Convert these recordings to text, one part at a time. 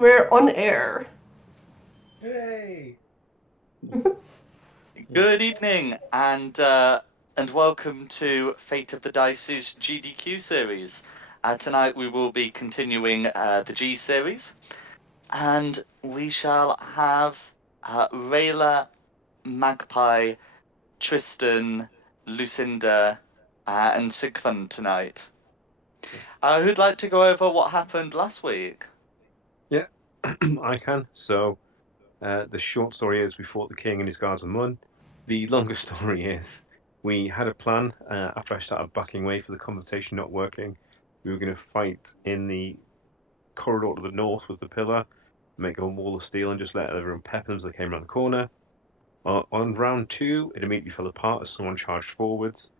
We're on air. Hooray! Good evening, and welcome to Fate of the Dice's GDQ series. Tonight we will be continuing the G series, and we shall have Rayla, Magpie, Tristan, Lucinda, and Sigfund tonight. Who'd like to go over what happened last week? Yeah, I can. So, the short story is we fought the king and his guards on Mun. The longer story is we had a plan. After I started backing away for the conversation not working, we were going to fight in the corridor to the north with the pillar, make a wall of steel, and just let everyone pep them as they came around the corner. On round 2, it immediately fell apart as someone charged forwards,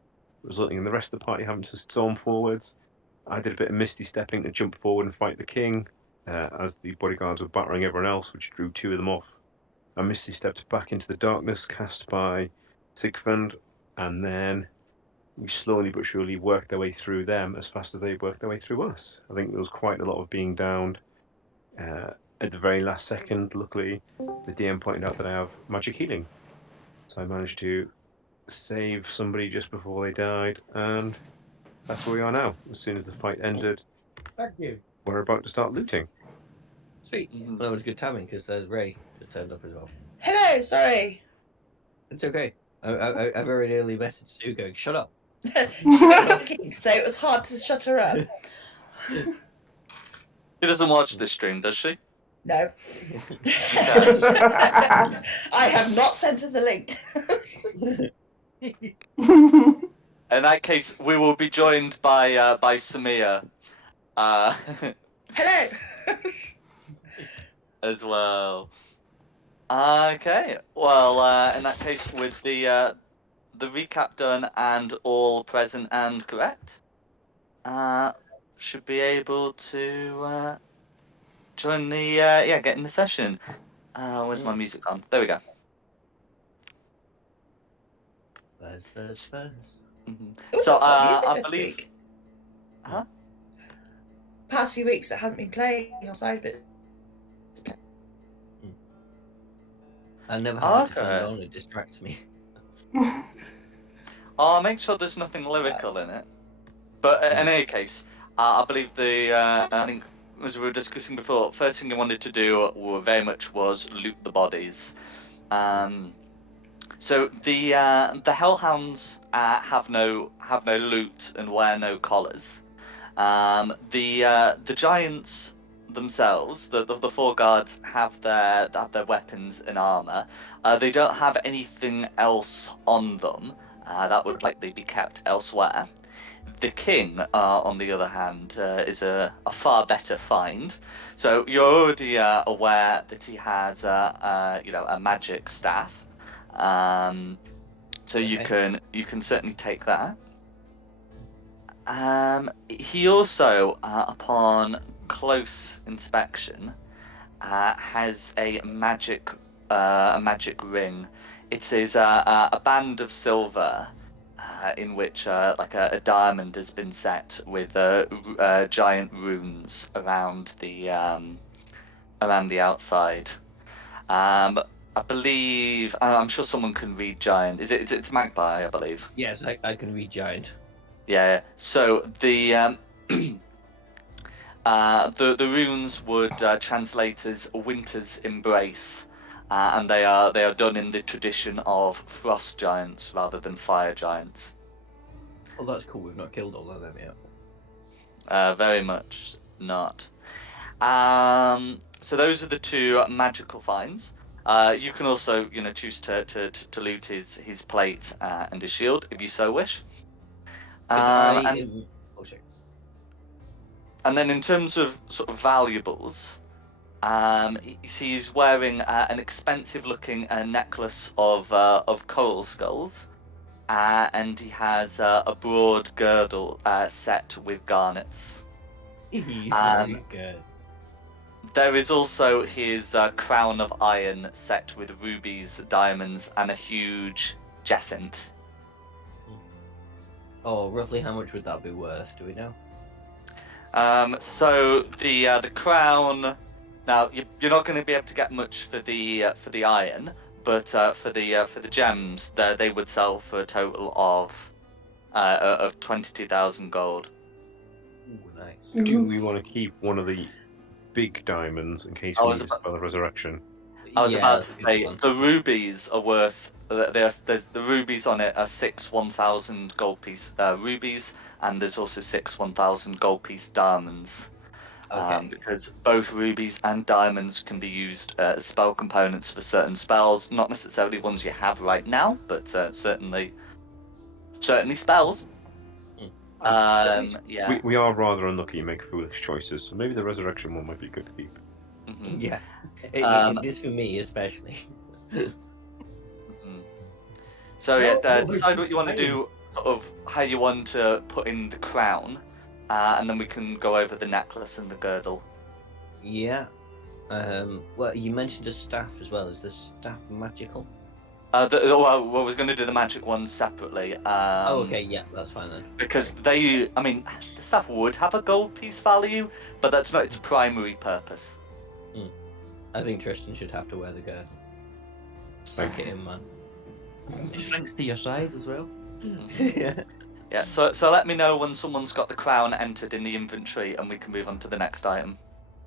resulting in the rest of the party having to storm forwards. I did a bit of misty stepping to jump forward and fight the king, as the bodyguards were battering everyone else, which drew 2 of them off. I misty stepped back into the darkness cast by Sigfund, and then we slowly but surely worked our way through them as fast as they worked their way through us. I think there was quite a lot of being downed. At the very last second, luckily, the DM pointed out that I have magic healing. So I managed to save somebody just before they died, and that's where we are now. As soon as the fight ended, Thank you. we're about to start looting. Sweet. Mhm. Well, that was good timing because there's Ray that turned up as well. Hello, sorry. It's okay. I very nearly messaged Sue going, "Shut up." She kept talking, so it was hard to shut her up. She doesn't watch this stream, does she? No. Okay. I have not sent her the link. In that case, we will be joined by Samir, Hello. as well. Okay. Well, in that case, with the recap done and all present and correct, should be able to join the get in the session. Where's my music on? There we go. Buzz. Ooh, So I've got music I this believe. week. Huh? Past few weeks it hasn't been playing outside, but it's playing. I never have to Okay. turn it on; it distracts me. I'll make sure there's nothing lyrical in it. But in any case, I believe I think as we were discussing before, first thing you wanted to do very much was loot the bodies. So the Hellhounds have no loot and wear no collars. The giants themselves, the 4 guards have their weapons and armor. They don't have anything else on them. That would likely be kept elsewhere. The king, on the other hand, is a far better find. So you're already aware that he has a magic staff. So you can certainly take that. He also, upon close inspection, has a magic ring. It is a band of silver in which like a diamond has been set with giant runes around the outside. I believe I'm sure someone can read giant. It's magpie, I believe. Yes, I can read giant. Yeah. So the runes would translate as winter's embrace, and they are done in the tradition of frost giants rather than fire giants. Oh, that's cool. We've not killed all of them yet. Very much not. So those are the 2 magical finds. You can also, choose to loot his plate and his shield if you so wish. And then in terms of sort of valuables, he's wearing an expensive-looking necklace of coral skulls, and he has a broad girdle set with garnets. He's very good. There is also his crown of iron set with rubies, diamonds, and a huge jacinth. Oh, roughly how much would that be worth? Do we know? So the crown Now you're not going to be able to get much for the iron, but for the gems, they would sell for a total of 22,000 gold. Ooh, nice. Do we want to keep one of the big diamonds in case I we was need to spell the resurrection? I was Yeah, about that's to a good say one. the rubies are worth. There's the rubies on it are 6 1,000 gold piece rubies, and there's also 6 1,000 gold piece diamonds. Okay. Because both rubies and diamonds can be used as spell components for certain spells, not necessarily ones you have right now, but certainly spells. Yeah. We are rather unlucky to make foolish choices, so maybe the resurrection one might be good to keep. Mhm. Yeah. Um, It is for me, especially. mhm. So yeah, No, decide what it's you want to fine. do, sort of how you want to put in the crown, and then we can go over the necklace and the girdle. Yeah. Well, you mentioned a staff as well. Is the staff magical? Well, I was going to do the magic ones separately. Oh, okay. Yeah, that's fine then. Because the staff would have a gold piece value, but that's not its primary purpose. I think Tristan should have to wear the girdle. Suck it in, man. It shrinks to your size as well. Yeah. Yeah, so let me know when someone's got the crown entered in the inventory, and we can move on to the next item.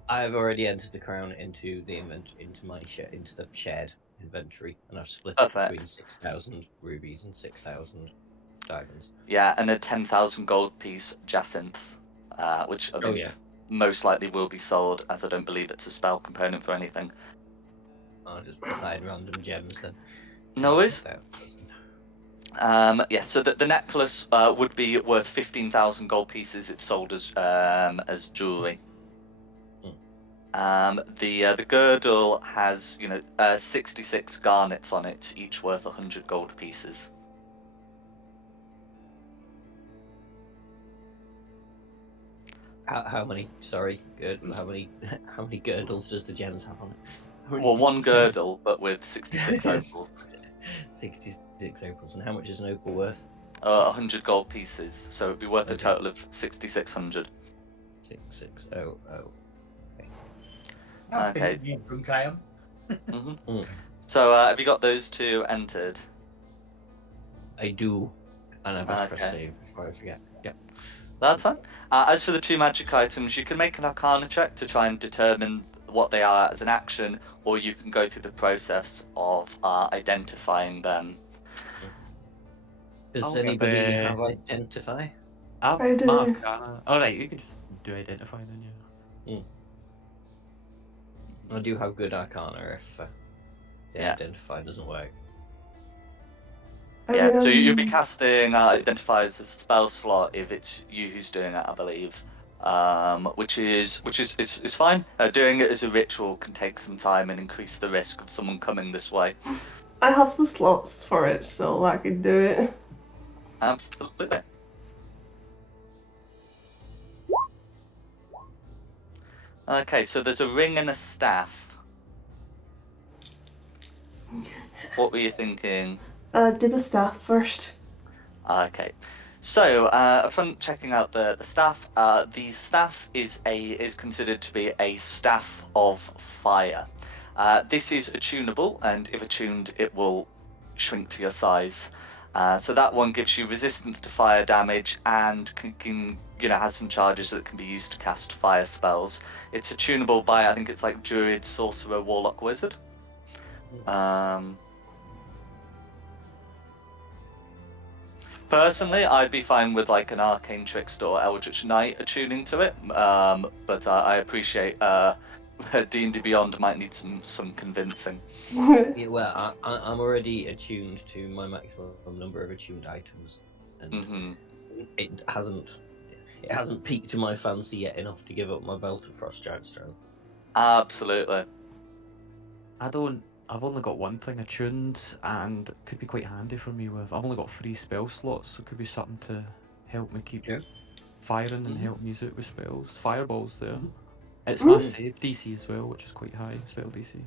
I've already entered the crown into the into the shared inventory, and I've split it Perfect. between 6,000 rubies and 6,000 diamonds. Yeah, and a 10,000 gold piece jacinth, which I think yeah. most likely will be sold, as I don't believe it's a spell component for anything. I'll just put that in random gems then. No worries. 10,000. Yeah, so the necklace would be worth 15,000 gold pieces if sold as jewelry. The girdle has 66 garnets on it, each worth 100 gold pieces. How many? Sorry, how many? How many girdles does the gems have on it? How many Well, one gems? girdle, but with 66 opals. 66 opals, and how much is an opal worth? 100 gold pieces, so it'd be worth a Okay. total of 6,600. 6600. Okay. Drunk I am. So have you got those two entered? I do, and I better Okay. save before I forget. Yeah. That's fine. As for the two magic items, you can make an Arcana check to try and determine what they are as an action, or you can go through the process of identifying them. Does I'll anybody give, have identify? I do. Mark. Alright, you can just do identify then, yeah. I do have good Arcana if the Yeah. identify doesn't work. Yeah, so you'll be casting Identify as a spell slot if it's you who's doing it, I believe. Which is fine. Doing it as a ritual can take some time and increase the risk of someone coming this way. I have the slots for it, so I can do it. Absolutely. Okay, so there's a ring and a staff. What were you thinking? Do the staff first. Okay, so upon checking out the staff is considered to be a staff of fire. This is attunable, and if attuned, it will shrink to your size. So that one gives you resistance to fire damage and can has some charges that can be used to cast fire spells. It's attunable by I think it's like Druid, Sorcerer, Warlock, Wizard. Personally, I'd be fine with like an Arcane Trickster or Eldritch Knight attuning to it, but I appreciate D&D Beyond might need some convincing. Yeah, well, I'm already attuned to my maximum number of attuned items, and it hasn't piqued to my fancy yet enough to give up my Belt of Frost Giant Strength. Absolutely. I've only got one thing attuned, and it could be quite handy for me with. I've only got 3 spell slots, so it could be something to help me keep firing and help me use it with spells. Fireball's there. It's my save DC as well, which is quite high, spell DC.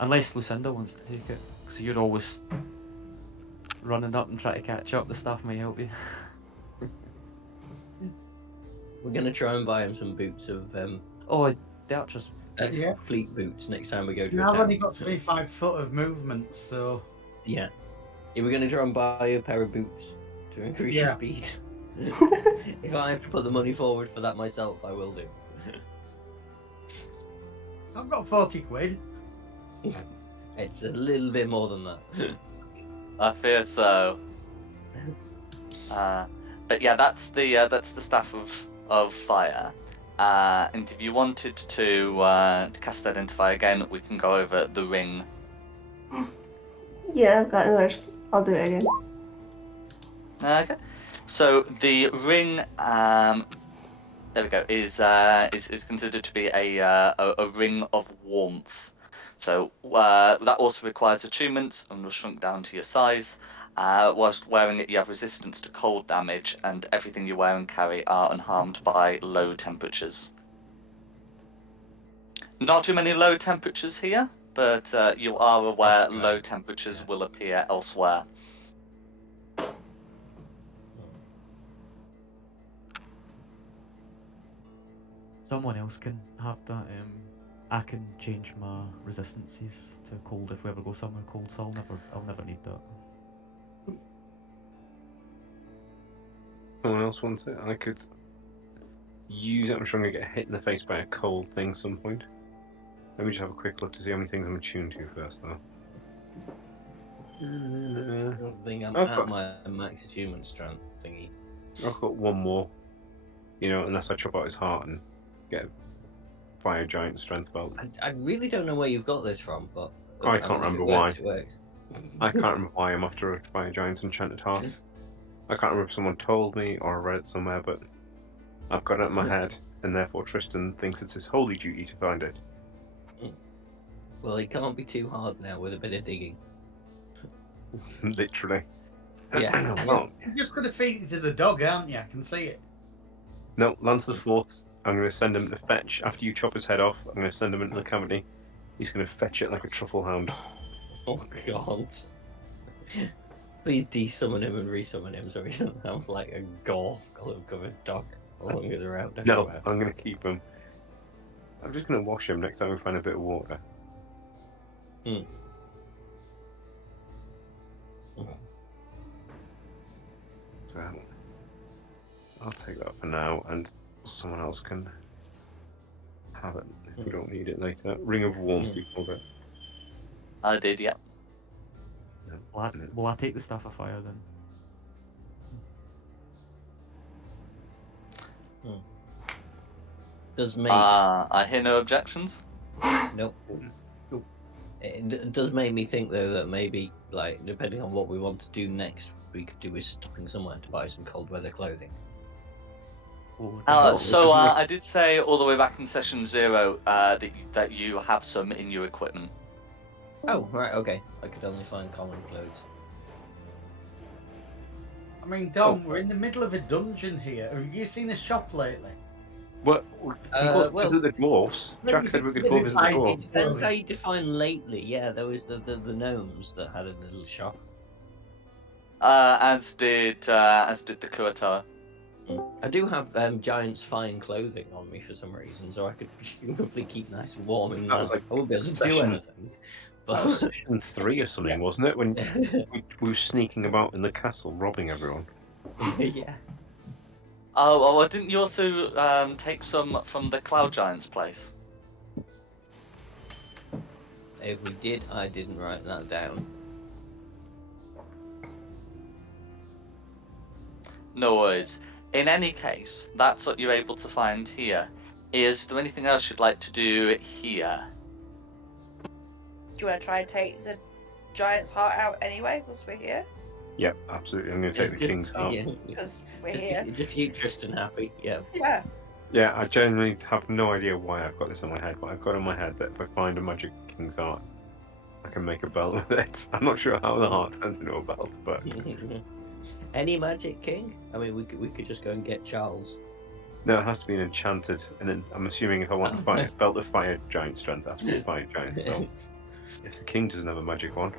Unless Lucinda wants to take it, because you're always running up and trying to catch up, the staff may help you. We're gonna try and buy him some boots of. The archers. Yeah. Fleet boots next time we go to Now a I've town. only got 25 foot of movement, so Yeah. If we're going to try and buy a pair of boots to increase your Yeah. speed, if I have to put the money forward for that myself, I will do. I've got 40 quid. It's a little bit more than that. I fear so. But yeah, that's the staff of fire. And if you wanted to cast Identify again, we can go over the ring. Yeah, I've got another. I'll do it again. Okay. So the ring, there we go, is considered to be a ring of warmth. So that also requires attunement and will shrink down to your size. Whilst wearing it, you have resistance to cold damage, and everything you wear and carry are unharmed by low temperatures. Not too many low temperatures here, but you are aware Elsewhere. low temperatures will appear elsewhere. Someone else can have that. I can change my resistances to cold if we ever go somewhere cold, so I'll never need that. Someone else wants it. I could use it. I'm sure I'm gonna get hit in the face by a cold thing some point. Let me just have a quick look to see how many things I'm attuned to first, though. That's the thing, I'm I've at got- my max attunement strength thingy. I've got one more. You know, unless I chop out his heart and get a fire giant strength belt. I really don't know where you've got this from, but I can't mean, if remember it why. works, it works. I can't remember why I'm after a fire giant's enchanted heart. I can't remember if someone told me or I read it somewhere, but I've got it in my head, and therefore Tristan thinks it's his holy duty to find it. Well, it can't be too hard now with a bit of digging. Literally. Yeah. Well, You're just going to feed it to the dog, aren't you? I can see it. no, Lance the Fourth, I'm going to send him to fetch. After you chop his head off, I'm going to send him into the cavity. He's going to fetch it like a truffle hound. Oh god. Please de-summon him and re-summon him so he doesn't have like a golf covered dog following us around No, everywhere. I'm going to keep him. I'm just going to wash him next time we find a bit of water. So, I'll take that for now, and someone else can have it if we don't need it later. Ring of Warmth, you called it. I did, yeah. Will I take the staff of fire then? Does make I hear no objections. nope. It does make me think though that maybe like depending on what we want to do next, we could do is stopping somewhere to buy some cold weather clothing. So I did say all the way back in session 0 that you have some in your equipment. Oh right, okay. I could only find common clothes. I mean, Dom, we're in the middle of a dungeon here. Have you seen a shop lately? What? Well, visit the dwarves. Jack said we could go visit the I dwarves. It depends how you define lately. Yeah, there was the gnomes that had a little shop. As did the Kurotoa. I do have giant's fine clothing on me for some reason, so I could presumably keep nice and warm in That that. was like I won't be able to do session- anything. That was But session 3 or something, wasn't it? When we were sneaking about in the castle, robbing everyone. yeah. Oh, well, didn't you also take some from the Cloud Giant's place? If we did, I didn't write that down. No worries. In any case, that's what you're able to find here. Is there anything else you'd like to do here? Do you want to try and take the giant's heart out anyway, whilst we're here? Yep, absolutely. I'm going to take the king's heart. Yeah, Because we're here. just keep Tristan happy. Yeah. Yeah. Yeah, I genuinely have no idea why I've got this in my head, but I've got in my head that if I find a magic king's heart, I can make a belt with it. I'm not sure how the heart turns into a belt, but Any magic king? I mean, we could just go and get Charles. no, it has to be an enchanted. And then I'm assuming if I want to find a belt of fire giant strength, that's for fire giant. So if the king doesn't have a magic one,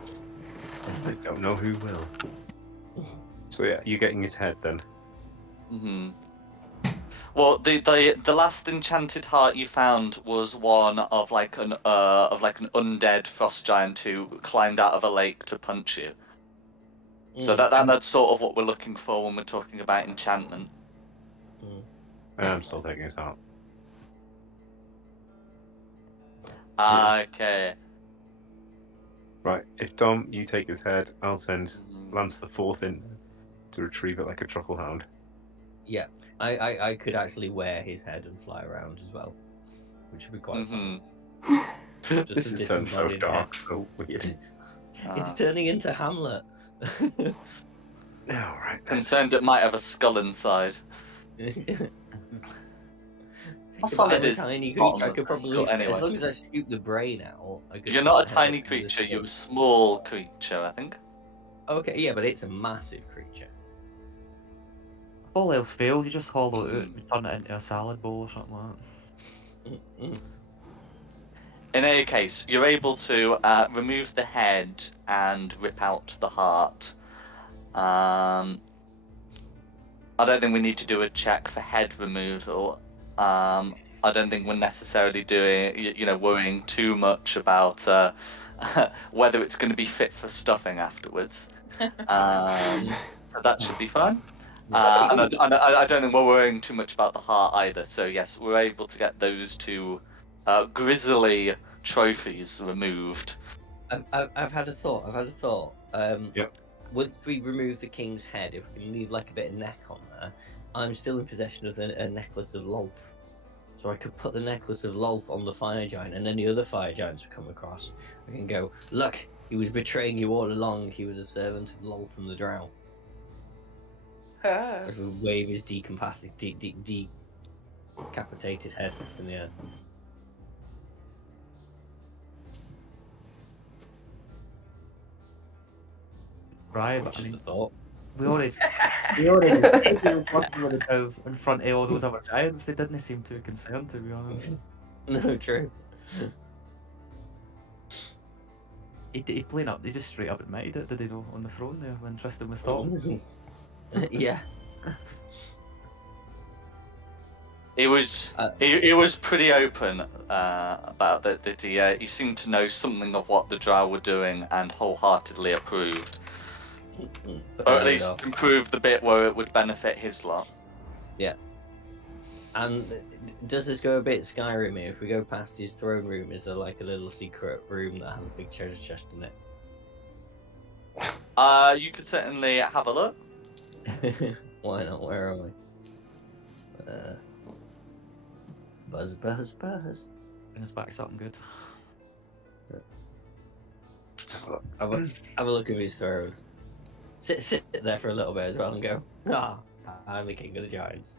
I don't know who will. So yeah, you're getting his head then. Well, the last enchanted heart you found was one of like an undead frost giant who climbed out of a lake to punch you. So that's sort of what we're looking for when we're talking about enchantment. I'm still taking his heart. Okay. Right, if Dom, you take his head, I'll send Mhm. Lance the Fourth in to retrieve it like a truffle hound. Yeah, I could actually wear his head and fly around as well, which would be quite fun. Just This a is turned so disembodied dark, head. so weird. It's turning into Hamlet. All right. Concerned it might have a skull inside. How But I'm solid a is the tiny creature. bottom I of could that probably, skull as anyway? long as I scoop the brain out, I could You're put not a the head tiny up in the creature. You're a skin. small creature, I think. Okay, yeah, but it's a massive creature. If all else fails, you just hollow it out Mhm. and turn it into a salad bowl or something like that. In any case, you're able to remove the head and rip out the heart. I don't think we need to do a check for head removal. I don't think we're necessarily worrying too much about whether it's going to be fit for stuffing afterwards. So that should be fine. And I don't think we're worrying too much about the heart either. So yes, we're able to get those two grisly trophies removed. I've had a thought. Yep. Once we remove the king's head, if we can leave like a bit of neck on there, I'm still in possession of a necklace of Lolth. So I could put the necklace of Lolth on the fire giant, and any other fire giants we come across, I can go, look, he was betraying you all along. He was a servant of Lolth and the Drow. As we wave his decapitated head up in the air. Right, Which I is mean, the thought. we already in front of all those other giants. They didn't seem too concerned, to be honest. No, true. He played up. He just straight up admitted it, did he know, on the throne there when Tristan was talking. Yeah. He was he was pretty open about that he seemed to know something of what the Drow were doing and wholeheartedly approved, or at least improved the bit where it would benefit his lot. Yeah. And does this go a bit Skyrim? If we go past his throne room, is there like a little secret room that has a big treasure chest in it? You could certainly have a look. Why not? Where are we? Buzz. Bring us back something good. Have a look at his throne. Sit there for a little bit as well and go, I'm the king of the giants.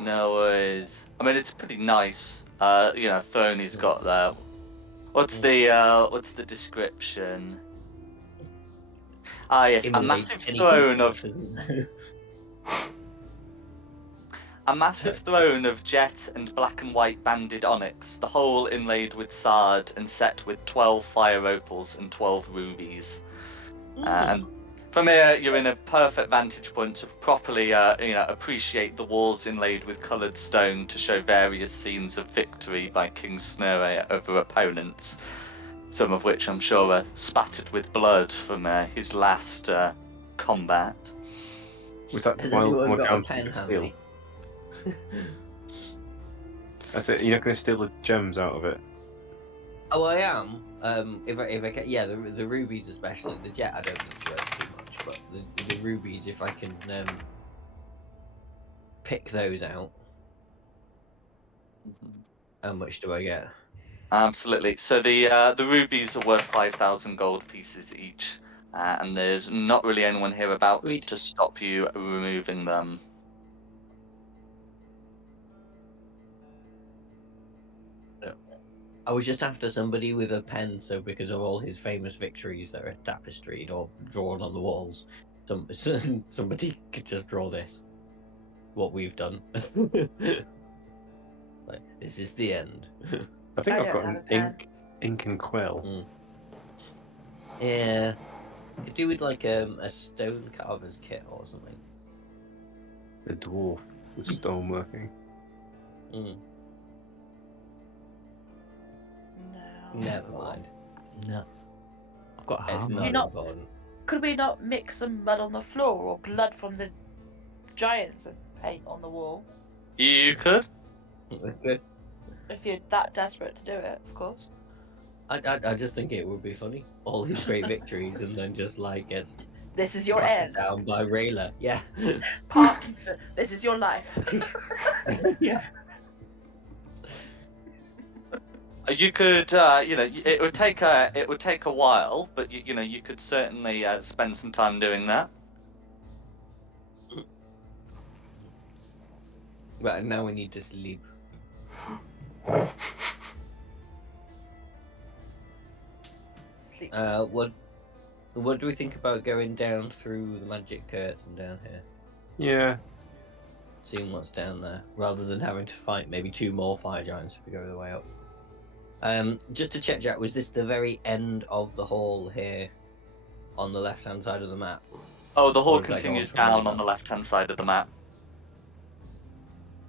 No worries. I mean, it's pretty nice. Throne he's got there. What's the description? Yes, a massive throne of a massive throne of jet and black and white banded onyx, the whole inlaid with sard and set with 12 fire opals and 12 rubies. And from here, you're in a perfect vantage point to properly, appreciate the walls inlaid with coloured stone to show various scenes of victory by King Snurre over opponents, some of which I'm sure are spattered with blood from his last combat. Was that Has while anyone got a Morgana pen could handy? steal? That's it. You're not going to steal the gems out of it. Oh, I am. If I can, yeah, the rubies especially. The jet I don't think is worth too much, but the rubies, if I can pick those out. How much do I get? Absolutely. So the rubies are worth 5,000 gold pieces each, and there's not really anyone here about Sweet. to stop you removing them. I was just after somebody with a pen, so because of all his famous victories that are tapestried or drawn on the walls, somebody could just draw this. What we've done. Like, this is the end. I think I I've don't got have an a pen. ink and quill. Yeah. Could do with like a stone carver's kit or something. the dwarf, the stoneworking. Mm. No. Never mind. No. I've got a It's hammer. not not- important. Could we not mix some mud on the floor or blood from the giants and paint on the wall? You could. If you're that desperate to do it, of course. I just think it would be funny. All his great victories, and then just like gets This is your blasted end. down by Rayla. Yeah. Parkinson, this is your life. Yeah. You could, it would take a while, but you could certainly spend some time doing that. Right, now we need to sleep. Sleep. What do we think about going down through the magic curtain down here? Yeah. Seeing what's down there, rather than having to fight maybe 2 more fire giants if we go the way up. Just to check, Jack, was this the very end of the hall here on the left-hand side of the map? Oh, the hall Or is that continues going down further on the left-hand side of the map.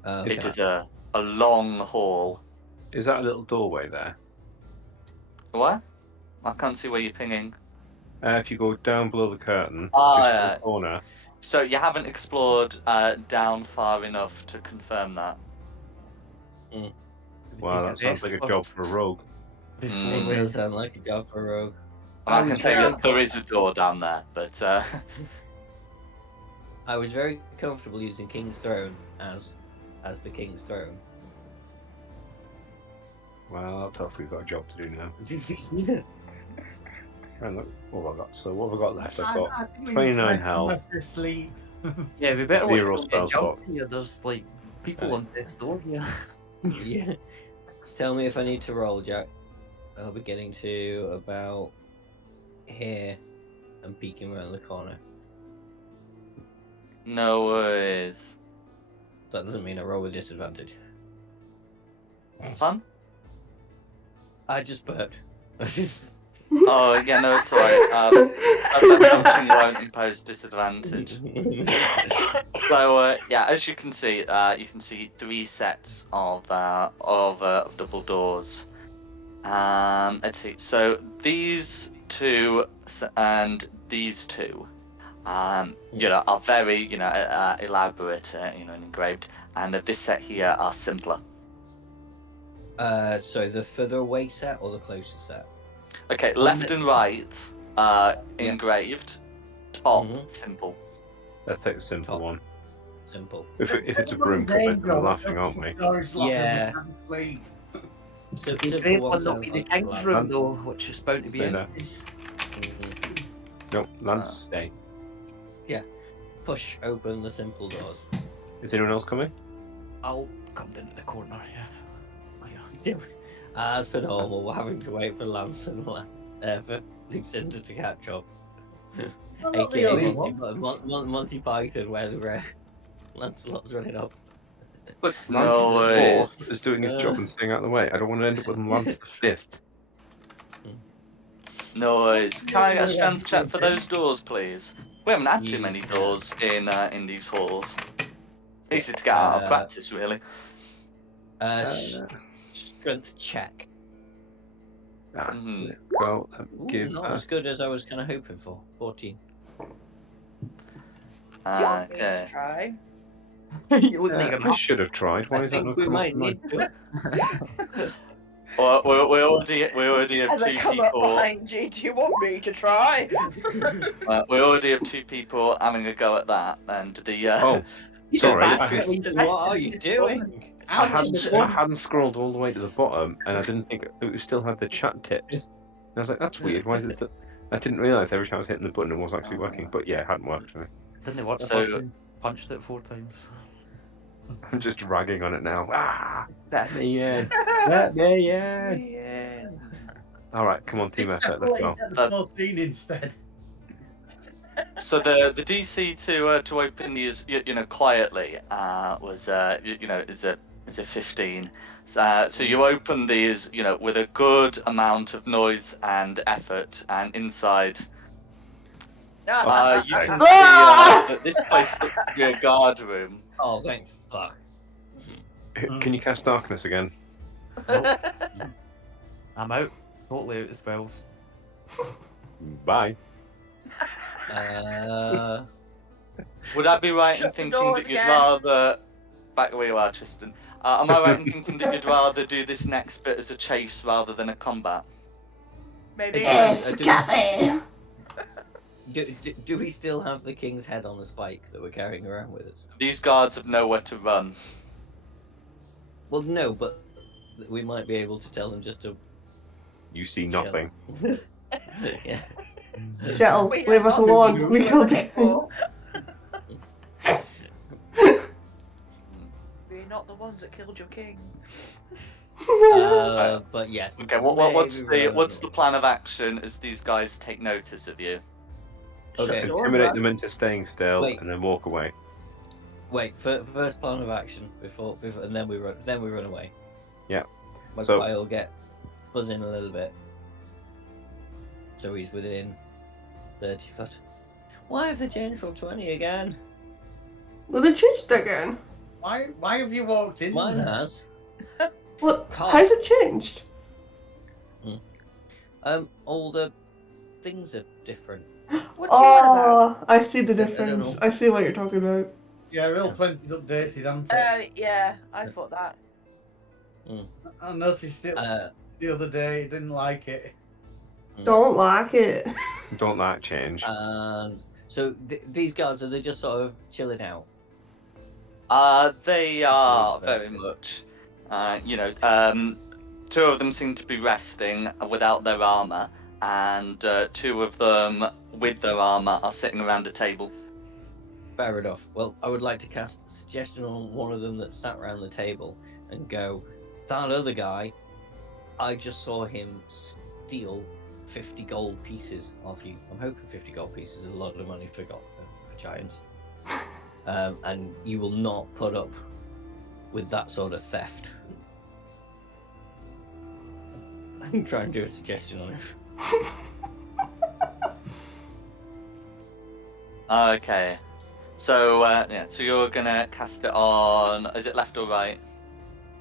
Okay. It is a long hall. Is that a little doorway there? What? I can't see where you're pinging. If you go down below the curtain, Ah, just in yeah. the corner. So you haven't explored down far enough to confirm that. Wow, that sounds like a job for a rogue. Before It we- does sound like a job for a rogue. I can tell you Yeah. that there is a door down there, but I was very comfortable using King's Throne as the King's Throne. Well, tough. We've got a job to do now. And look, what have I got? So what have I got left? I've got 29 health. Sleep. Yeah, we better Zero watch people spell get jumped here. There's like people on death's door here. Yeah. Tell me if I need to roll, Jack. I'll be getting to about here and peeking around the corner. no worries. That doesn't mean I roll with disadvantage. Fun? I just burped. Oh, yeah, no, it's alright. That function won't impose disadvantage. So, yeah, as you can see 3 sets of double doors. Let's see. So these 2 and these 2, are very, elaborate, and engraved, and this set here are simpler. So the further away set or the closest set? Okay, left and right, engraved. Top, Mhm. simple. Let's take the simple Top. one. Simple. If it's a broom cupboard, we're laughing, aren't we? Yeah. Sleep. So, The simple grave one one not sounds be the like king's a room though, which is bound to be Stay in. there. Mhm. No, Lance, stay. Push open the simple doors. Is anyone else coming? I'll come down to the corner. Yeah. As per normal, we're having to wait for Lance and for Lucinda to catch up. I'm not the AKA only Monty Python, where Lancelot's running up. But No Lance worries. is doing his job and staying out of the way. I don't want to end up with Lance the Fifth. No worries. Can I get a strength check for those doors, please? We haven't had too many doors in these halls. Easy to get out of practice, really. Strength check. Mhm. Go. Ooh, Give not us. as good as I was kind of hoping for. 14. Do you want me to Okay. try? You look like I should have tried. Why I is that think not we come up might on my- need to. Well, we already have As I 2 come up people. behind you, do you want me to try? We already have 2 people having a go at that, and the Oh, You sorry. bastard, what are you doing? I hadn't scrolled all the way to the bottom, and I didn't think it still had the chat tips. And I was like, that's weird. Why is it still... I didn't realise every time I was hitting the button, it was actually working. But yeah, it hadn't worked for me. Didn't it work? So- So punched it 4 times. I'm just ragging on it now. Ah, let me in. Let me in. Yeah. All right, come on, team effort. Let's go. Get the 14 instead. So the DC to open these quietly was is a 15. So you open these with a good amount of noise and effort, and inside you can see that this place looks to be a guard room. Oh, thank fuck. Can you cast darkness again? Nope. I'm out. Totally out of spells. Bye. Would I be right in Shut the thinking doors that you'd again. rather back where you are, Tristan? Am I right in thinking that you'd rather do this next bit as a chase rather than a combat? Maybe. Escape! Do we still have the king's head on a spike that we're carrying around with us? These guards have nowhere to run. Well, no, but we might be able to tell them just to. You see Chill. nothing. Yeah. Jettle, We leave are us not alone. doing We what killed we're the king. for. We're not the ones that killed your king. But yes. Okay, what's maybe the plan of action as these guys take notice of you? Okay. Shut the door and Intimidate run. them into staying still Wait. and then walk away. Wait, first plan of action before, and then we run. Then we run away. Yeah. My So- guy will get buzzing a little bit, so he's within 30 foot. Why have they changed from 20 again? Well, they changed again. Why have you walked in? Mine there? has. What? Cough. How's it changed? All the things are different. What do you want about? Oh, I see the I don't difference. know. I see what you're talking about. Yeah, real 20's updated, hasn't it? Yeah, I thought that. I noticed it the other day. Didn't like it. Don't like it. Don't that change. And so these guards, are they just sort of chilling out? They are very much. Two of them seem to be resting without their armor, and two of them with their armor are sitting around a table. Fair enough. Well, I would like to cast a suggestion on one of them that sat around the table and go, that other guy, I just saw him steal 50 gold pieces off you. I'm hoping 50 gold pieces is a lot of money for giants. And you will not put up with that sort of theft. I'm trying to do a suggestion on it. Okay. So so you're gonna cast it on. Is it left or right?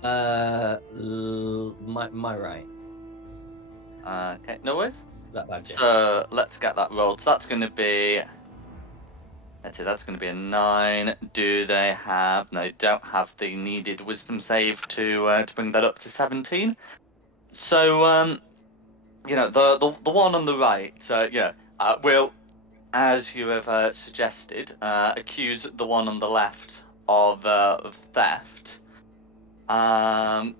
My right. Okay, no worries. That bad, yeah. So let's get that rolled. So that's gonna be. Let's see, that's gonna be a 9. Do they have? No, they don't have the needed wisdom save to bring that up to 17. So the one on the right, will, as you have suggested, accuse the one on the left of theft. Now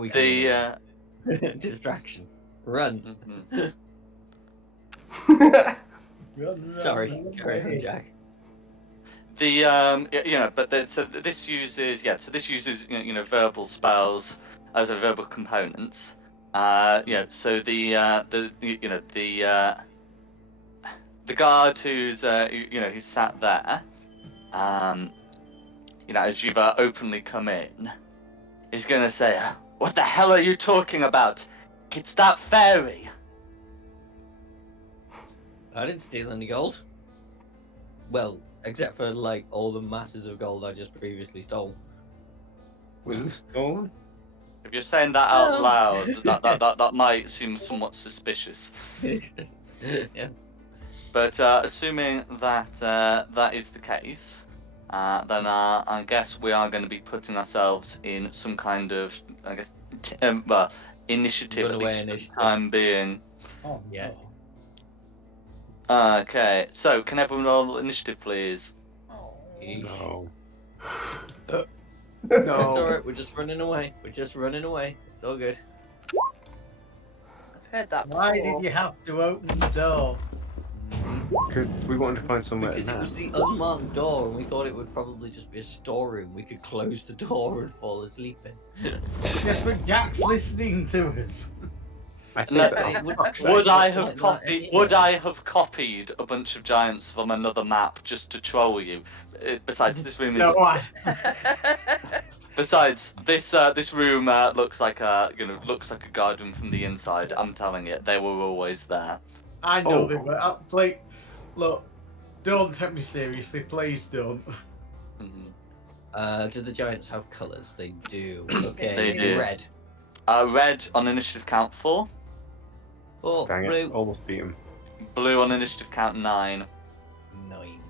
we can The distraction. Run. Sorry, carry on, Jack. This uses verbal spells as a verbal components. So the guard who's who's sat there, as you've openly come in, is gonna say, "What the hell are you talking about? It's that fairy." I didn't steal any gold. Well, except for like all the masses of gold I just previously stole. Was it stolen? If you're saying that out loud, that might seem somewhat suspicious. Yeah. But assuming that that is the case, then I guess we are going to be putting ourselves in some kind of, initiative, at least for the time being. Oh, Yes. Okay, so can everyone roll initiative, please? No. It's alright, we're just running away. It's all good. I've heard that before. Why did you have to open the door? Because we wanted to find somewhere Because to it nap. was the unmarked door and we thought it would probably just be a storeroom. We could close the door and fall asleep in. Yes, but Jack's listening to us. I think No, that- Would I Like have that copied? anyway. Would I have copied a bunch of giants from another map just to troll you? Besides, this room is. No, why? Besides, this room looks like a guard room from the inside. I'm telling you, they were always there. I know Oh. they were. Look, don't take me seriously, please don't. Do the giants have colours? They do. They Okay, do. red. Red on initiative count 4. Oh, Dang it, blue. almost beat him. Blue on initiative count 9. 9.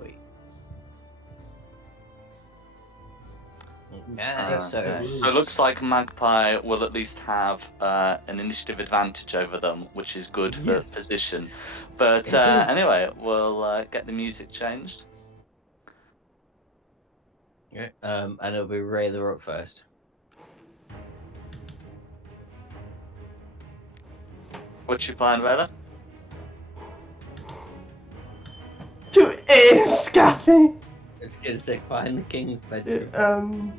Wait. Okay, so So it looks like Magpie will at least have an initiative advantage over them, which is good for Yes. position. But It does. anyway, we'll get the music changed. yeah, and it'll be Rayla up first. What's your plan, Rella? To aid Scaffy. It's gonna sit behind the king's bedroom.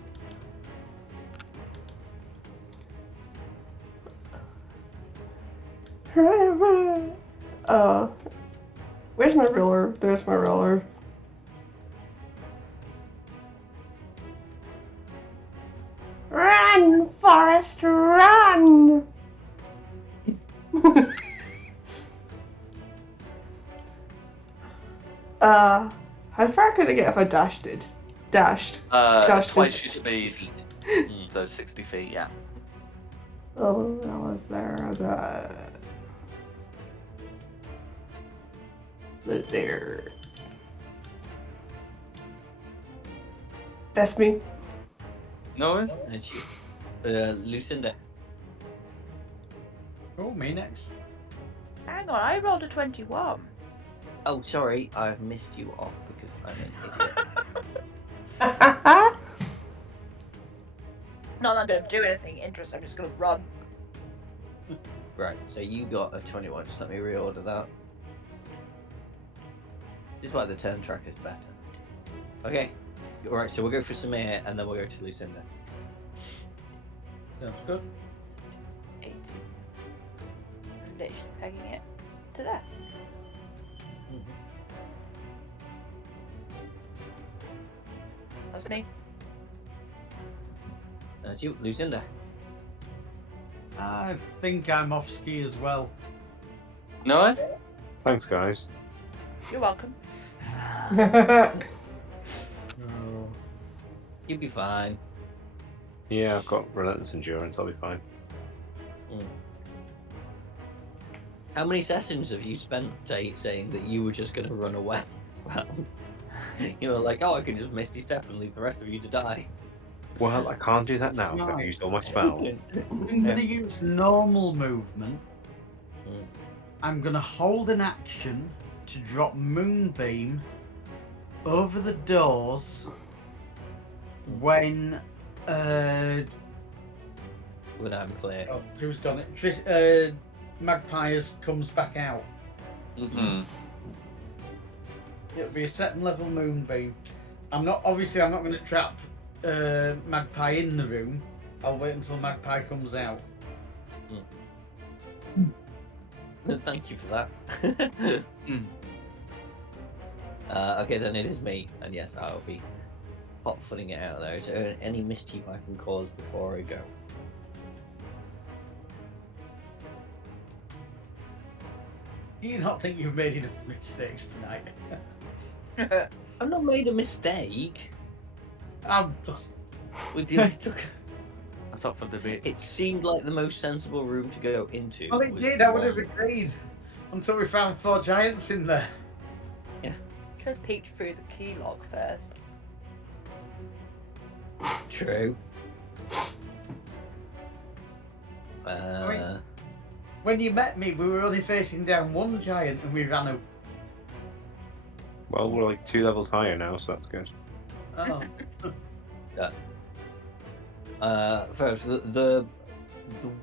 Where's my roller? There's my roller. Run, Forest, run! How far could I get if I dashed it? Dashed. Twice your 60 speed, feet. so 60 feet, yeah. Oh, that was there. There. That's me. No worries. And she, Lucinda. Oh, me next. Hang on, I rolled a 21. Oh, sorry, I've missed you off because I'm an idiot. Not that I'm going to do anything interesting, I'm just going to run. Right, so you got a 21. Just let me reorder that. This is why the turn track is better. Okay. Alright, so we'll go for Samir and then we'll go to Lucinda. Sounds good. 80. I'm literally pegging it to there. That's me. That's you, Lucinda. I think I'm off ski as well. No worries. Thanks, guys. You're welcome. Oh. You'll be fine. Yeah, I've got relentless endurance. I'll be fine. How many sessions have you spent saying that you were just going to run away as well? You know, like, oh, I can just Misty Step and leave the rest of you to die. Well, I can't do that now. 'Cause I've Right. used all my spells. I'm going to use normal movement. Mm. I'm going to hold an action to drop Moonbeam over the doors when When I'm clear. oh, who's gone? Magpies comes back out. It'll be a second level Moonbeam. I'm not going to trap Magpie in the room. I'll wait until Magpie comes out. Thank you for that. Okay, then it is me, and yes, I'll be hot-footing it out there. Is there any mischief I can cause before I go? Do you not think you've made enough mistakes tonight? I've not made a mistake. I'm just... We took. That's up for debate. It seemed like the most sensible room to go into. Well, it was did. I would have one- agreed until we found 4 giants in there. Could have peeked through the key lock first. True. When you met me, we were only facing down 1 giant and we ran out. Well, we're like 2 levels higher now, so that's good. Oh. First, the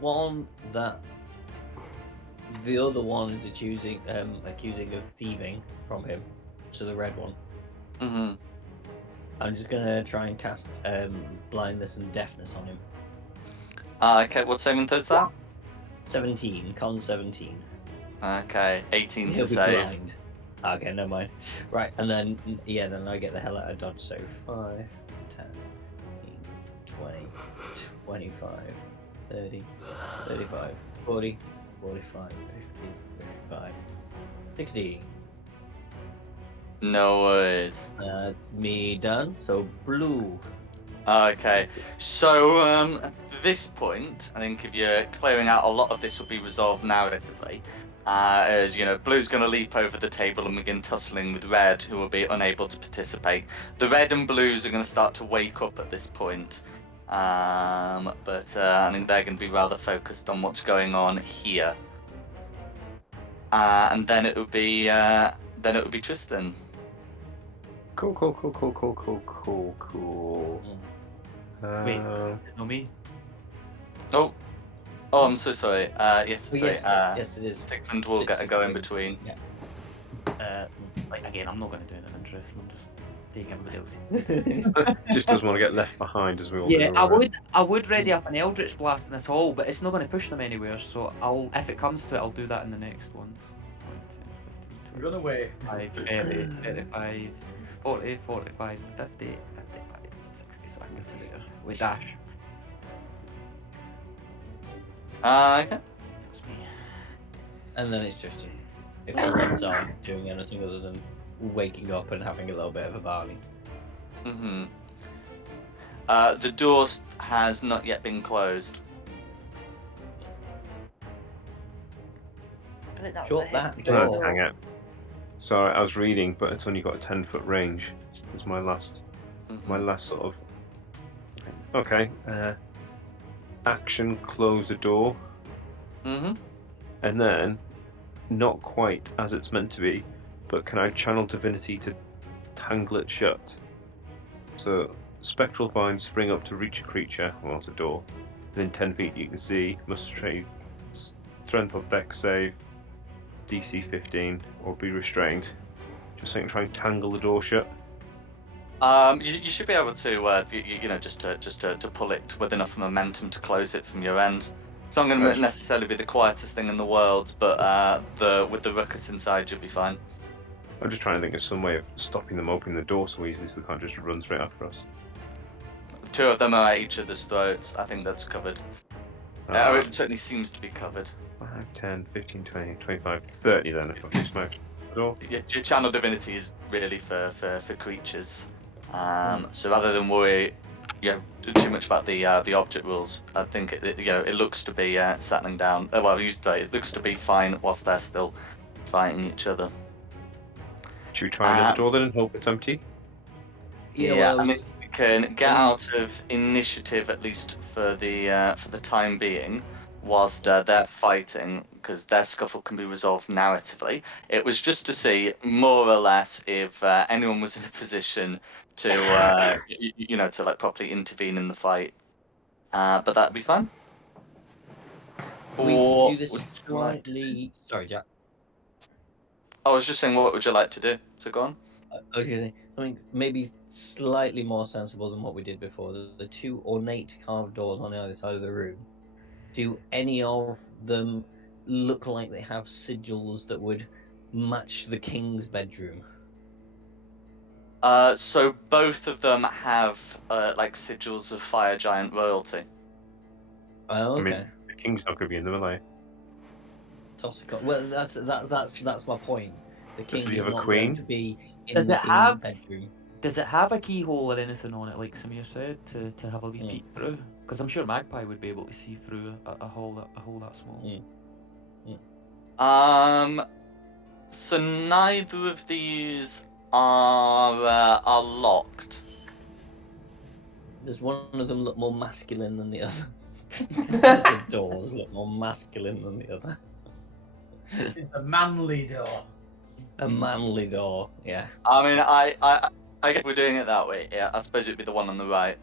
one that the other one is accusing of thieving from him, so the red one. I'm just gonna try and cast blindness and deafness on him. Okay, what saving throw is that? 17, con 17. Okay, 18 He'll to be save. blind. Okay, never mind. Right, and then then I get the hell out of dodge. So 5, 10, 20, 25, 30, 35, 40, 45, 50, 55, 60. No worries. That's me done. So blue. Okay, so at this point, I think if you're clearing out, a lot of this will be resolved narratively. As you know, Blue's going to leap over the table and begin tussling with Red, who will be unable to participate. The Red and Blues are going to start to wake up at this point, but I think they're going to be rather focused on what's going on here. And then it would be Tristan. Cool. Wait, is it not me? Oh, I'm so sorry. Yes, Oh, sorry. yes, it is. Sigmund will get a go in between. Yeah. Like again, I'm not going to do anything interesting. I'm just taking everybody else. Just doesn't want to get left behind, as we all Yeah, know. I would ready up an Eldritch Blast in this hall, but it's not going to push them anywhere. So if it comes to it, I'll do that in the next ones. We're gonna wait. 30, 35, 40, 45, 50, 55, 60. So I can get to there with dash. Okay. That's me. And then it's just if the Reds aren't doing anything other than waking up and having a little bit of a barley. Mm-hmm. The door has not yet been closed. I think that was Shut a that hit. No, door. hang it. Sorry, I was reading, but it's only got a 10-foot range. It's my last sort of. Okay. Action, close the door, Mm-hmm. and then, not quite as it's meant to be, but can I channel divinity to tangle it shut? So, spectral vines spring up to reach a creature, well, it's a door, within 10 feet you can see, must trade strength or dex save, DC 15, or be restrained. Just so you can try and tangle the door shut. You should be able to, just to pull it with enough momentum to close it from your end. It's not going to necessarily be the quietest thing in the world, but with the ruckus inside, you'll be fine. I'm just trying to think of some way of stopping them opening the door so easily so they can't just run straight after us. 2 of them are at each other's throats. I think that's covered. It certainly seems to be covered. 5, 10, 15, 20, 25, 30 then if I can smash the door. Your channel divinity is really for creatures. So rather than worry, too much about the object rules, I think it looks to be settling down. It looks to be fine whilst they're still fighting each other. Should we try another door then and hope it's empty? Yeah, I mean, we can get out of initiative at least for the time being, whilst they're fighting, because their scuffle can be resolved narratively. It was just to see more or less if anyone was in a position to to like properly intervene in the fight. But that'd be fine. We Or do this would you like to... slightly. Sorry, Jack. I was just saying, what would you like to do? So go on. I was going to say something maybe slightly more sensible than what we did before. The 2 ornate carved doors on the other side of the room. Do any of them look like they have sigils that would match the king's bedroom? So both of them have like sigils of fire giant royalty. Oh, okay. I mean, the king's not going to be in them, are they? Toss a coin. Well, that's my point. The king he is have a not queen? going to be in Does the it king's have- bedroom. Does it have a keyhole or anything on it, like Samir said, to have a wee Mm. peek through? Because I'm sure Magpie would be able to see through a hole that small. Mm. So neither of these are locked. Does one of them look more masculine than the other? The doors look more masculine than the other. It's a manly door. A manly door, yeah. I mean, I guess we're doing it that way. Yeah, I suppose it'd be the one on the right.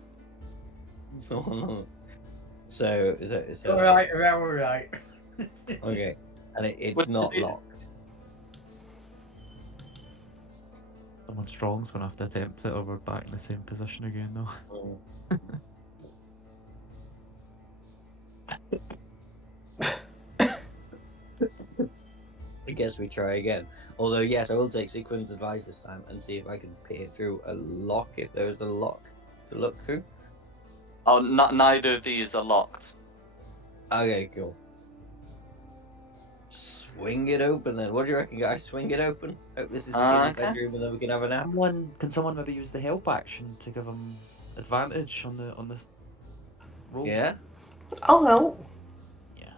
So All right, all right. okay, and it's What not did it- locked. Someone strong's gonna have to attempt it, or we're back in the same position again, though. I guess we try again. Although, yes, I will take Sequin's advice this time and see if I can peer through a lock if there is a lock to look through. Oh, neither of these are locked. Okay, cool. Swing it open then. What do you reckon, guys? Swing it open. Hope this is a Okay. good bedroom and then we can have a nap. Can someone maybe use the help action to give him advantage on the roll? Yeah. I'll help. Yeah.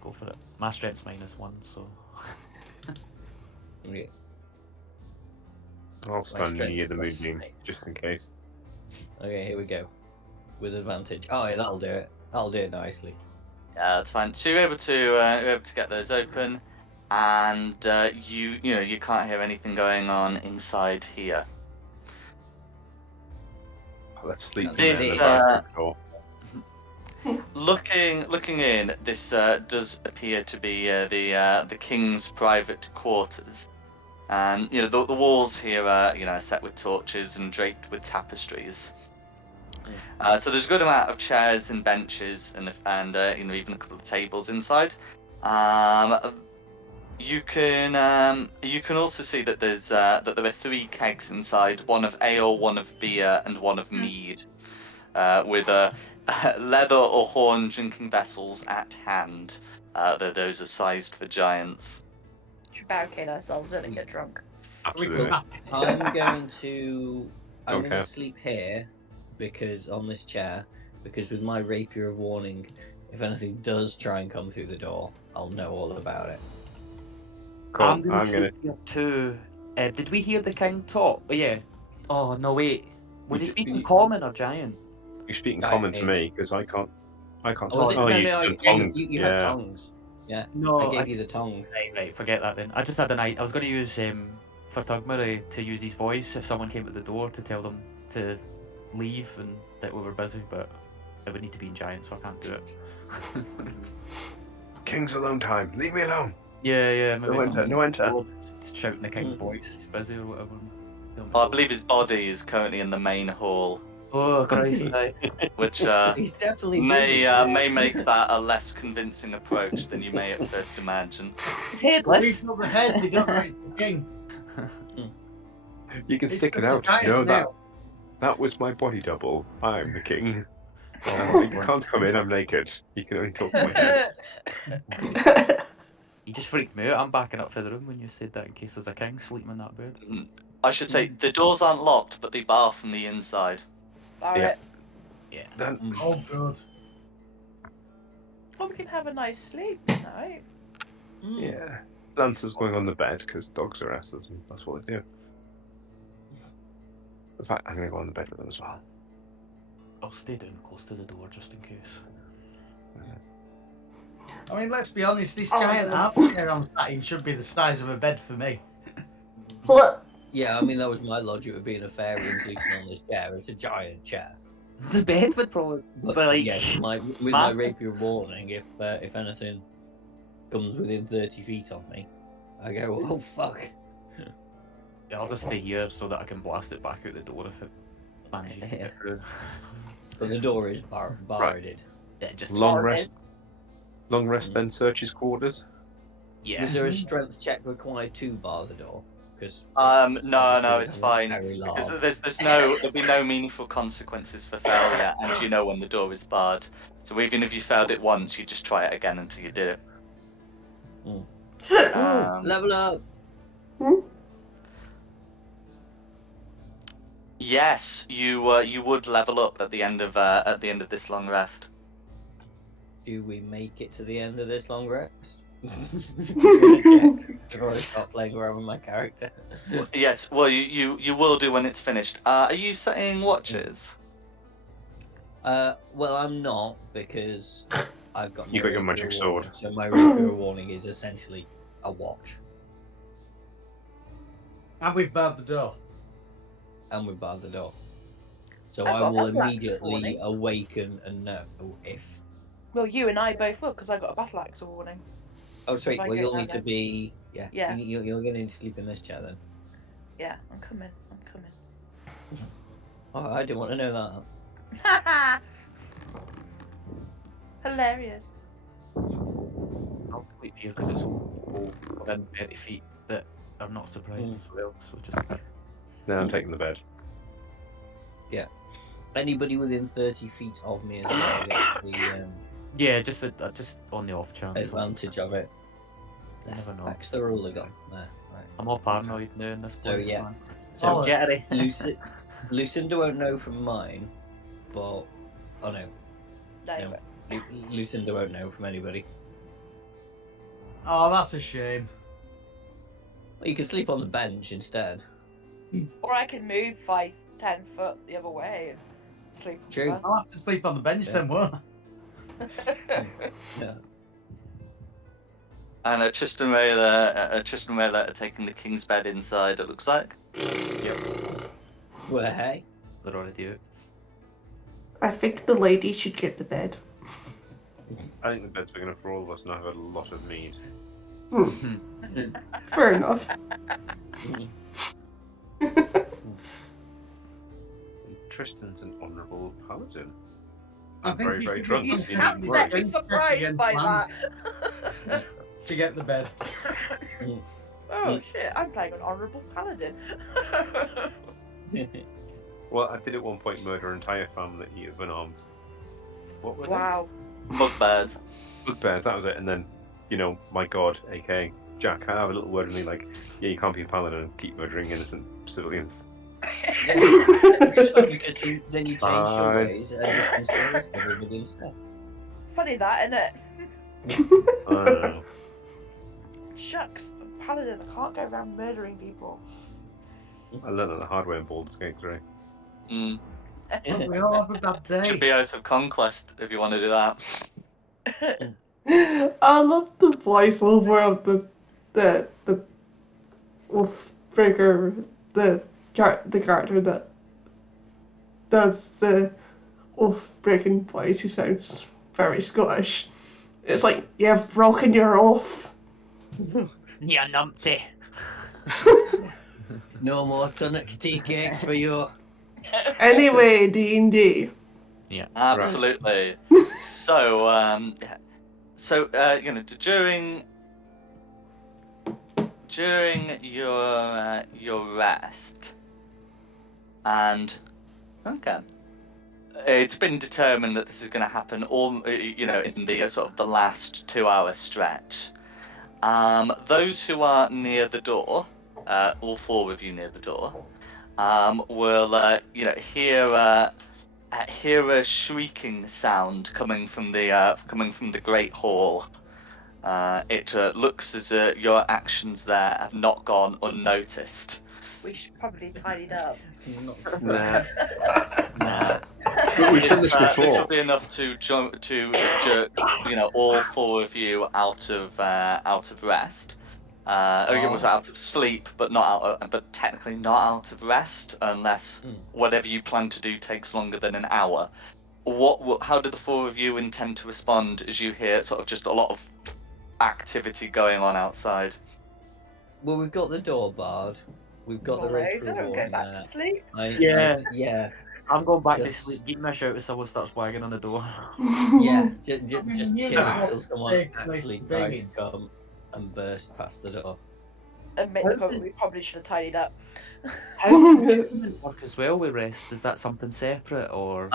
Go for it. My strength's -1, so. Okay. I'll stand strength's near the plus moonbeam, 6. just in case. Okay, here we go. With advantage. Oh, yeah, that'll do it. That'll do it nicely. Yeah, that's fine. So you're able to get those open, and you can't hear anything going on inside here. Let's sleep in This, there in the back door. Looking in, this does appear to be the king's private quarters. And the walls here are set with torches and draped with tapestries. So there's a good amount of chairs and benches and even a couple of tables inside. You can also see that there are 3 kegs inside: one of ale, one of beer, and one of mead, with leather or horn drinking vessels at hand. Those are sized for giants. Should barricade ourselves in and get drunk. Absolutely. I'm going to Don't care. sleep here on this chair because with my rapier of warning, if anything does try and come through the door, I'll know all about it. Cool. I'm gonna sleep here too. Did we hear the king talk? Oh, yeah. Oh no, wait. Was he speaking common or giant? You're speaking Giant common to names. me because I can't Oh, talk. was it? Oh, No, you no, said tongues. you had Yeah. tongues. Yeah, No, I gave you the tongue. Right, forget that then. I just had an idea. I was going to use for Tugmary to use his voice if someone came to the door to tell them to leave and that we were busy, but it would need to be in giant, so I can't do it. King's alone time. Leave me alone. Yeah, maybe No enter. No enter. just shouting the king's voice. He's busy or whatever. Well, I believe his body is currently in the main hall, Oh Christ! which He's definitely may make that a less convincing approach than you may at first imagine. He's headless. Reach over the head, they don't know it's the king. You can It's stick it just a out. giant No, now. that was my body double. I'm the king. You can't come in. I'm naked. You can only talk to my head. You just freaked me out. I'm backing up for the room when you said that in case there's a king sleeping in that bed. I should say the doors aren't locked, but they bar from the inside. Alright. Yeah. Then Oh, good. Well, we can have a nice sleep tonight. yeah, Lancer's going on the bed because dogs are asses, and that's what they do. In fact, I'm gonna go on the bed with them as well. I'll stay down close to the door just in case. I mean, let's be honest, this giant armchair I'm sat in should be the size of a bed for me. What? Yeah, I mean that was my logic of being a fairy and sleeping on this chair. It's a giant chair. The bed would probably. But like, yes, with my massive. rapier warning, if anything comes within 30 feet of me, I go, oh fuck. Yeah, I'll just stay here so that I can blast it back out the door if it manages to get through. But the door is barred. Yeah, just Long Alright. rest. Long rest, then search his quarters. Yeah. Was there a strength check required to bar the door? Because No, it's fine. Because there'll be no meaningful consequences for failure, and you know when the door is barred. So even if you failed it once, you just try it again until you did it. Level up. Yes, you would level up at the end of this long rest. Do we make it to the end of this long rest? Just gonna check before I start playing around with my character. Yes, well you will do when it's finished. Are you setting watches? Well, I'm not because I've got. You got your magic rapier sword. warning, so my rapier warning is essentially a watch, And we've barred the door. and we've barred the door. So I've I got will battle axe immediately warning. awaken and know if. Well, you and I both will, because I got a battle axe warning. Oh, sweet. If I Well, get you'll that need to then. be. Yeah. Yeah. You're gonna need to sleep in this chair then. Yeah, I'm coming. Oh, I didn't want to know that. Haha! Hilarious. I'll sleep here because it's all within 30 feet that are not surprised as well. So just. Then I'm taking the bed. Anybody within 30 feet of me as well gets the Yeah, just on the off chance. advantage of it. You never know. That's the ruler gone. There, right. I'm all paranoid now in this So, place, yeah. man. So Oh, Jittery. Lucinda won't know from mine, but oh no, No, no. Lucinda won't know from anybody. oh, that's a shame. Well, you can sleep on the bench instead. or I can move 5-10 foot the other way and sleep. on True. I'll have to sleep on the bench Yeah. then, won't I? Yeah. And Tristan Rayla are taking the king's bed inside. It looks like. Well, hey. They're already out. I think the lady should get the bed. I think the bed's big enough for all of us, and I've had a lot of mead. Fair enough. Tristan's an honourable paladin. I I'm think very, you very should drunk. get You used in to sound his that. very room. surprised by that. To get the bed. Oh shit, I'm playing an honourable paladin. Well, I did at one point murder an entire family of unarmed. What were Wow. Bugbears. they? Bugbears, that was it. And then, my god, aka Jack, I have a little word with me like, yeah, you can't be a paladin and keep murdering innocent civilians. It's just fun because then you change your Fine. ways and just enslaved everybody instead. Funny that, innit? I don't know. Shucks, paladin, I can't go around murdering people. I learned that the hard way in Baldur's Gate 3. Mm. We all have a bad Should day. be Oath of Conquest if you want to do that. I love the voiceover of the wolf breaker, the character that does the wolf breaking voice, who sounds very Scottish. It's like, you've broken your oath. Yeah, numpty. No more Tunnocks tea cakes for you. Anyway, D&D. Yeah. Absolutely. So, during your rest, and okay, it's been determined that this is going to happen all in the sort of the last 2-hour stretch. Those who are near the door, all 4 of you near the door, will hear a shrieking sound coming from the great hall. It looks as your actions there have not gone unnoticed. We should probably tidy it up. Nah. Nah. We've done this This will before. be enough to jerk all 4 of you out of rest. Was out of sleep, but but technically not out of rest, unless whatever you plan to do takes longer than an hour. How do the 4 of you intend to respond as you hear sort of just a lot of activity going on outside? Well, we've got the door barred. We've got the red Over and go back to sleep. Yeah. I'm going back to Just- sleep. Give me a shout if someone starts wagging on the door. Yeah, just you chill know, until someone big actually place tries to to come and burst past the door. And make the comment we probably should have tidied up. How does attunement work as well with rest? Is that something separate or?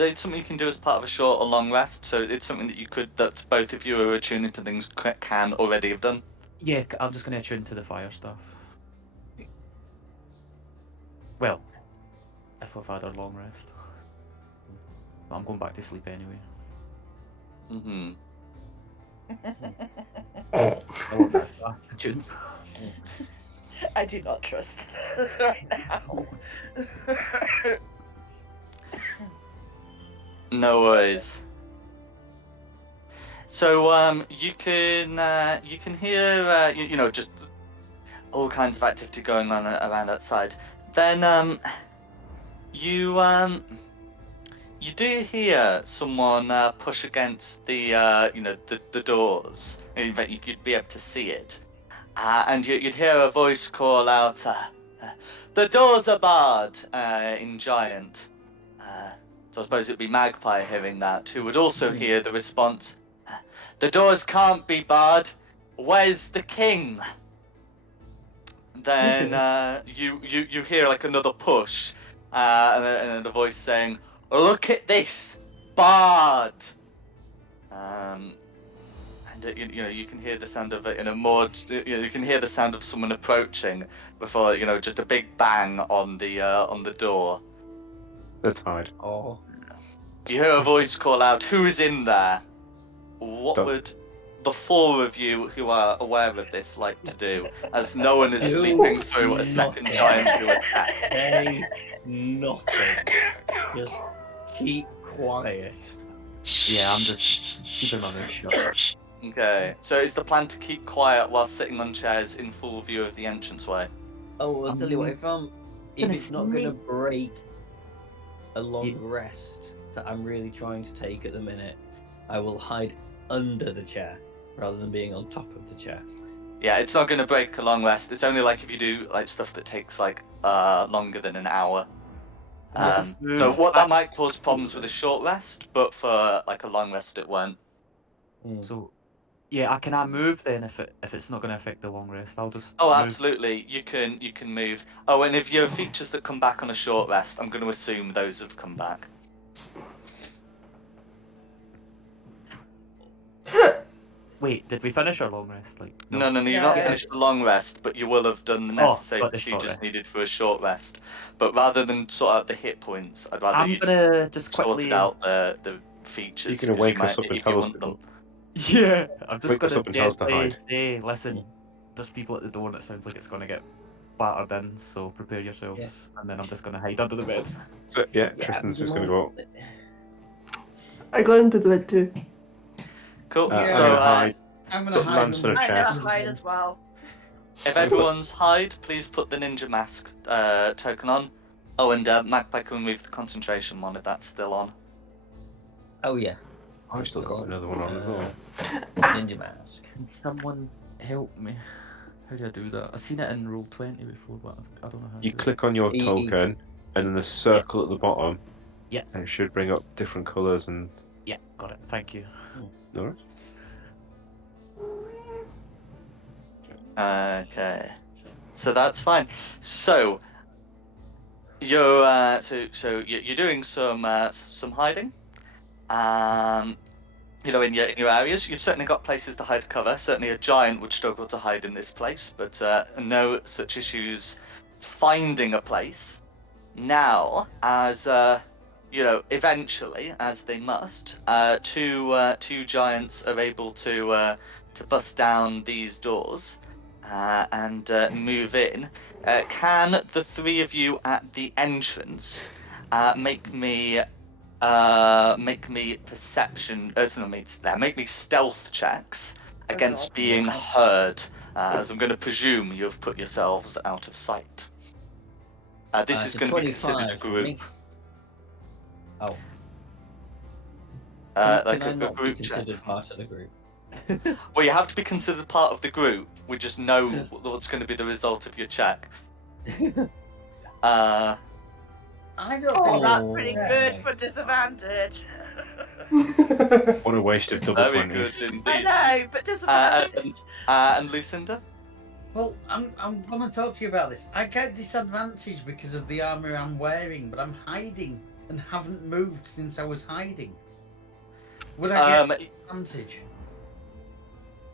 It's something you can do as part of a short or long rest, so it's something that both of you who are attuned to things can already have done. Yeah, I'm just going to attune to the fire stuff. Well, if we've had our long rest. But I'm going back to sleep anyway. Mm-hmm. I won't be attuned. I do not trust right now. No worries. So you can hear just all kinds of activity going on around outside. Then you do hear someone push against the doors. In fact, you could be able to see it, and you'd hear a voice call out, "The doors are barred," in Giant. So I suppose it'd be Magpie hearing that, who would also hear the response, "The doors can't be barred. Where's the king?" Then you hear like another push, and a voice saying, "Look at this, barred." and you can hear the sound of it in a more, you can hear the sound of someone approaching before just a big bang on the door. Let's hide. Oh, You hear a voice call out, "Who is in there?" What Stop. would the four of you who are aware of this like to do, as no one is Do sleeping through a second nothing. giant who attacked? say nothing. Just keep quiet. Yeah, I'm just keeping my mouth shut. Okay, so is the plan to keep quiet while sitting on chairs in full view of the entranceway? Oh, I'll tell you what. If Gonna it's not going to sneak- break a long Ye- rest that I'm really trying to take at the minute, I will hide under the chair rather than being on top of the chair. Yeah, it's not going to break a long rest. It's only like if you do like stuff that takes like longer than an hour. I'll just So move what that back. might cause problems with a short rest, but for like a long rest it won't. So, yeah, can I move then if it's not going to affect the long rest? I'll just Oh, move. absolutely. You can move. Oh, and if you have features that come back on a short rest, I'm going to assume those have come back. Wait, did we finish our long rest? Like, No, you've No. not finished the long rest, but you will have done the necessary got the short procedures rest. needed for a short rest. But rather than sort out the hit points, I'd rather I'm you gonna just sorted quickly. out the features. You're gonna 'cause wake you us might, up and if tell you us want them. Yeah, I'm just Wake us gonna up and tell us to gently hide. say, listen, there's people at the door and it sounds like it's gonna get battered in, so prepare yourselves. And then I'm just gonna hide under the bed. So yeah, Tristan's just gonna go up. I got into the bed too. Cool. Yeah. I'm So gonna hide. I'm gonna Put hide. Lance on a under- I know chest. hide as well. if everyone's hide, please put the ninja mask token on. Oh, and Magpie can remove the concentration one if that's still on. Oh yeah, I've still got another one on as well. ninja mask. Can someone help me? How do I do that? I've seen it in Roll20 before, but I don't know how to You do click on your E- token, and then the circle at the bottom. Yeah. And it should bring up different colours and. it. Yeah, got it. Thank you. No. Okay, so that's fine. So you're you're doing some hiding. In your areas, you've certainly got places to hide cover. Certainly, a giant would struggle to hide in this place, but no such issues finding a place. Now, as eventually, as they must, two giants are able to bust down these doors and move in. Can the three of you at the entrance make me perception? Make me stealth checks against God. being heard, as I'm going to presume you have put yourselves out of sight. This is It's going to be considered a 25 for me. group. Oh, Like can I a not be group check. considered part of the group? Well, you have to be considered part of the group. We just know what's going to be the result of your check. I don't Oh, think that's Oh, pretty yeah. good for disadvantage. What a waste of double Very 20. good I indeed. know, but disadvantage. And Lucinda? Well, I'm gonna talk to you about this. I get disadvantage because of the armor I'm wearing, but I'm hiding and haven't moved since I was hiding. Would I get advantage?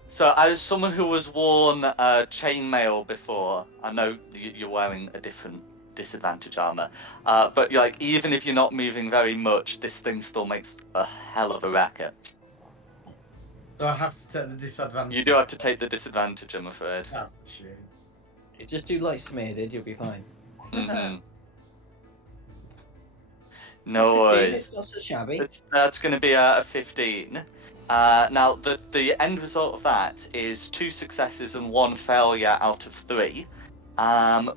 So, as someone who has worn chainmail before, I know you're wearing a different disadvantage armor. But even if you're not moving very much, this thing still makes a hell of a racket. So I have to take the disadvantage. You do have to take the disadvantage, I'm afraid. Oh, shit. Just do like Smear did, you'll be fine. Mm-hmm. No 15, worries. It's not so shabby. That's going to be a 15. Now, the end result of that is 2 successes and 1 failure out of 3,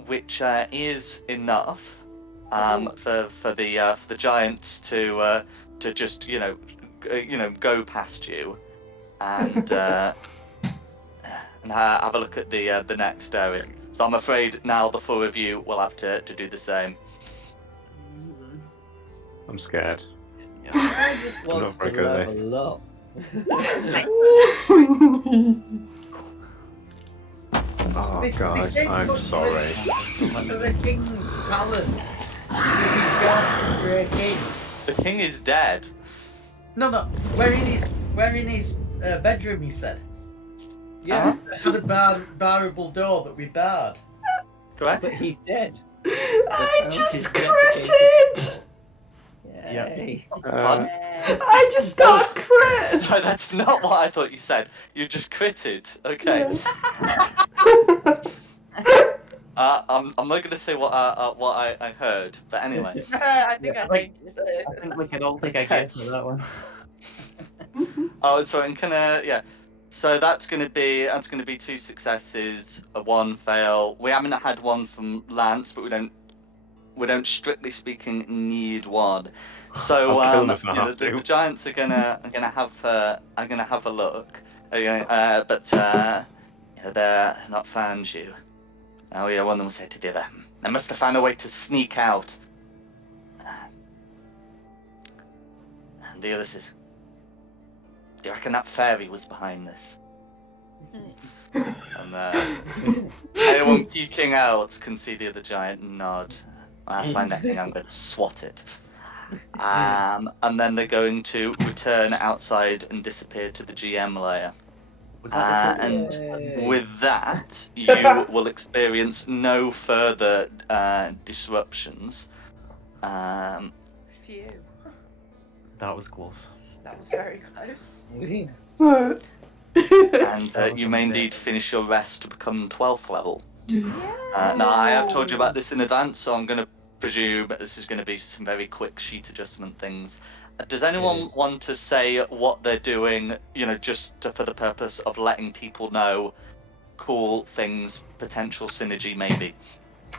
which is enough for the giants to just go past you and have a look at the next area. So I'm afraid now the 4 of you will have to do the same. I'm scared. I just I'm want not to very good at this. level up. Oh, This guys, ain't I'm good sorry. To the king's palace. If he's going to break in. The king is dead. No, we're in his bedroom, you said? Yeah, It had a barrable door that we barred. Correct. but he's dead. I fountain just desiccated. critted! Yay. Pardon? I just got crit! Sorry, that's not what I thought you said. You just critted. Okay. I'm not going to say what I heard, but anyway. I think Yeah, I like- changed I it. think we can all take a Okay. guess at that one. Oh, so I'm gonna yeah. So that's gonna be 2 successes, a 1 fail. We haven't had one from Lance, but we don't strictly speaking need one. So I'll kill him if I have the to. giants are gonna have a look. But they're not found you. Oh yeah, one of them will say to the other, they must have found a way to sneak out. And the other says, do you reckon that fairy was behind this? And anyone peeking out can see the other giant nod. When I find that thing, I'm going to swat it. And then they're going to return outside and disappear to the GM layer. Was that the And Yay. with that, you will experience no further disruptions. Phew. That was close. That was very close. And you may indeed finish your rest to become 12th level. Now, I have told you about this in advance, so I'm going to presume this is going to be some very quick sheet adjustment things. Does anyone want to say what they're doing, just for the purpose of letting people know cool things, potential synergy maybe?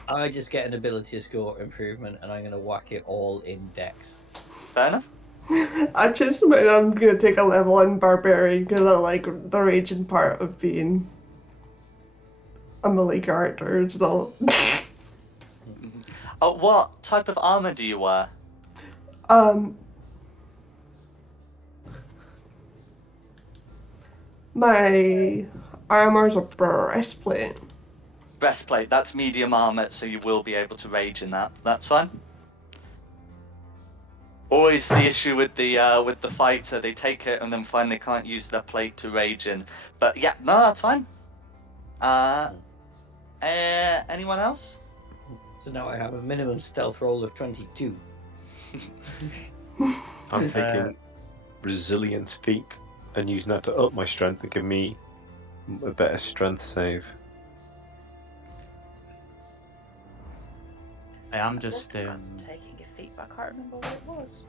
I just get an ability score improvement, and I'm going to whack it all in Dex. Fair enough. I changed my mind. I'm gonna take a level in Barbarian because I like the raging part of being a melee character. So, What type of armor do you wear? my armor's a breastplate. Breastplate, that's medium armor, so you will be able to rage in that. That's fine. Always the issue with the fighter, they take it and then find they can't use their plate to rage in. But yeah, no, that's fine. Anyone else? So now I have a minimum stealth roll of 22. I'm taking resilience feat and using that to up my strength to give me a better strength save. I am just taking a feat, but I can't remember what it was.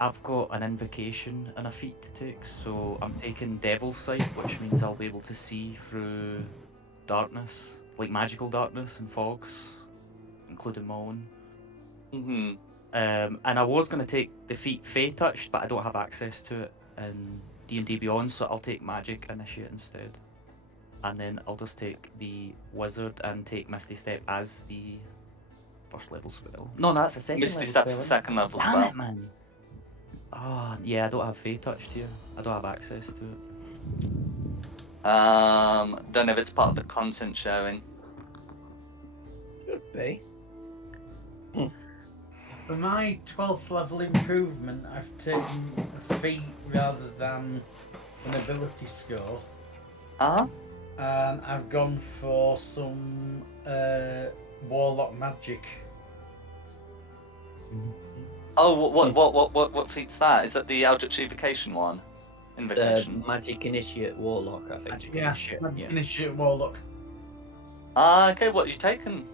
I've got an invocation and a feat to take, so I'm taking Devil's Sight, which means I'll be able to see through darkness, like magical darkness and fogs, including my own. Mm-hmm. And I was going to take the feat Fey Touched, but I don't have access to it in D&D Beyond, so I'll take Magic Initiate instead. And then I'll just take the Wizard and take Misty Step as the first level spell. No, that's a second Misty level Step's spell. the isn't it? second level Damn spell. it, man. Yeah, I don't have Fey Touched here. I don't have access to it. Don't know if it's part of the content sharing. Should be. For my 12th level improvement, I've taken a feat rather than an ability score. Uh-huh. And I've gone for some warlock magic. Oh, what feat's that? Is that the Eldritch Evocation one? Invocation. Magic Initiate Warlock, I think. Magic Yeah, Initiate, magic yeah. initiate warlock. Okay, what have you taken?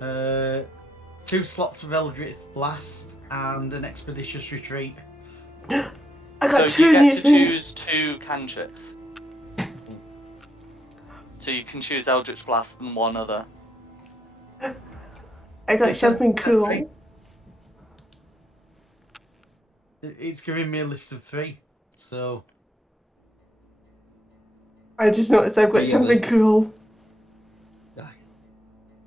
2 slots of Eldritch Blast and an Expeditious Retreat. I got So two you new get to things. choose 2 cantrips. So you can choose Eldritch Blast and one other. I got It says something that cool. three. It's giving me a list of 3. So I just noticed I've got Yeah, something there's- cool.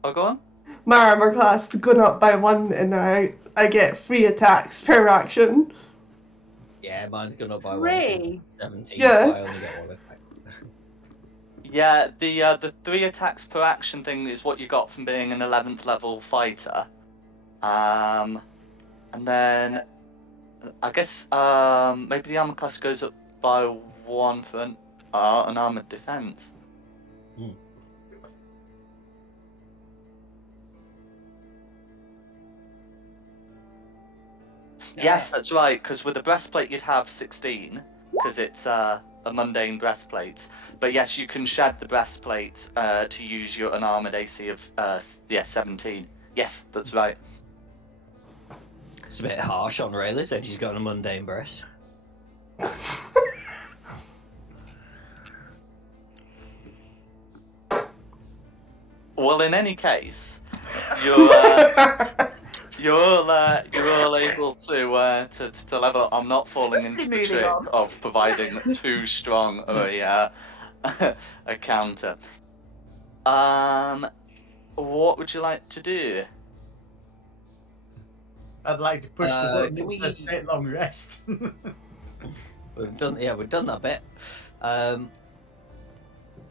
Oh, go on. My armor class is going up by 1 and I get 3 attacks per action. Yeah, mine's gone up by 3? 17, Yeah. but I only get 1 attack. Yeah, the 3 attacks per action thing is what you got from being an 11th level fighter. And then I guess maybe the armor class goes up buy one for an armored defense. Yes, that's right, because with the breastplate you'd have 16, because it's a mundane breastplate. But yes, you can shed the breastplate to use your unarmored AC of 17. Yes, that's right. It's a bit harsh on Rayleigh, said she's got a mundane breast. Well, in any case, you're all able to level up. I'm not falling into the Moving trick on. of providing too strong a counter. What would you like to do? I'd like to push the button Can and press we- take long rest. We've done that bit.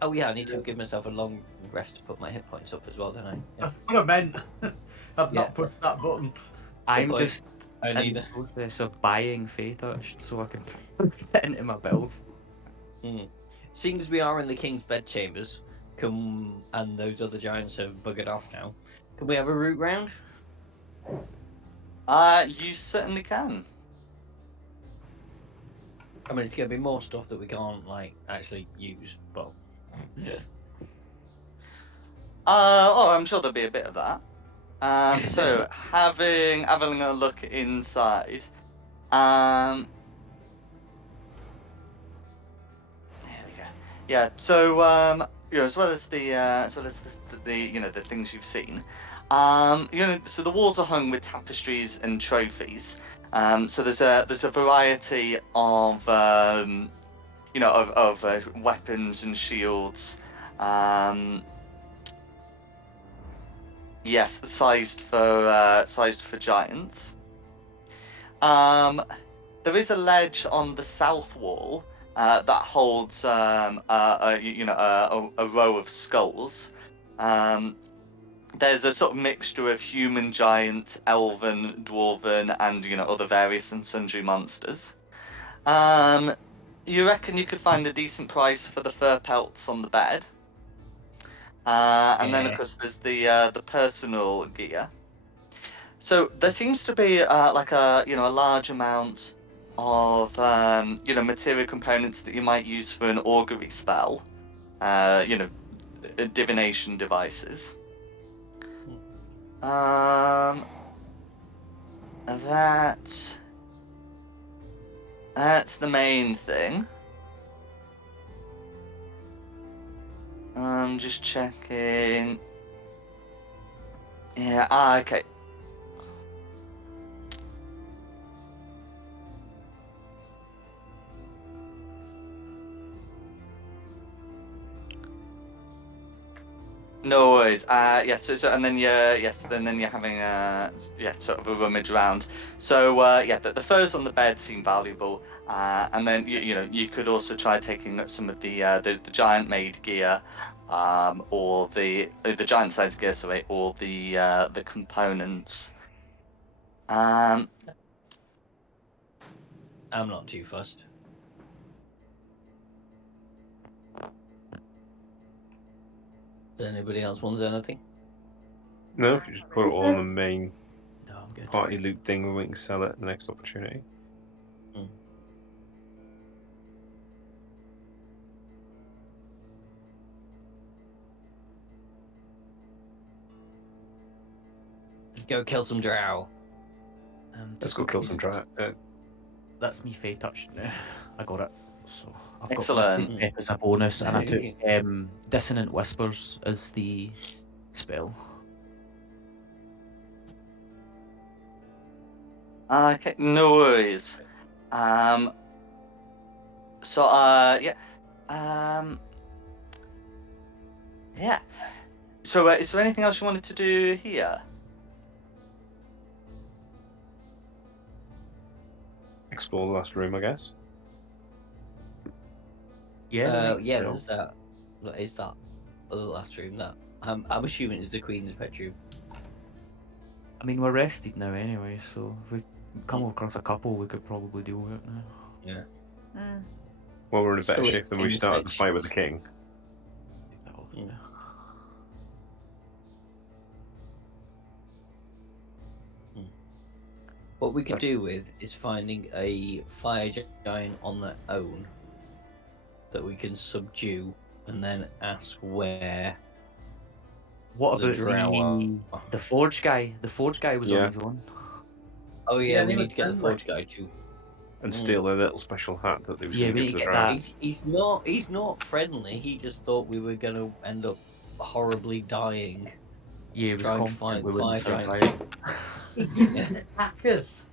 Oh yeah, I need to give myself a long rest to put my hit points up as well, don't I? Yeah. That's what I meant. I've Yeah. not pushed that button. I'm point. just I in need the process of buying Fey Touched so I can fit into my build. Seeing as we are in the king's bedchambers, and those other giants have buggered off now, can we have a route round? You certainly can. I mean, it's going to be more stuff that we can't like actually use, but I'm sure there'll be a bit of that. So having a look inside. There we go. Yeah. So as well as the the things you've seen, so the walls are hung with tapestries and trophies. So there's a variety of weapons and shields. Yes, sized for giants. There is a ledge on the south wall that holds a row of skulls. There's a sort of mixture of human, giant, elven, dwarven, and other various and sundry monsters. You reckon you could find a decent price for the fur pelts on the bed? And then of course there's the personal gear. So there seems to be like a large amount of material components that you might use for an augury spell, divination devices. That's the main thing. I'm just checking. Yeah, okay. No worries. So and then then you're having sort of a rummage around. So the furs on the bed seem valuable. And then you could also try taking some of the giant made gear, or the giant size gear, sorry, or the components. I'm not too fussed. Does anybody else want anything? No, if you just put it all on the main No, I'm good. party loot thing where we can sell it at the next opportunity. Let's go kill some drow. Let's go kill some drat. That's me Fey Touched now. I got it. So I've Excellent. got Mystic Step as a bonus, and I took Dissonant Whispers as the spell. Okay, no worries. So So is there anything else you wanted to do here? Explore the last room, I guess. Yeah. There's that. Is that other last room that I'm assuming is the Queen's bedroom. I mean, we're rested now anyway, so if we come across a couple, we could probably deal with it now. Yeah. Well, we're in a better So shape than we started the fight with the inspections. king. Oh, Mm. yeah. What we could do with is finding a fire giant on their own that we can subdue, and then ask where What the about drow are. the forge guy? The forge guy was on Yeah. his own. Oh yeah, Yeah, we he was need to get the friendly. forge guy too. And Mm. steal their little special hat that they was Yeah, going to we give need to to the get drow. that. He's not friendly. He just thought we were gonna end up horribly dying Yeah, he was trying to confident fight we wouldn't fire giants. survive. He didn't attack us.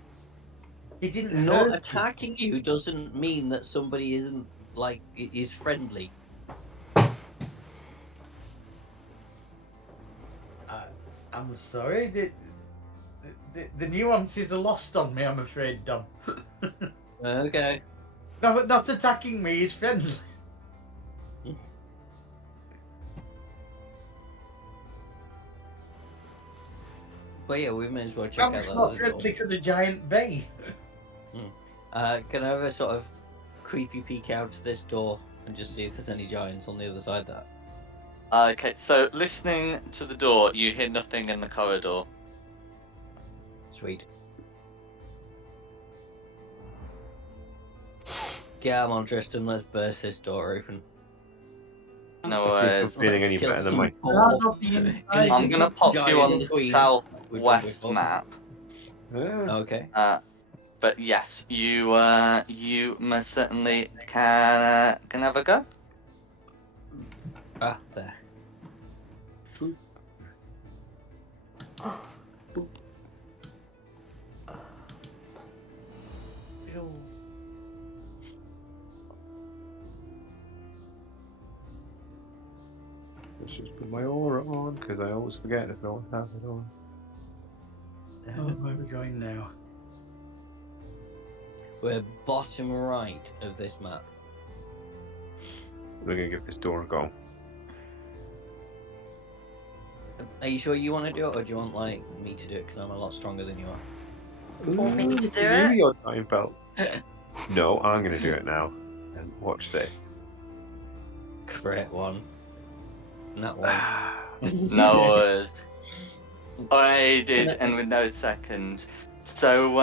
He didn't Not hurt us. attacking you doesn't mean that somebody isn't like is friendly. I'm sorry. The nuances are lost on me, I'm afraid, Dom. Okay. No, not attacking me is friendly. But yeah, we may as well check How out much that more other door. friendly could a giant be? Can I have a sort of creepy peek out this door and just see if there's any giants on the other side of that? Okay, so listening to the door, you hear nothing in the corridor. Sweet. Come on, Tristan, let's burst this door open. No Let's see if worries. I'm feeling Let's any kill better than some my. poor Out of the innocent I'm gonna pop you giant on the queen we've done southwest before. map. Okay. But yes, you most certainly can have a go. Ah, there. Let's just put my aura on, because I always forget if I don't have it on. Oh, where are we going now? We're bottom right of this map. We're going to give this door a go. Are you sure you want to do it, or do you want like me to do it? Because I'm a lot stronger than you are. Want me to do Give it? me your time belt. No, I'm going to do it now. And watch this. Crit one. That one. No worries. I did, and with no second. So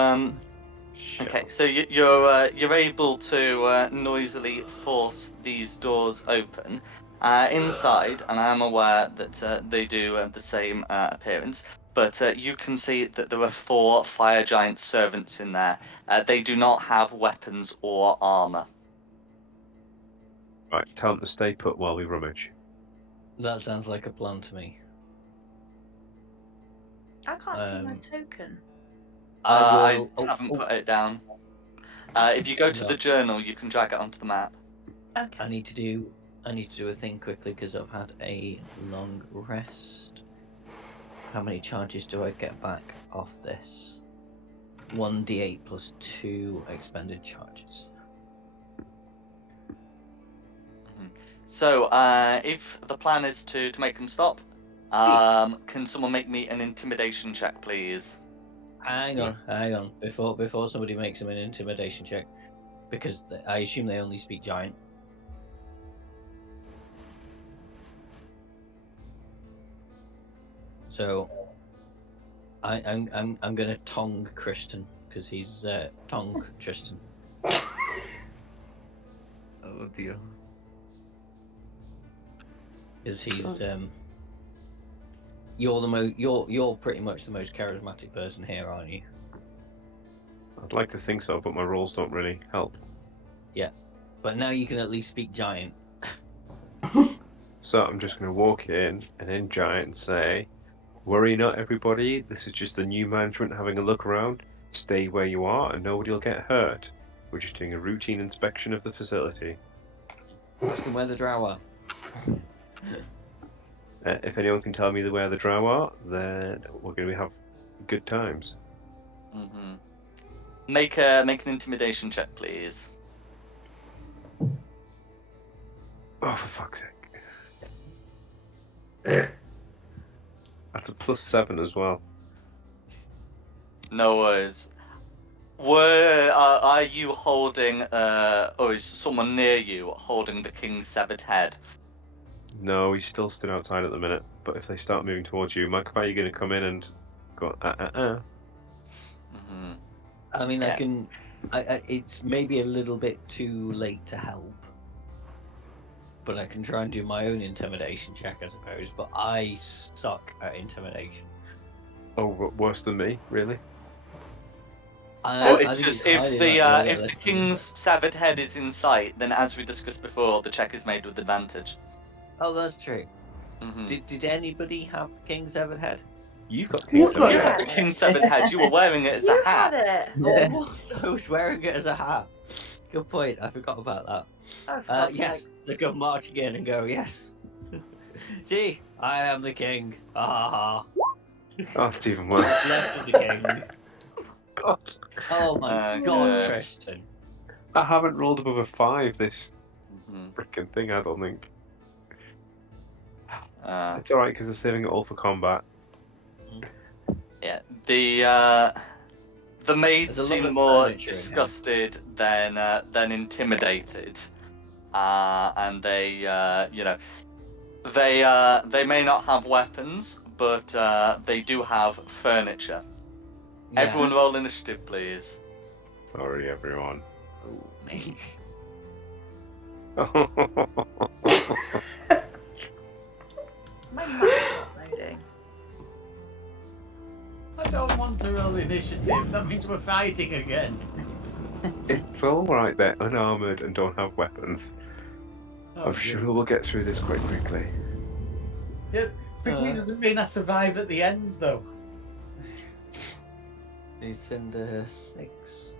okay, so you're able to noisily force these doors open. Inside, and I am aware that they do the same appearance, but you can see that there are 4 fire giant servants in there. They do not have weapons or armor. Right, tell them to stay put while we rummage. That sounds like a plan to me. I can't see my token. I will. haven't put it down. If you go to No. the journal, you can drag it onto the map. Okay. I need to do a thing quickly because I've had a long rest. How many charges do I get back off this? 1d8 plus 2 expended charges. So, if the plan is to make them stop, can someone make me an intimidation check, please? Hang on. Before somebody makes them an intimidation check, because I assume they only speak giant. So, I'm gonna tongue Christian because he's tongue Tristan. Oh dear. Because he's you're pretty much the most charismatic person here, aren't you? I'd like to think so, but my rolls don't really help. Yeah, but now you can at least speak giant. So I'm just going to walk in and in giant say, "Worry not, everybody. This is just the new management having a look around. Stay where you are, and nobody will get hurt. We're just doing a routine inspection of the facility. Ask them where the drow are." If anyone can tell me where the drow are, then we're going to have good times." Mm-hmm. Make an intimidation check, please. Oh, for fuck's sake. That's a +7 as well. No worries. Are you holding, or is someone near you holding the king's severed head? No, he's still stood outside at the minute. But if they start moving towards you, Magpie, you're going to come in and go, Mm-hmm. I mean, Yeah. I can. It's maybe a little bit too late to help, but I can try and do my own intimidation check, I suppose. But I suck at intimidation. Oh, worse than me, really? Well, I it's think just highly likely I'll get if the less than king's this. severed head is in sight, then as we discussed before, the check is made with advantage. Oh, that's true. Mm-hmm. Did anybody have the king's severed head? You've got You've King's got You Severed had Head. the king's severed head. You were wearing it as a You hat. had it. Oh, I was wearing it as a hat. Good point. I forgot about that. Oh, for God's Yes, sake. they come marching in and go, yes. See, I am the king. Ah, Oh, it's even what's worse. left of the king. God. Oh my God, Tristan. I haven't rolled above a 5 this Mhm. freaking thing, I don't think. It's It's alright, because they're saving it all for combat. Yeah, the maids There's a lot seem of more furniture in here. disgusted than intimidated, and they they may not have weapons, but they do have furniture. Yeah. Everyone roll initiative, please. Sorry, everyone. Oh, me. My map's not loading. I don't want to roll initiative. That means we're fighting again. It's alright, they're unarmoured and don't have weapons. Oh, I'm good. sure we'll get through this quite quickly. Yeah, quickly doesn't mean I survive at the end, though. It's under 6.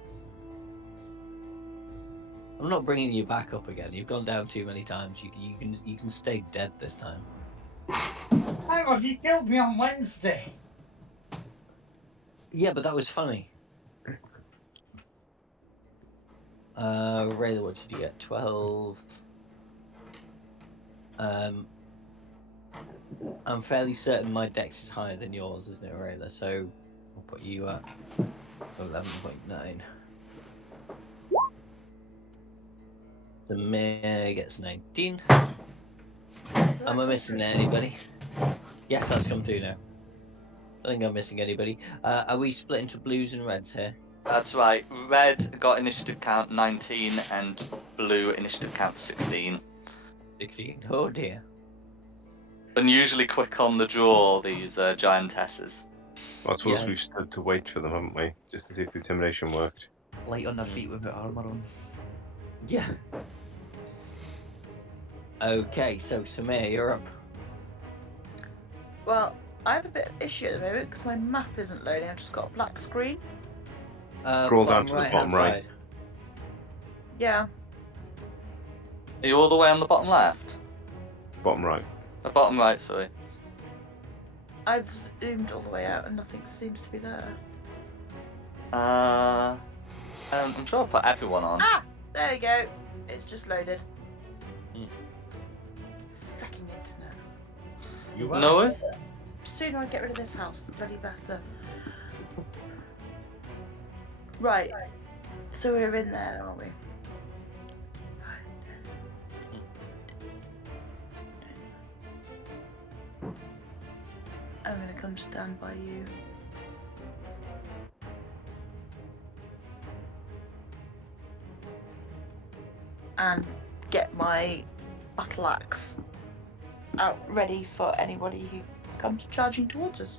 I'm not bringing you back up again. You've gone down too many times. You can stay dead this time. Hang on, you killed me on Wednesday. Yeah, but that was funny. Rayla, what did you get? 12. I'm fairly certain my dex is higher than yours, isn't it, Rayla? So I'll put you at 11.9. The mayor gets 19. Am I missing anybody? Yes, that's come through now. I think I'm missing anybody. Are we split into blues and reds here? That's right. Red got initiative count 19, and blue initiative count 16. 16. Oh dear. Unusually quick on the draw, these giantesses. Well, I suppose Yeah. we've stood to wait for them, haven't we? Just to see if the intimidation worked. Light on their feet without armour on. Yeah. Okay, so Samir, you're up. Well, I have a bit of issue at the moment because my map isn't loading. I've just got a black screen. Scroll down to the bottom right. Yeah. Are you all the way on the bottom left? Bottom right. The bottom right, sorry. I've zoomed all the way out and nothing seems to be there. I'm sure I'll put everyone on. Ah! There you go. It's just loaded. Mm. Fucking internet. You are. No worries. The sooner I get rid of this house, the bloody better. Right. So we're in there, aren't we? I'm gonna come stand by you. And get my battle axe out ready for anybody who comes charging towards us.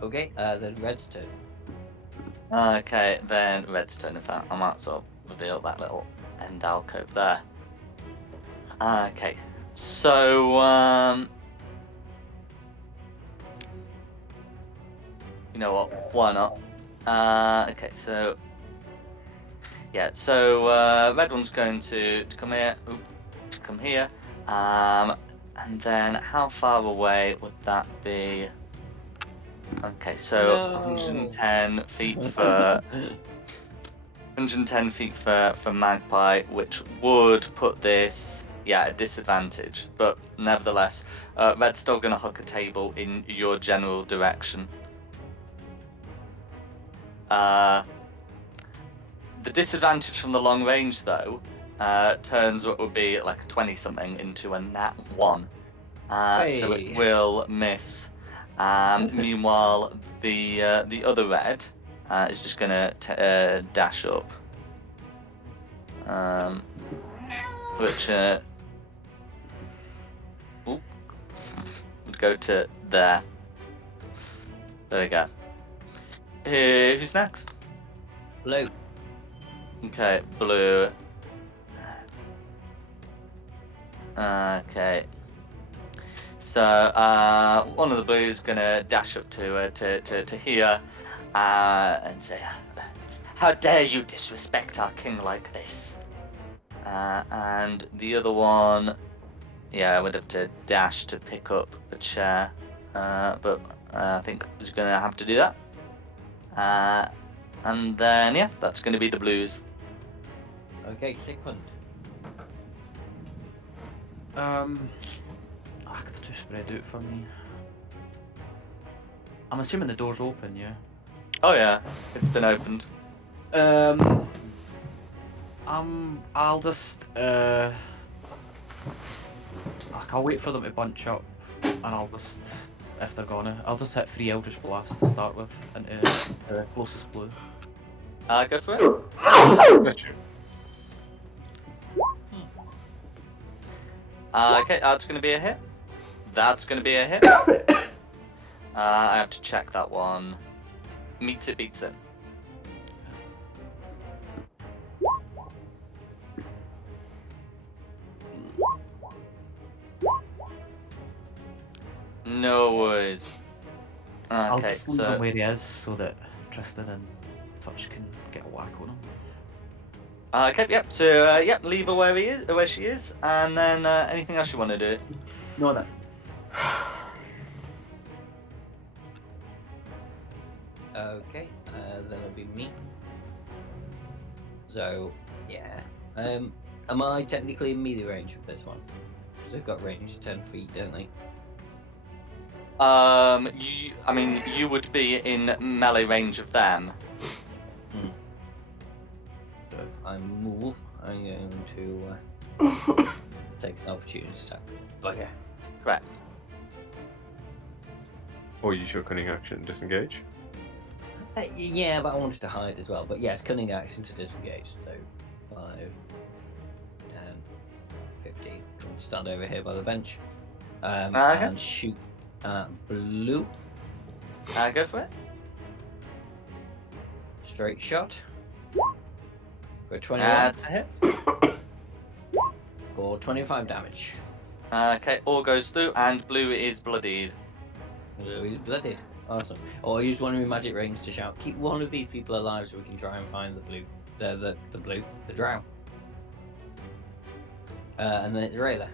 Okay, then red's turn. Okay, then red's turn. In fact, I might sort of reveal that little end alcove there. Okay, so you know what? Why not? Okay, so yeah, so red one's going to come here. Oop, to come here. And then how far away would that be? Okay, so No. 110 feet for 110 feet for Magpie, which would put this at disadvantage. But nevertheless, Red's still going to hook a table in your general direction. The disadvantage from the long range, though, turns what would be like a 20-something into a nat 1. So it Hey. will miss. Meanwhile, the other Red is just going to dash up. Which would go to there. There we go. Who's next? Blue. Okay, Blue. Okay. So one of the Blues is gonna dash up to here and say, "How dare you disrespect our king like this?" And the other one, yeah, I would have to dash to pick up a chair, but I think he's gonna have to do that. And then yeah, that's gonna be the Blues. Okay, Sigmund. I could just spread out for me. I'm assuming the door's open, yeah? Oh yeah, it's been opened. I'll just I'll wait for them to bunch up, and I'll just, if they're gonna, I'll just hit 3 Eldritch Blasts to start with into the closest Blue. Go for it. Gotcha. Okay, that's going to be a hit. That's going to be a hit. I have to check that one. Meets it, beats it. No worries. I'll Okay, just leave him so where he is so that Tristan and such can get a whack on him. okay, yep. So yep, leave her where she is, and then anything else you want to do? No, no. Okay, then it'll be me. So, yeah. Am I technically in melee range with this one? Because they've got range 10 feet, don't they? I mean, you would be in melee range of them. So if I move, I'm going to take an opportunity attack. Bugger. Correct. Or use your cunning action, disengage. Yeah, but I wanted to hide as well. But yes, cunning action to disengage. So 5, 10, 15. Come stand over here by the bench. Okay. And shoot at Blue. Go for it. Straight shot. For 21. That's a hit. For 25 damage. Okay, all goes through, and Blue is bloodied. Blue is blooded. Awesome. Or I used one of my magic rings to shout, keep one of these people alive so we can try and find the blue. The drow. And then it's Rayla.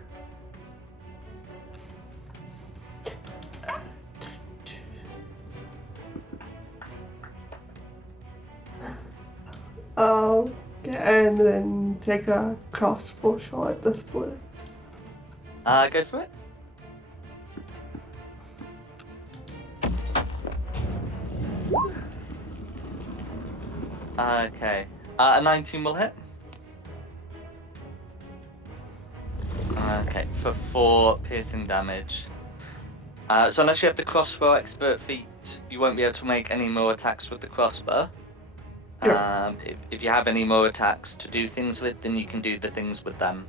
I'll get in and then take a crossbow shot at this Blue. Go for it. Okay. A 19 will hit. Okay, for 4 piercing damage. So unless you have the crossbow expert feat, you won't be able to make any more attacks with the crossbow. Yeah. If you have any more attacks to do things with, then you can do the things with them.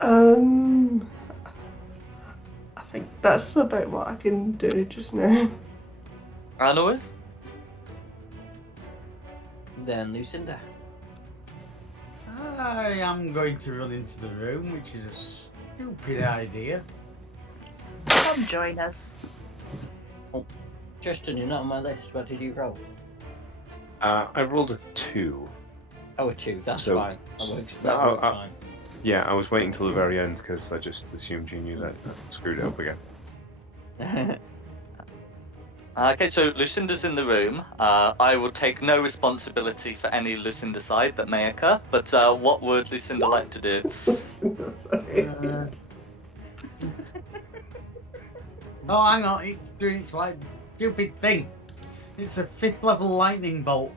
I think that's about what I can do just now. Anois? Then Lucinda. I am going to run into the room, which is a stupid idea. Come join us. Justin, you're not on my list. What did you roll? I rolled a 2. Oh, a 2. That's So- fine. That works, No, works fine. Yeah, I was waiting till the very end because I just assumed you knew that I screwed it up again. Okay, so Lucinda's in the room. I will take no responsibility for any Lucindicide that may occur, but what would Lucinda like to do? Oh, hang on, it's doing its like stupid thing. It's a 5th level lightning bolt.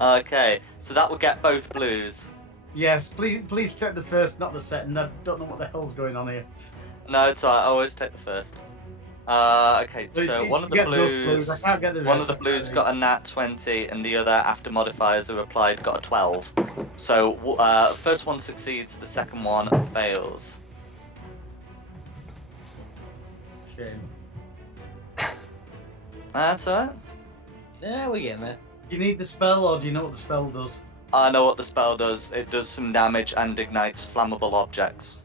Okay, so that will get both blues. Yes, please take the first, not the second. I don't know what the hell's going on here. No, it's alright, I always take the first. Okay, so It's one to of the get both blues. I blues, can't get the one reds. of the blues got a nat 20, and the other, after modifiers are applied, got a 12. So first one succeeds, the second one fails. Shame. That's alright. Yeah, we're getting there. You need the spell, or do you know what the spell does? I know what the spell does. It does some damage and ignites flammable objects.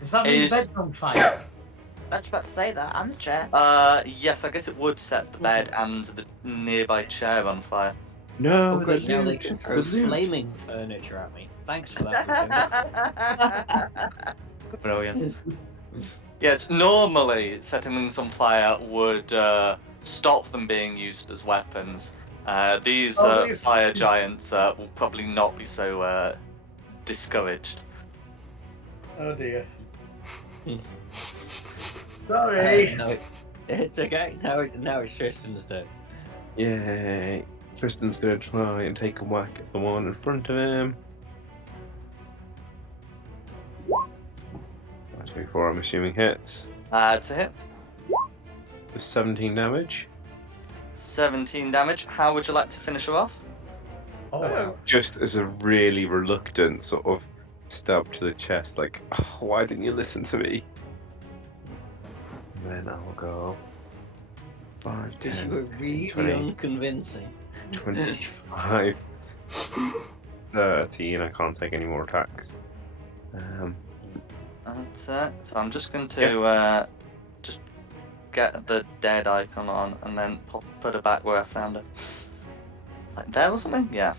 Does that mean the Is- bed's on fire? I was about to say that, and the chair. Yes, I guess it would set the bed and the nearby chair on fire. No, Oh, great! the Now they loot, can the throw loot. flaming furniture at me. Thanks for that, Lucinda. Brilliant. Yes, normally setting things on fire would stop them being used as weapons. These fire giants will probably not be so discouraged. Oh dear. Sorry. No, it's okay. Now it's Tristan's turn. Yay. Tristan's gonna try and take a whack at the one in front of him. That's before I'm assuming hits. To hit. The 17 damage. 17 damage. How would you like to finish her off? Oh, wow. Just as a really reluctant sort of stab to the chest, like, oh, why didn't you listen to me? And then I'll go 5, Because you 10, were really 20. unconvincing. 25, 30, and I can't take any more attacks. That's it. So I'm just going to just get the dead icon on and then put her back where I found her. Like there or something? Yeah.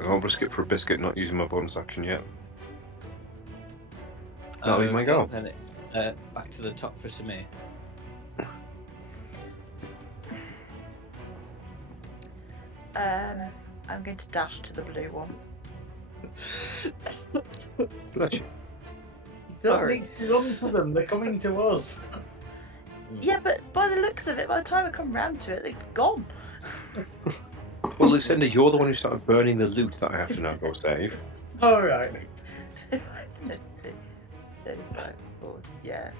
I'll risk it for a biscuit, not using my bonus action yet. That'll be my go. Then back to the top for Samir. I'm going to dash to the blue one. Bless you. You don't need to run for them. They're coming to us. Yeah, but by the looks of it, by the time I come round to it, it's gone. Well, Lucinda, you're the one who started burning the loot that I have to now go save. All right. 35, 40, yeah.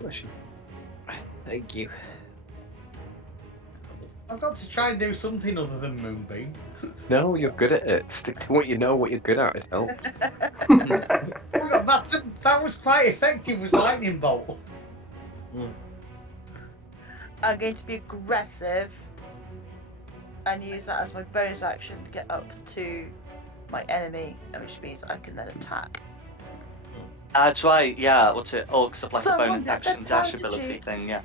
Bless you. Thank you. I've got to try and do something other than Moonbeam. No, you're good at it. Stick to what you know, what you're good at. It helps. That was quite effective, was Lightning Bolt. I'm going to be aggressive and use that as my bonus action to get up to my enemy, which means I can then attack. That's right, yeah. What's it? Oh, because of like a Someone bonus get action their dash fortitude. ability thing, yeah.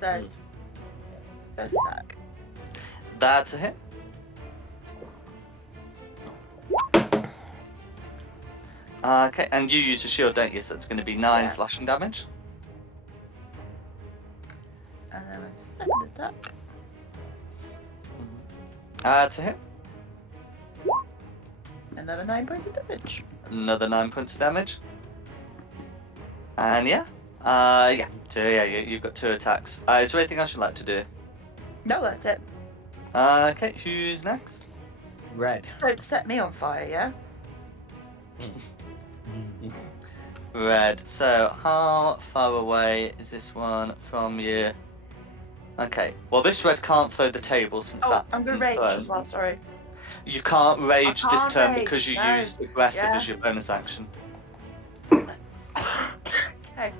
So, first attack. That's a hit. Okay, and you use a shield, don't you? So it's going to be 9 Yeah. slashing damage. And then my second attack. That's a hit. Another 9 points of damage. Another 9 points of damage. And yeah. So yeah, you've got 2 attacks. Is there anything else you'd like to do? No, that's it. Okay, who's next? Red. Don't set me on fire, yeah? Red. So how far away is this one from you? Okay. Well, this red can't throw the table since Oh, that's I'm going to been rage thrown. as well, sorry. You can't rage I this can't turn rage, because you no. used aggressive Yeah. as your bonus action. Okay.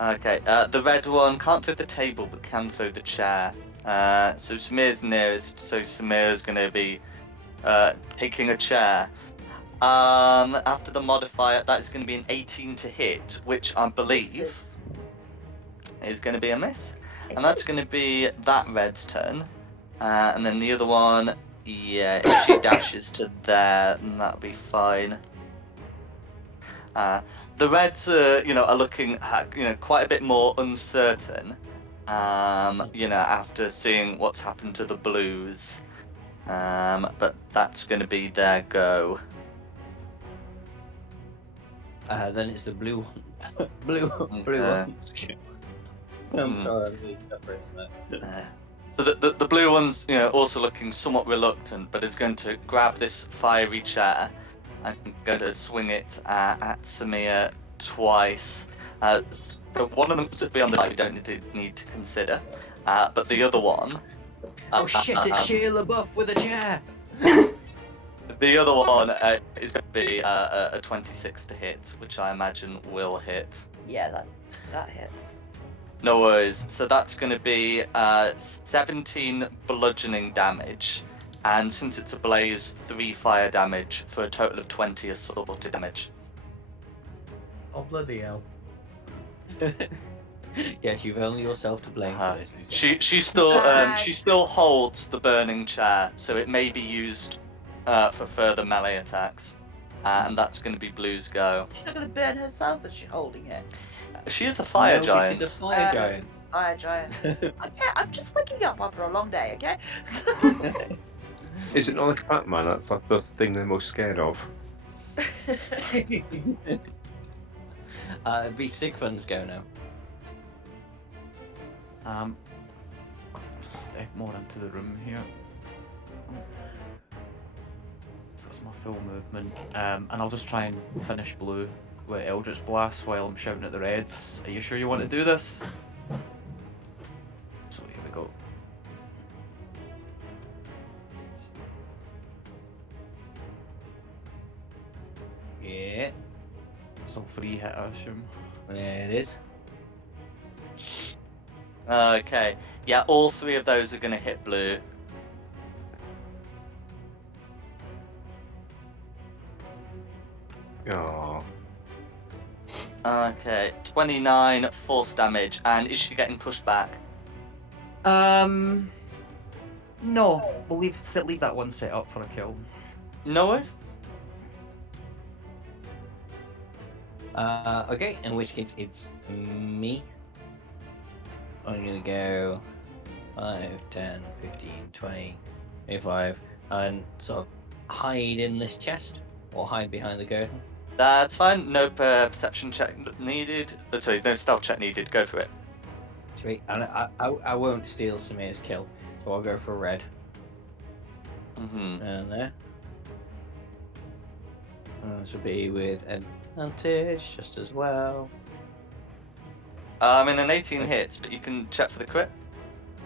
Okay, the red one can't throw the table but can throw the chair. So Samir's nearest, so Samir's going to be taking a chair. After the modifier, that is going to be an 18 to hit, which I believe Misses. is going to be a miss. It And that's is. going to be that red's turn. And then the other one, yeah, if she dashes to there, then that'll be fine. The Reds are looking quite a bit more uncertain. After seeing what's happened to the Blues. But that's going to be their go. Then it's the blue one. blue ones. I'm sorry, I'm losing reference there. So the blue one's also looking somewhat reluctant, but is going to grab this fiery chair and going to swing it at Samir twice. So one of them to be on the side we don't need to consider, but the other one. Oh shit! It's Sheila Buff with a chair. The other one is going to be a 26 to hit, which I imagine will hit. Yeah, that hits. No worries. So that's going to be 17 bludgeoning damage, and since it's a blaze, 3 fire damage for a total of 20 assaulted damage. Oh bloody hell! Yes, you've only yourself to blame for this. She still holds the burning chair, so it may be used for further melee attacks, and that's going to be Blue's go. She's not going to burn herself as she's holding it. She is a fire giant. She's a fire giant. Fire giant. Okay, I'm just waking up after a long day, okay? Is it not like Batman? That's like the thing they're most scared of. It'd be Sigmund's go now. Just step more into the room here. So that's my full movement. And I'll just try and finish Blue with Eldritch Blast while I'm shouting at the Reds. Are you sure you want to do this? So here we go. Yeah. It's all free hit, I assume. There it is. Okay. Yeah, all 3 of those are going to hit Blue. Oh. Okay, 29 force damage, and is she getting pushed back? No. We'll leave that one set up for a kill. No worries. Okay, in which case it's me. I'm gonna go 5, 10, 15, 20, 25, and sort of hide in this chest, or hide behind the curtain. That's fine. No perception check needed. Sorry, no stealth check needed. Go for it. Sweet, and I won't steal Samir's kill, so I'll go for red. And there. This will be with advantage just as well. In an 18 hits, but you can check for the crit.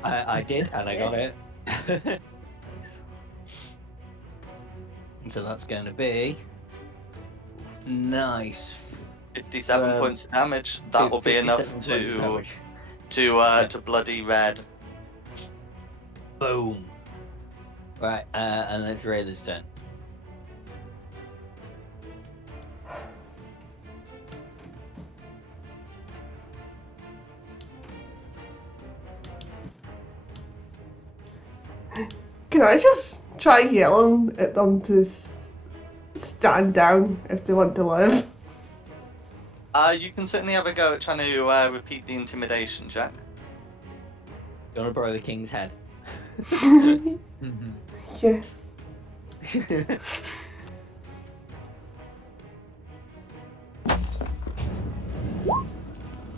I did, and I got it. Nice. So that's going to be nice. 57 points of damage. That will be enough to bloody red. Boom. Right, and let's raid this turn. Can I just try yelling at them to stand down if they want to live? You can certainly have a go at trying to repeat the intimidation check. You want to borrow the king's head? Yeah.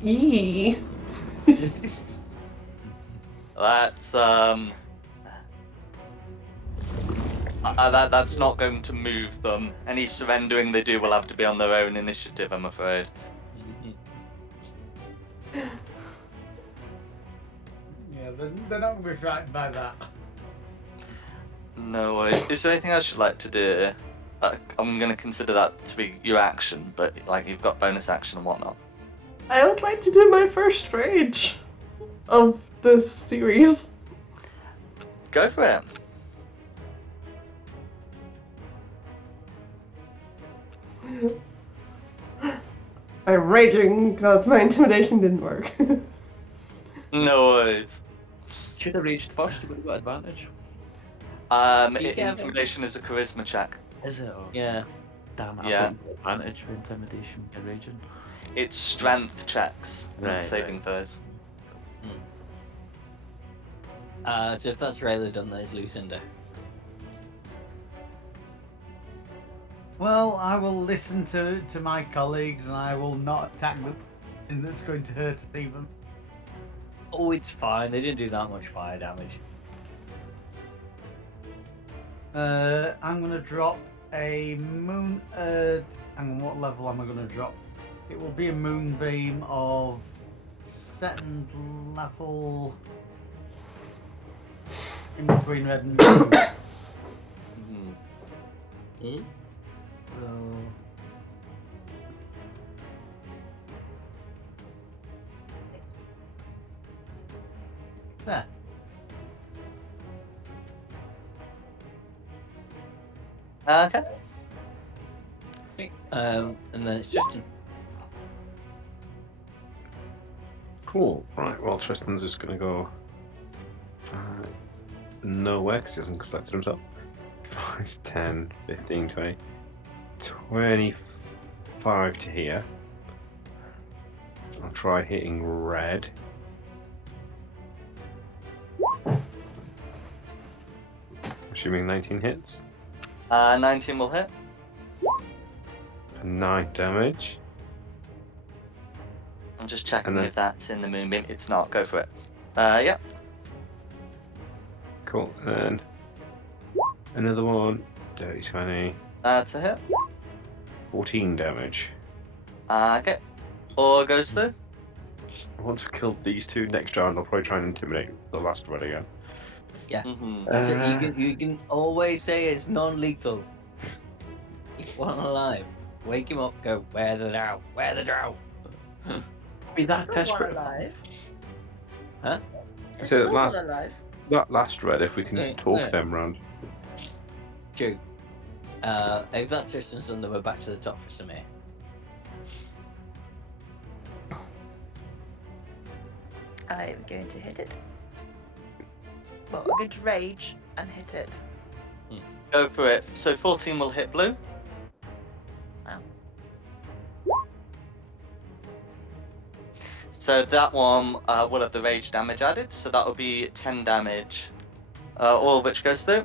Eee. That's that's not going to move them. Any surrendering they do will have to be on their own initiative, I'm afraid. Yeah, they're not going to be frightened by that. No worries. Is there anything else you'd like to do? I'm going to consider that to be your action, but like you've got bonus action and whatnot. I would like to do my first rage of this series. Go for it. I'm raging because my intimidation didn't work. No worries. Should have raged first, you would have got advantage. Intimidation is a charisma check. Is it? Yeah. Damn it, I Yeah. thought you got advantage for intimidation and raging. It's strength checks and Right, saving right. throws. So if that's Rayla done, there's Lucinda. Well, I will listen to my colleagues and I will not attack them. And that's going to hurt us even. Oh, it's fine. They didn't do that much fire damage. I'm going to drop a moon. Hang on, what level am I going to drop? It will be a moonbeam of second level in between red and blue. Mhm. So, There. Okay. And then it's Justin. Cool. Right. Well, Tristan's just going to go nowhere because he hasn't selected himself. 5, 10, 15, 20, 25 to here. I'll try hitting red. Assuming 19 hits. 19 will hit. 9 damage. I'm just checking And then- if that's in the moonbeam. It's not. Go for it. Yeah. Cool. And then another one. Dirty 20. That's a hit. 14 damage. Okay. Or goes through. Once we've killed these two, next round I'll probably try and intimidate the last one again. Mm-hmm. You can always say it's non-lethal. Keep one alive. Wake him up. Go. Where the drow? Where the drow? Be that Still one desperate. alive. Huh? There's So still last- one alive. That last red, if we can Yeah, talk yeah. them round. True. If that Tristan's done, then we're back to the top for Samir. I am going to hit it. Well, I'm going to rage and hit it. Go for it. So 14 will hit blue. Wow. So that one will have the rage damage added. So that will be 10 damage. All of which goes through.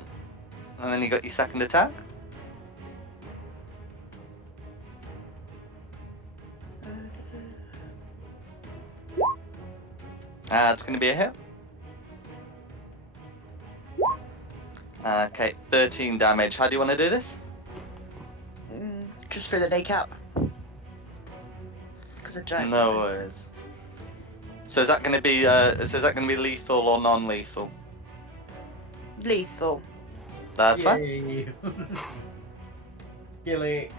And then you got your second attack. It's going to be a hit. Okay, 13 damage. How do you want to do this? Just fill an A cap. Because a giant. No worries. So is that going to be lethal or non-lethal? Lethal. That's fine. Yay. Kill it.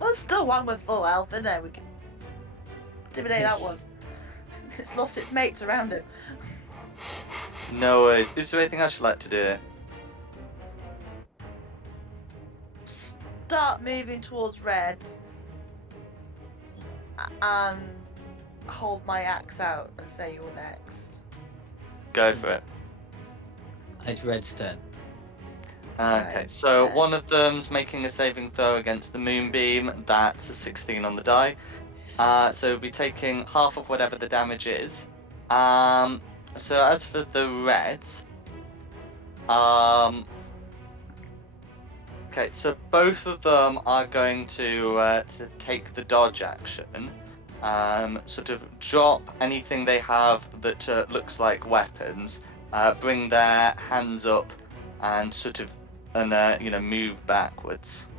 Well, still one with full health, isn't there? We can intimidate that one. It's lost its mates around it. No worries. Is there anything else you'd like to do? Start moving towards red. And hold my axe out and say you're next. Go for it. It's Red's turn. Okay, so Okay. one of them's making a saving throw against the moonbeam. That's a 16 on the die. So we'll be taking half of whatever the damage is. So as for the reds, okay, so both of them are going to take the dodge action. Sort of drop anything they have that looks like weapons. Bring their hands up and sort of move backwards.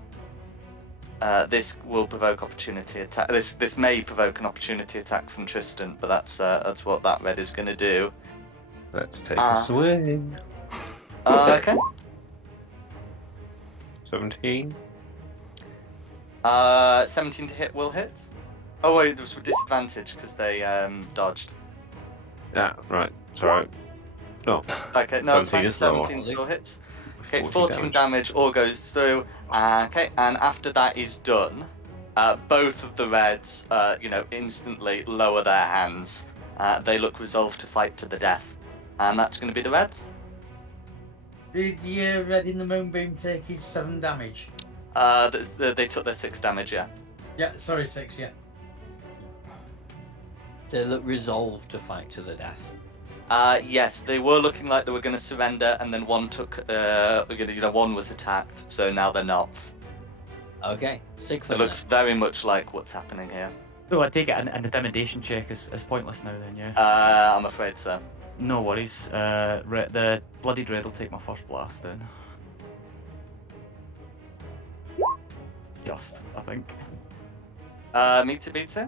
This will provoke opportunity attack. This may provoke an opportunity attack from Tristan, but that's what that red is going to do. Let's take a swing. Okay. 17. 17 to hit will hit. Oh wait, there was disadvantage because they dodged. Yeah, right. Sorry. No. Okay, no, it's 17 fine. is lower. 17 still hits. Okay, 14 14 damage all goes through. Okay, and after that is done, both of the reds, instantly lower their hands. They look resolved to fight to the death, and that's going to be the reds. Did your red in the moonbeam take his 7 damage? They took their 6 damage, yeah. Yeah, sorry, 6, yeah. So they look resolved to fight to the death. Yes, they were looking like they were going to surrender, and then one one was attacked, so now they're not. Okay, It Sigfrid. looks very much like what's happening here. Oh, I take it an intimidation check is pointless now then, yeah? I'm afraid so. No worries. The Bloody Dread will take my first blast then. Just, I think. Meet it, beats it.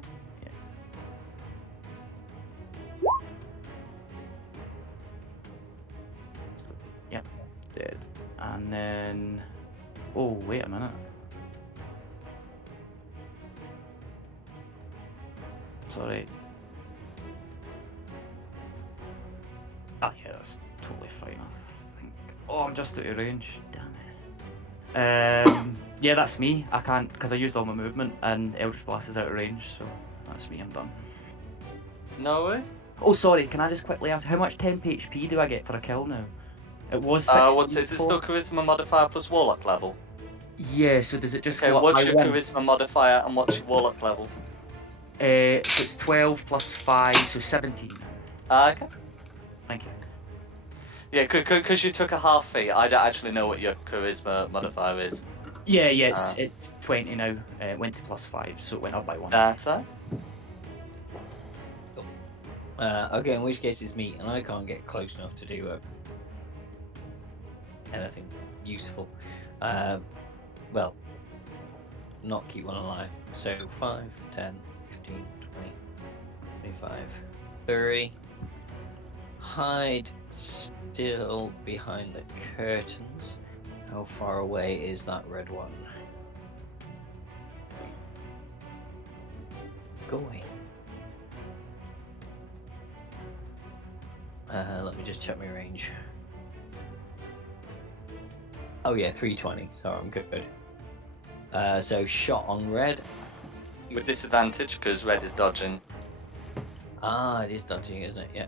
Yep, dead. And then... Oh, wait a minute. Sorry. Ah, yeah, that's totally fine, I think. Oh, I'm just out of range. Damn it. Yeah, that's me. I can't, because I used all my movement, and Eldritch Blast is out of range, so that's me, I'm done. No worries. Oh, sorry, can I just quickly ask, how much temp HP do I get for a kill now? It was 16 What's it? Is it still Charisma modifier plus Warlock level? Yeah, so does it just Okay, go up what's by your 1? Charisma modifier and what's your Warlock level? So it's 12 plus 5, so 17. Okay. Thank you. Yeah, because you took a half fee, I don't actually know what your Charisma modifier is. Yeah, it's 20 now. It went to plus 5, so it went up by 1. That's right. Okay, in which case it's me, and I can't get close enough to do anything useful. Well, not keep one alive. So 5, 10, 15, 20, 25, 30. Hide still behind the curtains. How far away is that red one? Going. Let me just check my range. Oh yeah, 320. So I'm good. So shot on red. With disadvantage because red is dodging. Ah, it is dodging, isn't it? Yeah.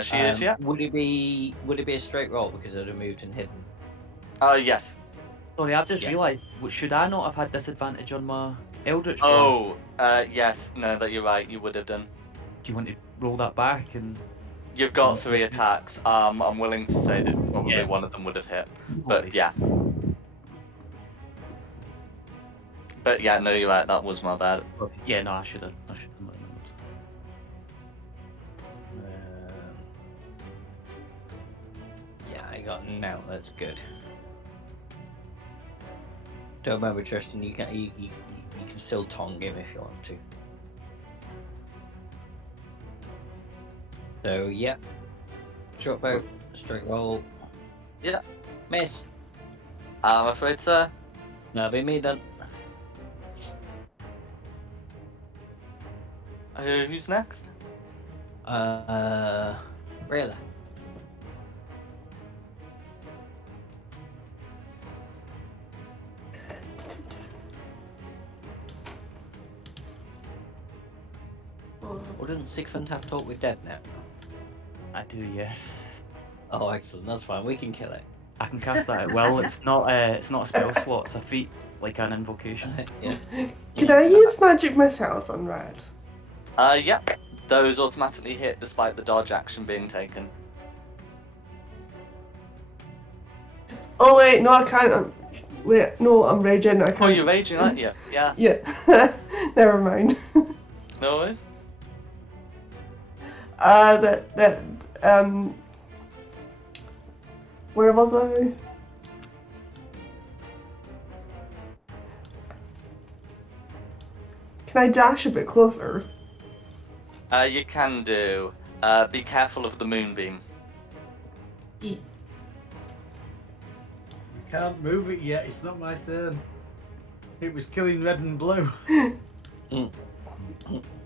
She is, yeah. Would it be a straight roll because it would have moved and hidden? Yes. Sorry, I've just Yeah. realised, should I not have had disadvantage on my Eldritch Blast? Oh, yes. No, that you're right. You would have done. Do you want to roll that back and... You've got 3 attacks. I'm willing to say that probably Yeah. one of them would have hit. No But worries. yeah. But yeah, no, you're right. That was my bad. Yeah, no, I should have. Yeah, I got now. That's good. Don't remember, Tristan. You can still tongue him if you want to. So yeah, short bow, straight roll. Yeah. Miss. I'm afraid so. Now be me done. Who's next? Really? Well, doesn't Sigfund have talk with dead now? I do, yeah. Oh, excellent. That's fine. We can kill it. I can cast that at will. It's not a spell slot. It's a feat, like an invocation. Yeah. Can I use magic missiles on red? Yeah. Those automatically hit despite the dodge action being taken. Oh wait, no, I can't. Wait, no, I'm raging. I can't. Oh, you're raging, aren't you? Yeah. Yeah. Never mind. No worries. Where was I? Can I dash a bit closer? You can do. Be careful of the moonbeam. I can't move it yet. It's not my turn. It was killing red and blue.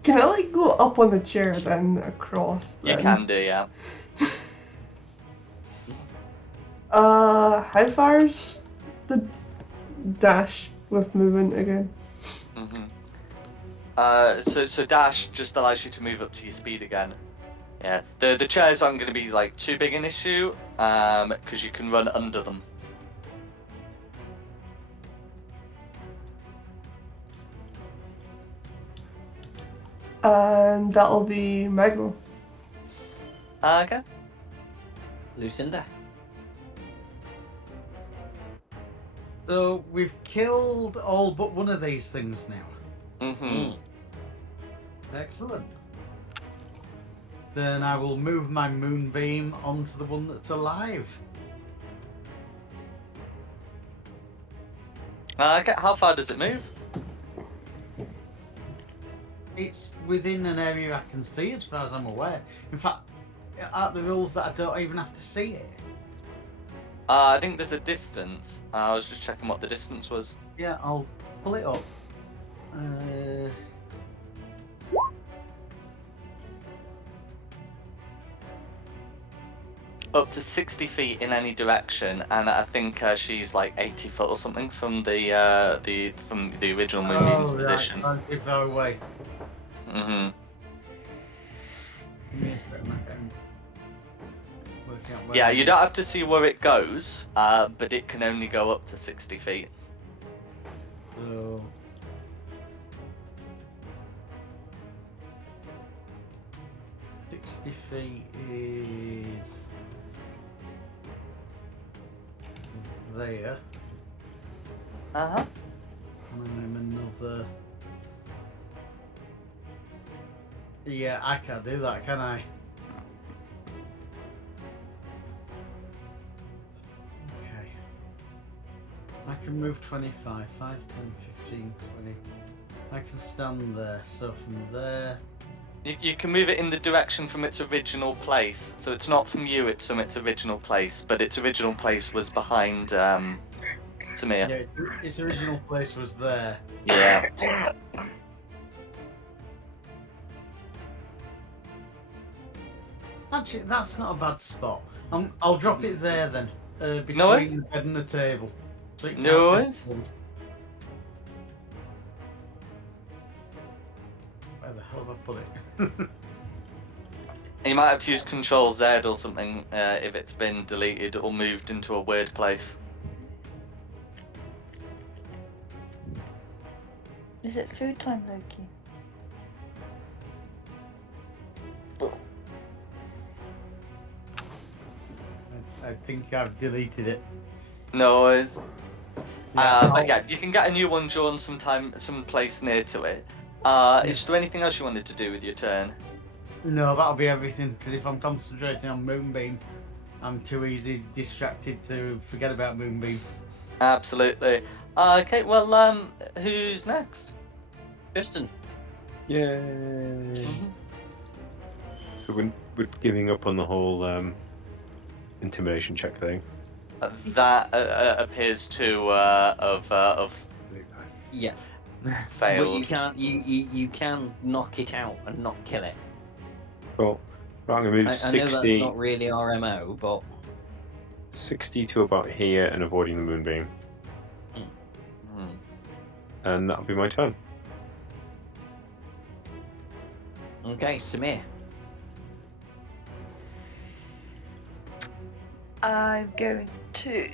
Can I like go up on the chair then across? You then? can do, yeah. How far's the dash with movement again? So dash just allows you to move up to your speed again. Yeah. The chairs aren't going to be like too big an issue, because you can run under them. And that'll be Michael. Okay. Lucinda. So we've killed all but one of these things now. Mm-hmm. Excellent. Then I will move my moonbeam onto the one that's alive. Okay, how far does it move? It's within an area I can see as far as I'm aware. In fact, are the rules that I don't even have to see it? I think there's a distance. I was just checking what the distance was. Yeah, I'll pull it up. Up to 60 feet in any direction, and I think she's like 80 foot or something from the original moonbeam's position. Right, too far away. Mm-hmm. Give me a second, I can work out where Yeah, I you am. don't have to see where it goes, but it can only go up to 60 feet. So... $60 feet is there, Uh-huh. and I'm another. Yeah, I can't do that, can I? Okay. I can move 25, 5, 10, 15, 20. I can stand there, so from there. You can move it in the direction from its original place. So it's not from you, it's from its original place. But its original place was behind Tamir. Yeah, its original place was there. Yeah. Actually, that's not a bad spot. I'll drop it there then, between worries. the bed and the table. So it No can't be worries. pulled. Where the hell have I put it? You might have to use Control Z or something if it's been deleted or moved into a weird place. Is it food time, Loki? I think I've deleted it. No worries. Yeah, But yeah, you can get a new one drawn some place near to it. Is there anything else you wanted to do with your turn? No, that'll be everything. Because if I'm concentrating on Moonbeam, I'm too easily distracted to forget about Moonbeam. Absolutely. Okay, well, who's next? Justin. Yay! So we're giving up on the whole intimidation check thing. That appears to have Yeah. But failed. you can't. You can knock it out and not kill it. Cool. Right, I'm gonna move I know 60, that's not really our MO, but 60 to about here and avoiding the moonbeam, and that'll be my turn. okay, Samir. I'm going to.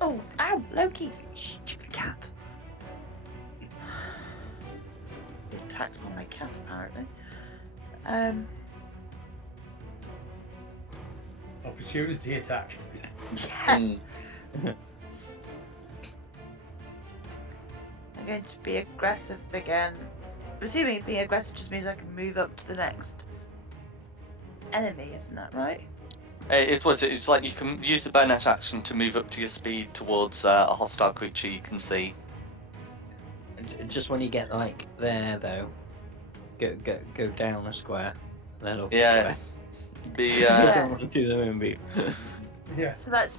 Oh, ow, Loki, you stupid cat. He attacked on my cat, apparently. Opportunity attack. Yeah. Mm. I'm going to be aggressive again. Assuming being aggressive just means I can move up to the next enemy, isn't that right? It's like you can use the bonus action to move up to your speed towards a hostile creature you can see. Just when you get like there, though, go down a square, then up Yes. Be Yeah. to the moonbeam. Yeah. So that's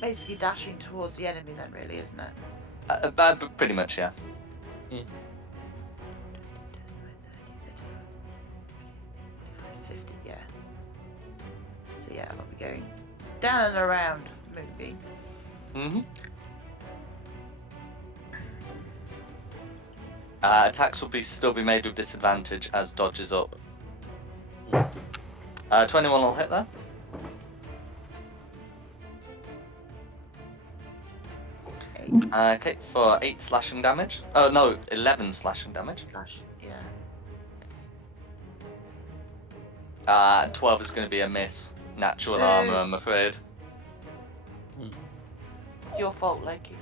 basically dashing towards the enemy then, really, isn't it? pretty much, yeah. 30, 50, yeah. So yeah, I'll be going down and around Moonbeam. Attacks will still be made with disadvantage as dodges up. 21 will hit there. Okay, for 8 slashing damage. Oh no, 11 slashing damage. Slash, yeah. And 12 is going to be a miss. Natural armor, I'm afraid. It's your fault, Loki.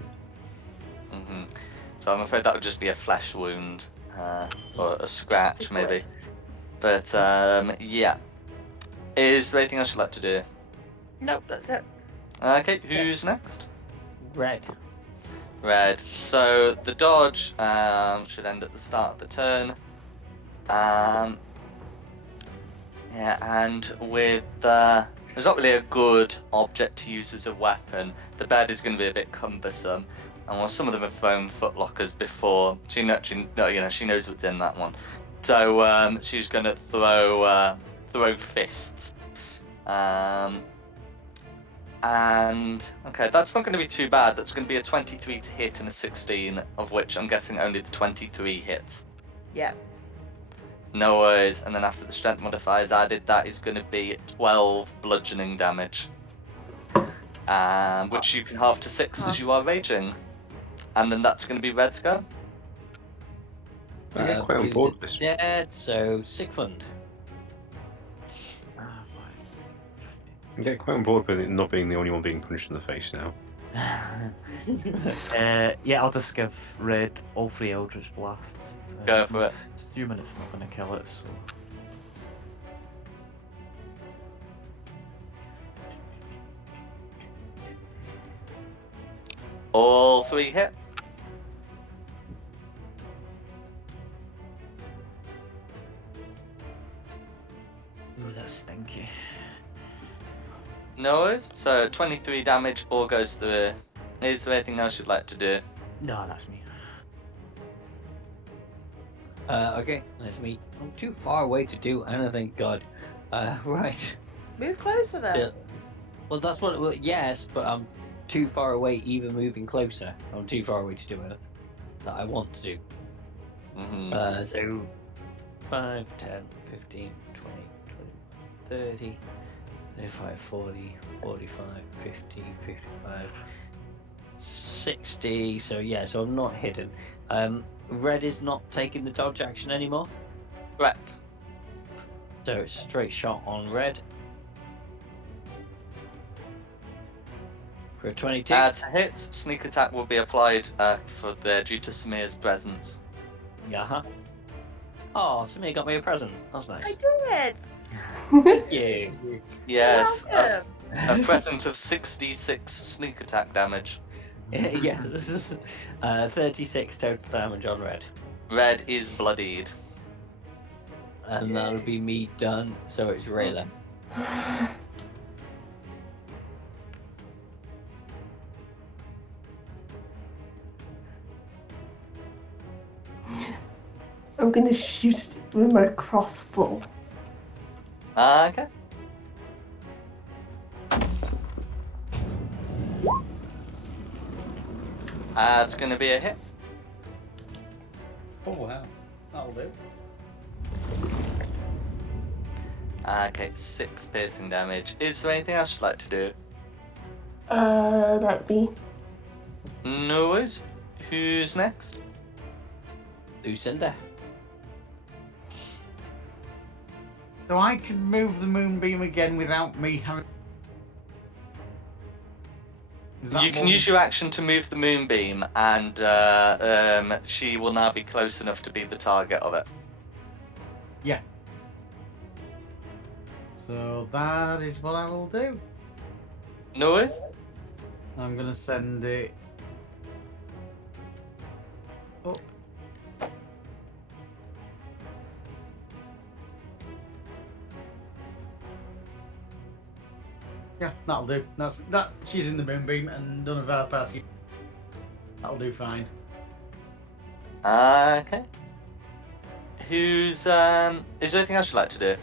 So I'm afraid that would just be a flesh wound. Or a scratch, maybe. But, yeah. Is there anything else you'd like to do? Nope, that's it. Okay, who's next? Red. Red. So the dodge should end at the start of the turn. Yeah, and with there's not really a good object to use as a weapon. The bed is going to be a bit cumbersome, and while some of them have thrown footlockers before, she knows what's in that one. So she's going to throw fists. And okay, that's not going to be too bad. That's going to be a 23 to hit and a 16, of which I'm guessing only the 23 hits. Yeah. No worries. And then after the strength modifier is added, that is going to be 12 bludgeoning damage, which you can halve to 6 as you are raging. And then that's going to be Red's go. I get quite on Blues board is with this. dead, so Sigfund. I get quite on board with it not being the only one being punched in the face now. Yeah, I'll just give Red all 3 Eldritch Blasts. Go for it. Assuming it's not going to kill it, so. All 3 hit. Ooh, that's stinky. No worries. So 23 damage, all goes through. Is there anything else you'd like to do? No, that's me. Okay, that's me. I'm too far away to do anything good. Right. Move closer then. So, well, that's what. Well, yes, but I'm too far away, even moving closer. I'm too far away to do anything that I want to do. So 5, 10, 15, 20, 30, 35, 40, 45, 50, 55, 60. So yeah, so I'm not hidden. Red is not taking the dodge action anymore. Correct. So it's straight shot on Red. For a 22. To hit, sneak attack will be applied due to Samir's presence. Yeah. Oh, Samir got me a present. That's nice. I did. Thank you. Yes, Welcome. a present of 66 sneak attack damage. Yeah, this is 36 total damage on Red. Red is bloodied. And that would be me done, so it's Rayla. I'm gonna shoot it with my crossbow. Okay. It's going to be a hit. Oh wow, that'll do. Okay, 6 piercing damage. Is there anything else you'd like to do? That'd be. No worries. Who's next? Lucinda. So I can move the moonbeam again without me having. You can use your action to move the moonbeam, and she will now be close enough to be the target of it. Yeah. So that is what I will do. No worries. I'm gonna send it. Oh. Yeah, that'll do. That. She's in the moonbeam, and none of our party. That'll do fine. Okay. Is there anything else you'd like to do?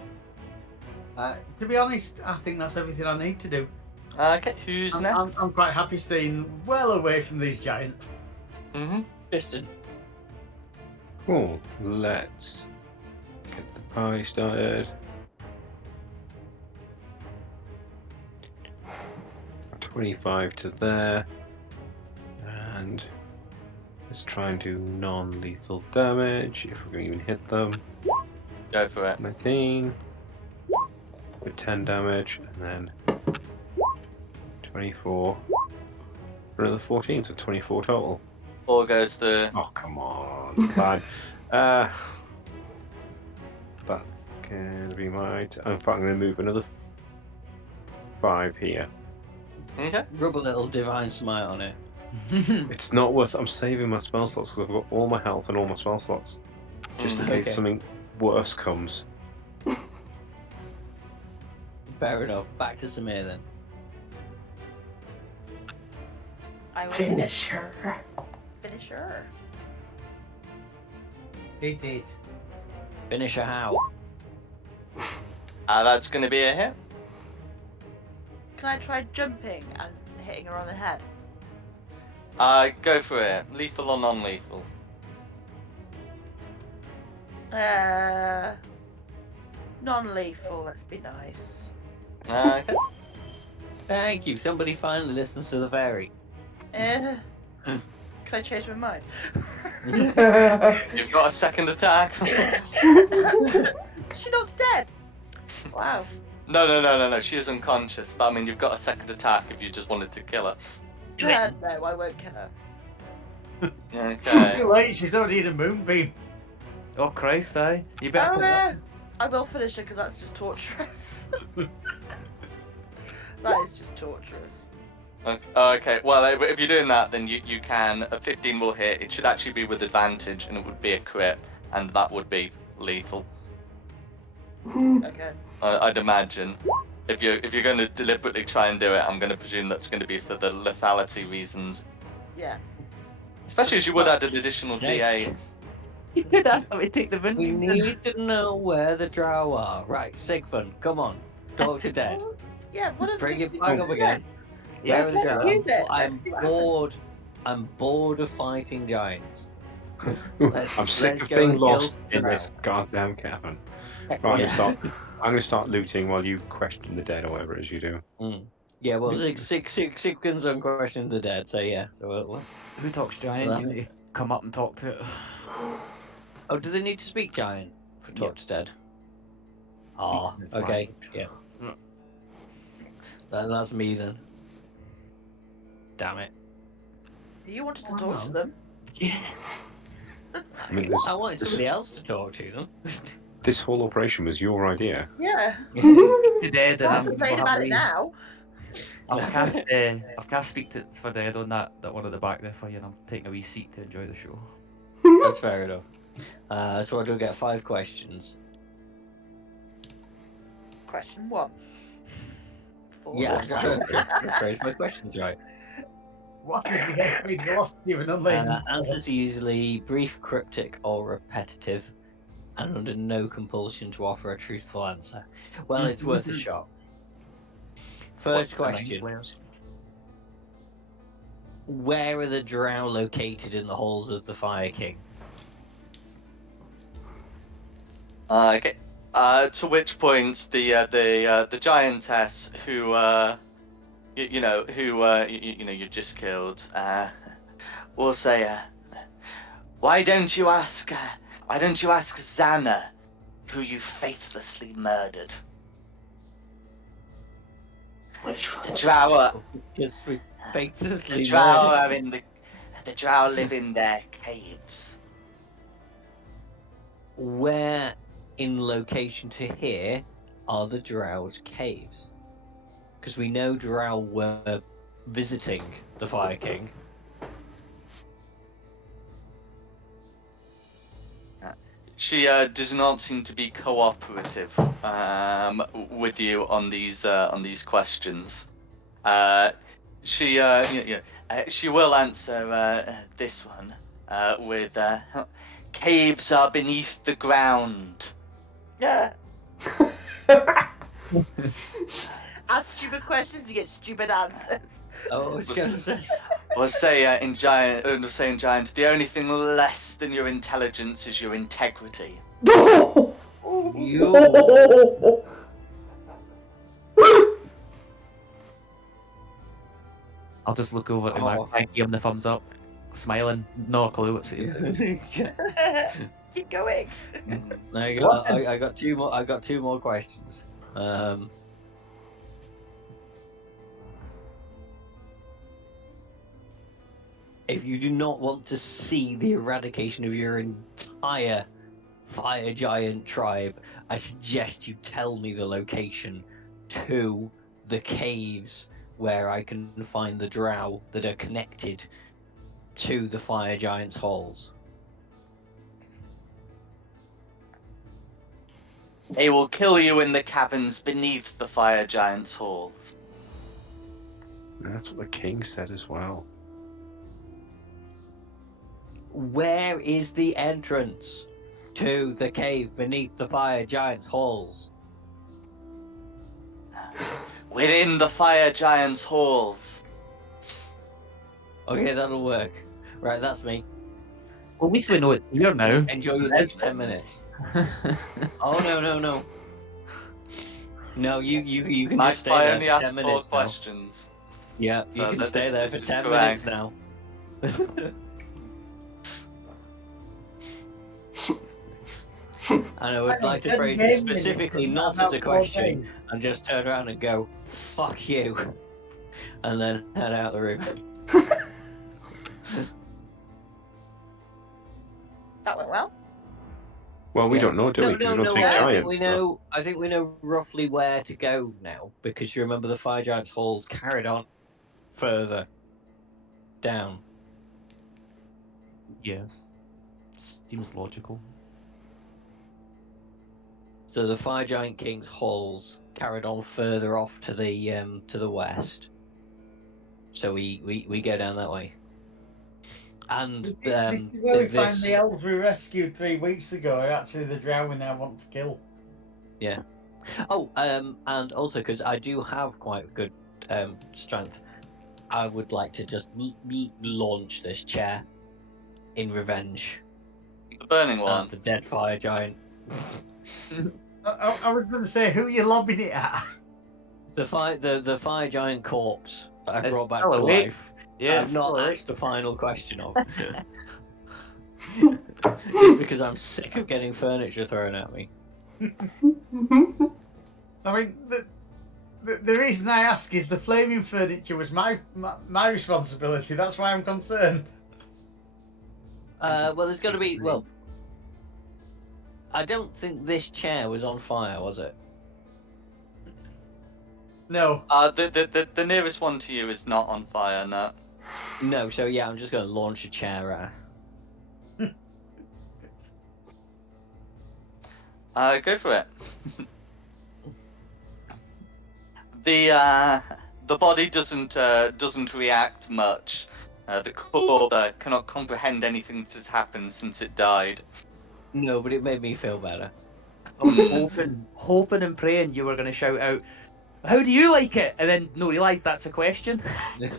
To be honest, I think that's everything I need to do. Okay, who's next? I'm quite happy staying well away from these giants. Tristan. Cool. Let's get the party started. 25 to there. And let's try and do non-lethal damage if we can even hit them. Go for it. 19. with 10 damage, and then 24 for another 14, so 24 total. 4 goes the. Oh, come on, lad. That's going to be my... In fact, I'm going to move another 5 here. Okay. Rub a little divine smite on it. It's not worth... I'm saving my spell slots because I've got all my health and all my spell slots. Just in case Okay. something worse comes. Fair enough. Back to Samir then. I will Finish her. finish her. He did. Finish her how? That's going to be a hit. Can I try jumping and hitting her on the head? Go for it. Lethal or non-lethal? Non-lethal. Let's be nice. Okay. Thank you. Somebody finally listens to the fairy. Can I change my mind? You've got a second attack. She's not dead. Wow. No. She is unconscious. But I mean, you've got a second attack if you just wanted to kill her. No, I won't kill her. Okay. Too late, she's already in a moonbeam. Oh Christ, you better put that. I will finish her because that's just torturous. That is just torturous. Okay. Well, if you're doing that, then you can. A 15 will hit. It should actually be with advantage, and it would be a crit, and that would be lethal. Okay. I'd imagine. If you're going to deliberately try and do it, I'm going to presume that's going to be for the lethality reasons. Yeah. Especially as you would add an additional D8. That's how we take the We win. need to know where the drow are. Right, Sigfund, come on. Talk to Dead. Yeah. What is Bring the- it back up again. Yeah, Where are the let's drow? use it. I'm Let's see what happens. bored. I'm bored of fighting giants. I'm sick let's of go being and kill lost in drow. this goddamn cavern. Right, I'm going to start looting while you question the dead or whatever it is you do. Yeah, well, Sigfund's unquestioned the dead, so yeah. So Who talks giant? You need to come up and talk to it. oh, do they need to speak giant for talk to dead? Ah, It's okay, language. yeah. That's me then. Damn it. You wanted to talk to them. Yeah. I mean, I wanted somebody else to talk to them. this whole operation was your idea. Yeah. To dead, and Don't I'm going to complain have about a it wee- now. I've cast speak to for dead on that one at the back there for you, and I'm taking a wee seat to enjoy the show. That's fair enough. So I do get 5 questions. Question 1. 4. Yeah, I phrased my questions right. What is the best way to lost you and unladen? Answers are usually brief, cryptic, or repetitive, and under no compulsion to offer a truthful answer. Well, it's worth a shot. First question. Where are the drow located in the halls of the Fire King? Okay. To which point the giantess who you just killed will say, why don't you ask Xana, who you faithlessly murdered? Which one? The drow are Because we faithlessly the drow murdered. are in the drow live in their caves. Where in location to here are the Drow's caves? Because we know Drow were visiting the Fire King. She does not seem to be cooperative with you on these questions. She will answer this one with caves are beneath the ground. Yeah. Ask stupid questions, you get stupid answers. I was going to say. Or say in giant, the only thing less than your intelligence is your integrity. No! You. I'll just look over to my and give him the thumbs up, smiling, no clue what's it. Keep going. I got 2 more. I got 2 more questions. If you do not want to see the eradication of your entire fire giant tribe, I suggest you tell me the location to the caves where I can find the drow that are connected to the fire giant's halls. They will kill you in the caverns beneath the fire giant's halls. That's what the king said as well. Where is the entrance to the cave beneath the fire giant's halls? Within the fire giant's halls. Okay, that'll work. Right, that's me. Well, at least we know it's here now. Enjoy your next 10 minutes. Oh, no. No, you can My just stay spy there only for 10 asked 4 minutes now. questions. Yeah, you So can that stay there this for is 10 correct. minutes now. And I would like to phrase it specifically not as a question and just turn around and go, fuck you. And then head out the room. That went well. Well, we Yeah. don't know, do we? 'Cause we're not big I giant. think we know roughly where to go now, because you remember the fire giant's halls carried on further down. Yeah. Seems logical. So the fire giant king's halls carried on further off to the west. So we go down that way. And This is where we find the elves we rescued 3 weeks ago are actually the drow we now want to kill. Yeah. Oh, and also because I do have quite good strength, I would like to just launch this chair in revenge. The burning one. At the dead fire giant. I was going to say, who are you lobbing it at? The fire giant corpse that I It's brought back still to awake. life. Yeah, I've it's not still awake. asked the final question of. Just because I'm sick of getting furniture thrown at me. I mean, the reason I ask is the flaming furniture was my responsibility. That's why I'm concerned. Well, there's got to be. Well, I don't think this chair was on fire, was it? No. The nearest one to you is not on fire, no. No, so yeah, I'm just going to launch a chair at her. Go for it. The body doesn't react much. The corpse cannot comprehend anything that has happened since it died. No, but it made me feel better. I was hoping and praying you were going to shout out, "How do you like it?" And then no, realise that's a question. Yeah,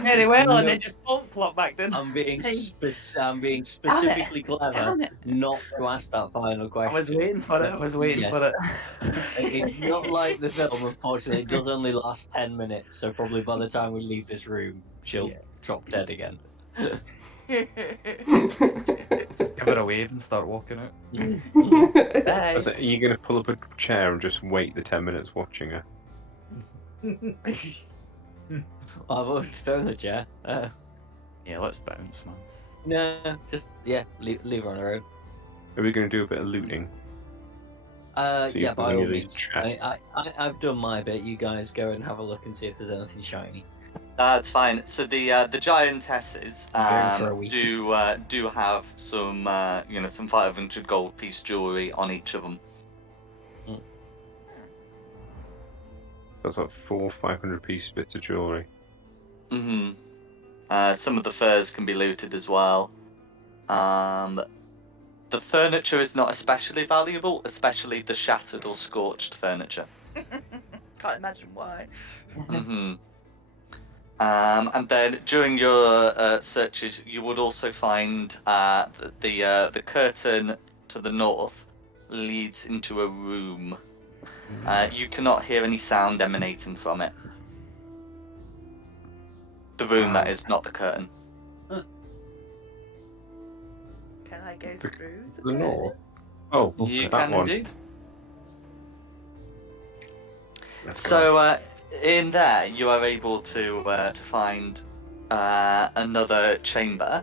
very well, No. and then just plop back down. I'm being specifically clever Damn it. not to ask that final question. I was waiting for it. Yes. It's not like the film, unfortunately. It does only last 10 minutes, so probably by the time we leave this room, she'll drop dead again. Just give her a wave and start walking out. Are you going to pull up a chair and just wait the 10 minutes watching her? I've already thrown the chair. Yeah, let's bounce, man. No, just leave her on her own. Are we going to do a bit of looting? See Yeah, if by any all of these means. chests. I've done my bit. You guys go and have a look and see if there's anything shiny. That's fine. So the giantesses Going for a week. do have some some 500 gold piece jewelry on each of them. That's like 400 500 piece bits of jewellery. Mm-hmm. Some of the furs can be looted as well. The furniture is not especially valuable, especially the shattered or scorched furniture. Can't imagine why. Mm-hmm. And then during your searches, you would also find the curtain to the north leads into a room. You cannot hear any sound emanating from it. The room, that is, not the curtain. Can I go through The north? Oh, You that can one. indeed. Let's go. So in there, you are able to find another chamber.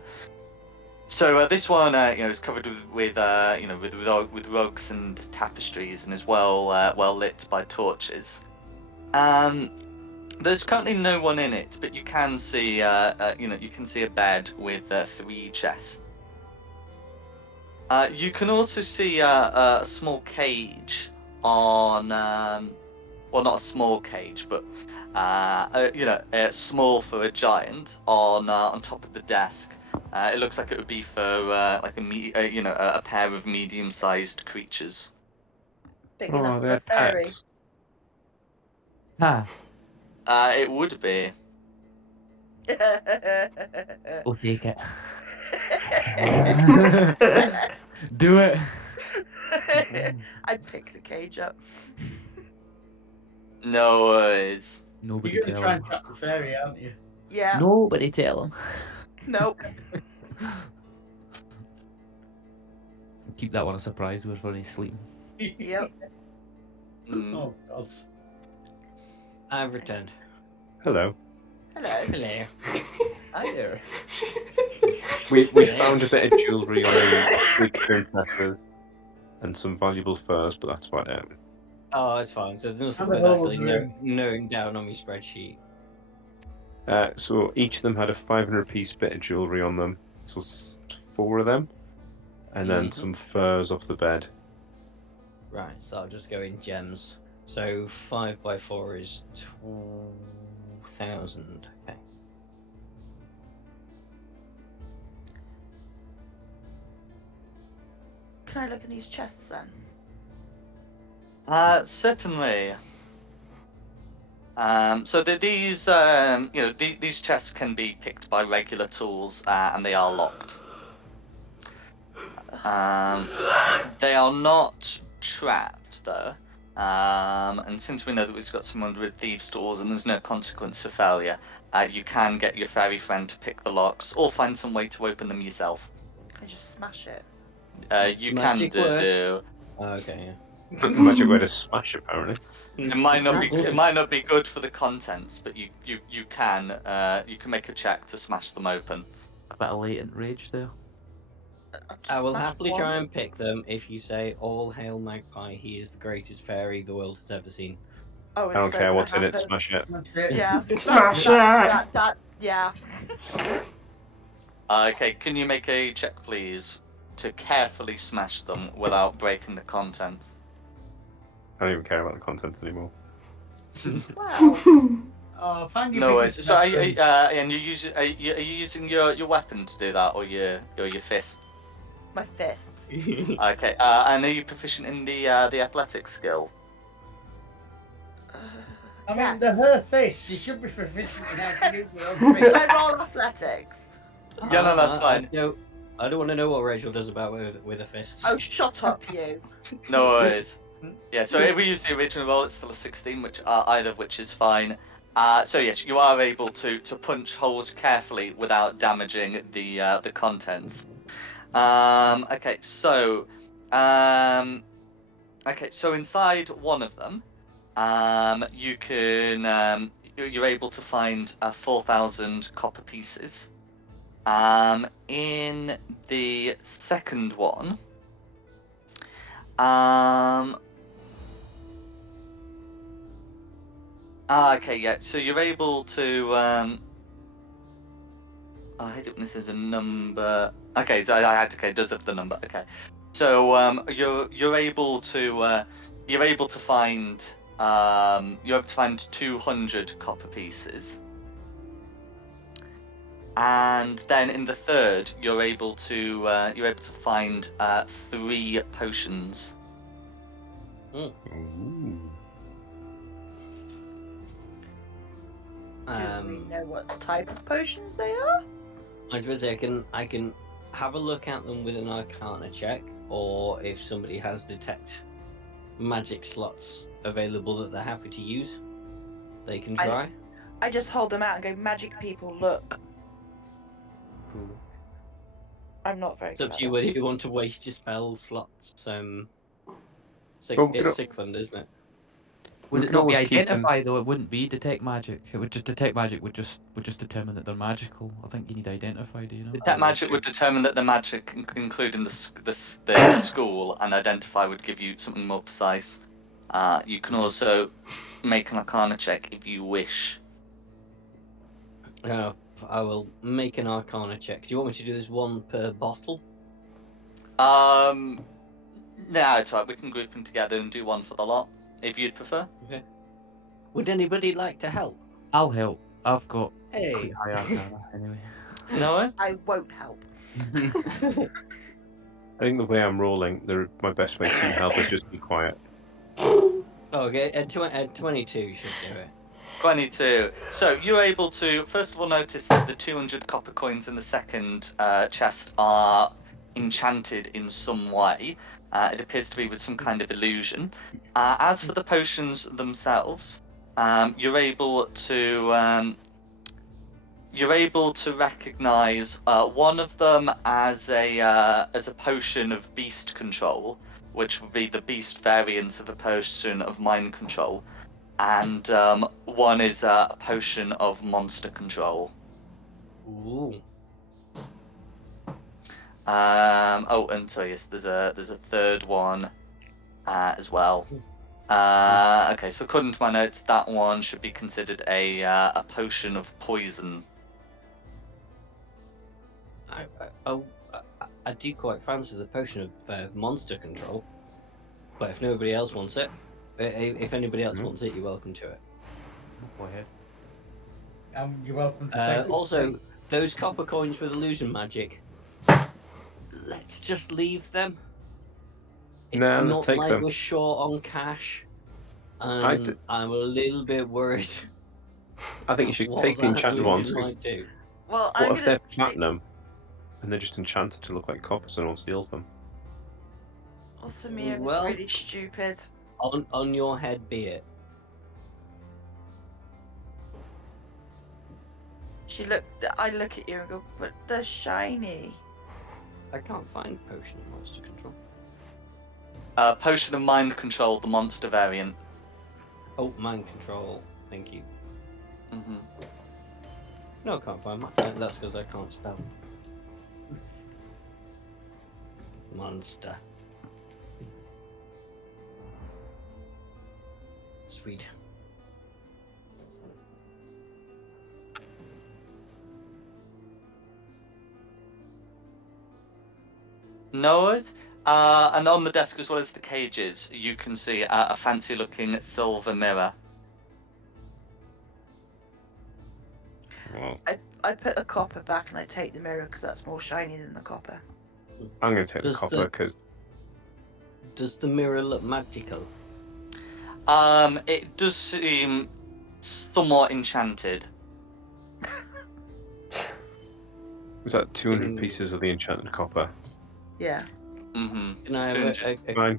So this one, is covered with rugs and tapestries, and is well lit by torches. There's currently no one in it, but you can see you can see a bed with 3 chests. You can also see a small cage on, well, not a small cage, but small for a giant on top of the desk. It looks like it would be for like a pair of medium-sized creatures. Big Oh, enough for they're a fairy. pets. Ha! It would be. We'll take it. Do it. I'd pick the cage up. No worries. Nobody You're going to tell try him. and trap the fairy, aren't you? Yeah. Nobody tell him. Nope. Keep that one a surprise when he's sleeping. Yep. Mm. Oh, God. I've returned. Hello. Hello. Hello. Hi there. We found a bit of jewellery on the Greek princesses and some valuable furs, but that's about it. Oh, it's fine. So there's And nothing the worth whole actually room. knowing down on my spreadsheet. So each of them had a 500-piece bit of jewellery on them. So 4 of them, and then Mhm. some furs off the bed. Right, so I'll just go in gems. So 5 by 4 is 2,000. Okay. Can I look in these chests then? Certainly. So these these chests can be picked by regular tools, and they are locked. They are not trapped though. And since we know that we've got someone with thieves' tools and there's no consequence for failure, you can get your fairy friend to pick the locks or find some way to open them yourself. I just smash it. What's You the can magic do. word? Oh, okay, The magic way to smash, apparently. yeah. It might not be good for the contents, but you can make a check to smash them open. A bit of latent rage there. I'll just I will smash happily one. try and pick them if you say, "All hail Magpie, he is the greatest fairy the world has ever seen." Oh, I don't so care gonna what's in it, happen. smash it. Yeah. Smash Yeah. Okay, can you make a check, please, to carefully smash them without breaking the contents? I don't even care about the contents anymore. Wow. Oh, find your No worries. biggest So, weapon. and are you using your weapon to do that, or your fist? My fists. Okay. And are you proficient in the athletics skill? I yeah. mean, they're her fists. You should be proficient in how to use your own Can fist. I roll athletics? Yeah, no, that's fine. I don't want to know what Rachel does about with her fists. Oh, shut up, you. No worries. Yeah, so if we use the original roll, it's still a 16, either of which is fine. So yes, you are able to punch holes carefully without damaging the contents. Okay, so inside one of them, you're able to find 4,000 copper pieces. In the second one, okay, yeah. So you're able to. I hate it when this is a number. Okay, so okay, it does have the number. Okay, so you're able to find 200 copper pieces, and then in the third you're able to find 3 potions. Ooh. Do we know what type of potions they are? I was going to say I can have a look at them with an Arcana check, or if somebody has detect magic slots available that they're happy to use, they can try. I just hold them out and go, magic people, look. Cool. I'm not very It's up good to you at whether you want to waste your spell slots. Well, It's sick fun, isn't it? Would We it can not be always keep them. identify though? It wouldn't be detect magic. It would just detect magic would just determine that they're magical. I think you need identify. Do you know? That magic would determine that the magic, including the school, and identify would give you something more precise. You can also make an Arcana check if you wish. I will make an Arcana check. Do you want me to do this one per bottle? No, it's alright. We can group them together and do one for the lot, if you'd prefer. Okay. Would anybody like to help? I'll help. I've got Hey. pretty high Arcana anyway. No worries. I won't help. I think the way I'm rolling, my best way to help is just be quiet. Okay, at 22 should do it. 22. So you're able to, first of all, notice that the 200 copper coins in the second chest are enchanted in some way. It appears to be with some kind of illusion. As for the potions themselves, you're able to recognize one of them as a potion of beast control, which would be the beast variant of a potion of mind control. And one is a potion of monster control. Ooh. And so yes, there's a third one as well. Okay, so according to my notes, that one should be considered a potion of poison. I do quite fancy the potion of monster control, but if nobody else wants it, if anybody else wants it, you're welcome to it. Go ahead. You're welcome to take Also, those copper coins with illusion magic, let's just leave them. It's Nah, let's not take like them. we're short on cash, and I'm a little bit worried. I think you should what take the that enchanted ones. illusion 'Cause might do. Well, what I'm if they're gonna platinum and they're just enchanted to look like copper so no one steals them? Oh, Samir was Well- really stupid. On your head be it. I look at you and go, but they're shiny. I can't find potion of monster control. Potion of mind control, the monster variant. Oh, mind control. Thank you. Hmm. No, I can't find mine. That's because I can't spell. Monster. Sweet. No worries. And on the desk, as well as the cages, you can see a fancy-looking silver mirror. Well, I put the copper back and I take the mirror because that's more shiny than the copper. I'm going to take the Does copper the- because Does the mirror look magical? It does seem somewhat enchanted. was that 200 pieces of the enchanted copper? Yeah. Mm-hmm. Can I have a Fine.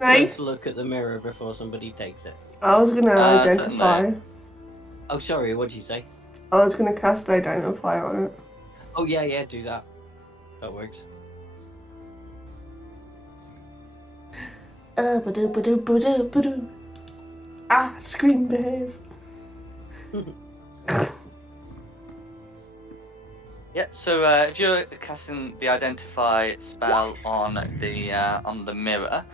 Nice. close look at the mirror before somebody takes it? I was gonna certainly. identify. Oh, sorry, what did you say? I was gonna cast identify on it. Oh, yeah, do that. That works. Ba-do. Ah, scream behave. Yeah. So if you're casting the identify spell on the mirror,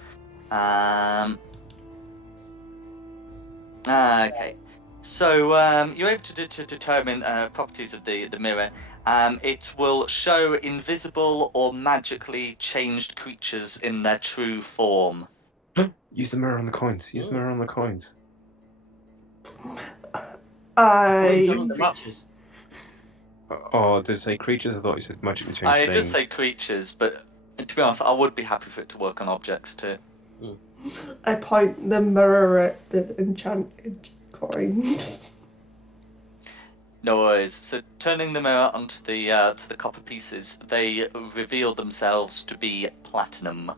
okay. So you're able to determine properties of the mirror. It will show invisible or magically changed creatures in their true form. Use the mirror on the coins. Use the mirror on the coins. Coins I on creatures. Oh, did it say creatures? I thought you said magically changed It things. does say creatures, but to be honest, I would be happy for it to work on objects too. point the mirror at the enchanted coins. No worries. So turning the mirror onto the copper pieces, they reveal themselves to be platinum.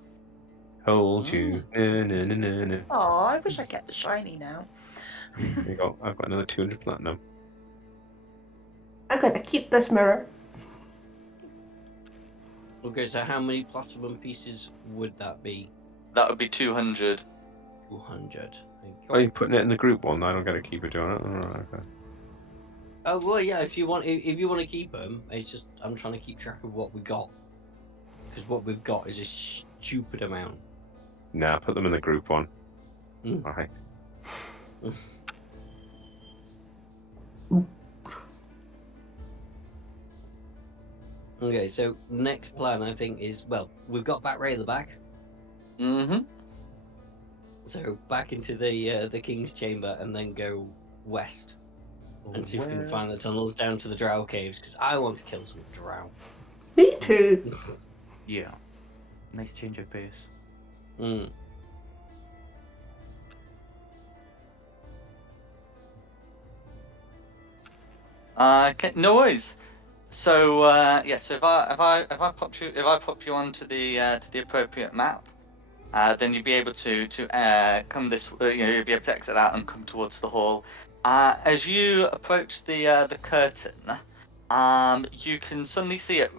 Hold you. No. Oh, I wish I kept the shiny now. There you go. I've got another 200 platinum. I'm gonna keep this mirror. Okay, so how many platinum pieces would that be? That would be 200. 200. Are you putting it in the group one? I don't get to keep it doing it. Alright, okay. Oh well, yeah. If you want to keep them, it's just I'm trying to keep track of what we got, because what we've got is a stupid amount. Nah, put them in the group one. Mm. Alright. Okay, so next plan I think is, well, we've got Bat Ray at the back, Mm-hmm. so back into the King's Chamber and then go west and see if we can Where- find the tunnels down to the Drow Caves, because I want to kill some Drow. Me too. Yeah. Nice change of pace. Mm. Okay, no worries. So yeah, so if I pop you onto the appropriate map, then you'll be able to come this you'll be able to exit out and come towards the hall. As you approach the curtain, you can suddenly see it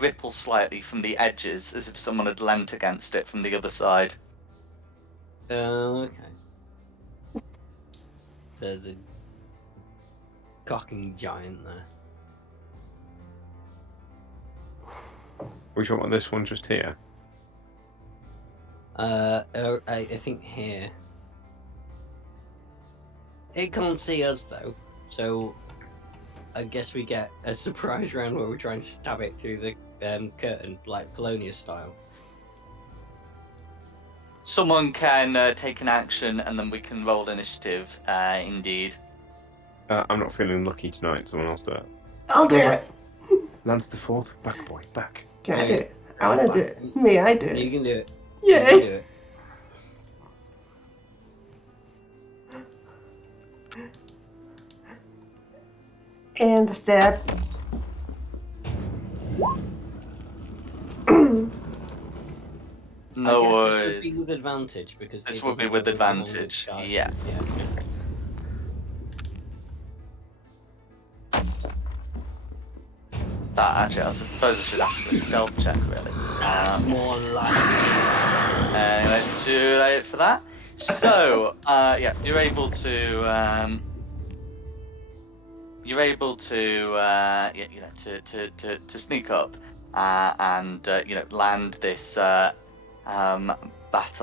ripple slightly from the edges, as if someone had leant against it from the other side. Okay. There's a cocking giant there. We talking about this one just here? I think here. It can't see us though, so I guess we get a surprise round where we try and stab it through the curtain, like Polonius style. Someone can take an action, and then we can roll initiative. Indeed. I'm not feeling lucky tonight. Someone else do it. I'll do it. Lance the fourth. Back, boy. Back. Can I Okay. do it? I want to do it. Me, I do You it. can do it. You can do Yay! it. And the stab. No I guess worries. this would be with advantage because This it would be doesn't with have the normal advantage, charge. yeah. That actually, I suppose I should ask for a stealth check, really. More like Anyway, too late for that. So, yeah, you're able to to sneak up and land this battle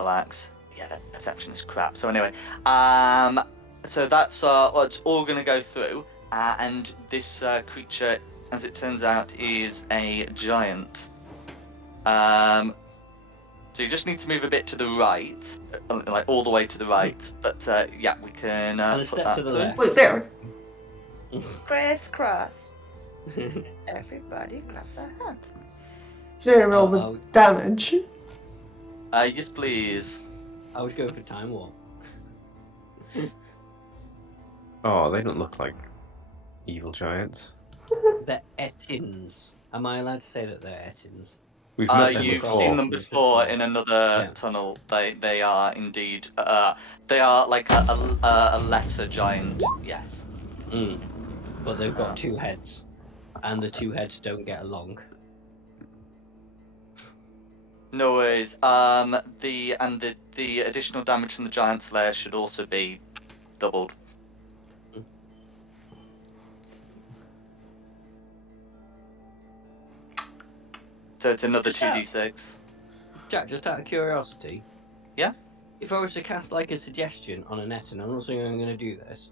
axe. Yeah, that perception is crap. So anyway, so that's it's all going to go through, and this creature, as it turns out, is a giant. So you just need to move a bit to the right, like all the way to the right. But yeah, we can And a put step that to the through. left. Wait, there. Crisscross. Everybody clap their hands. Should I roll I'll- the damage? Yes, please. I was going for Time Warp. Oh, they don't look like evil giants. They're Ettins. Am I allowed to say that they're Ettins? We've met them You've before. seen them before in another Yeah. tunnel. They are indeed. They are like a lesser giant. Yes. Mm. But they've got two heads, and the two heads don't get along. No worries. The additional damage from the giant slayer should also be doubled. So it's another Just out- 2d6. Jack, just out of curiosity. Yeah? If I was to cast like a suggestion on a net, and I'm not saying I'm going to do this,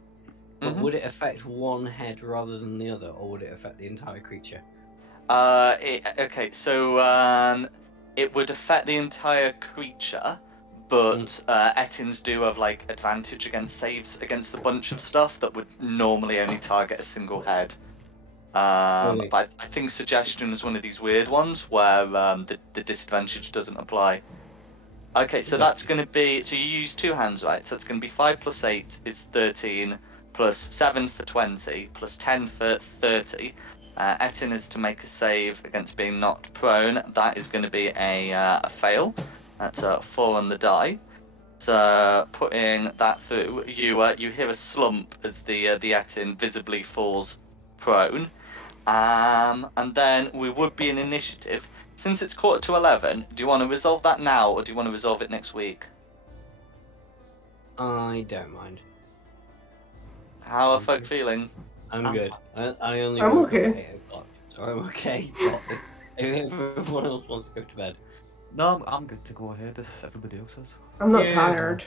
but Mhm. would it affect one head rather than the other, or would it affect the entire creature? Okay, so it would affect the entire creature, but Ettins do have like advantage against saves against a bunch of stuff that would normally only target a single head. Okay. But I think suggestion is one of these weird ones where the disadvantage doesn't apply. Okay, so Okay. that's going to be, so you use two hands, right? So it's going to be 5 plus 8 is 13, plus 7 for 20, plus 10 for 30. Etin is to make a save against being knocked prone. That is going to be a fail. That's a 4 on the die. So putting that through, you hear a slump as the Etin visibly falls prone. And then we would be in initiative. Since it's 10:45, do you want to resolve that now, or do you want to resolve it next week? I don't mind. How are folk feeling? I'm I'm good. I only I'm woke up okay. at 8 o'clock, so I'm okay. But if everyone else wants to go to bed, No, I'm good to go ahead if everybody else is. I'm not Yeah. tired.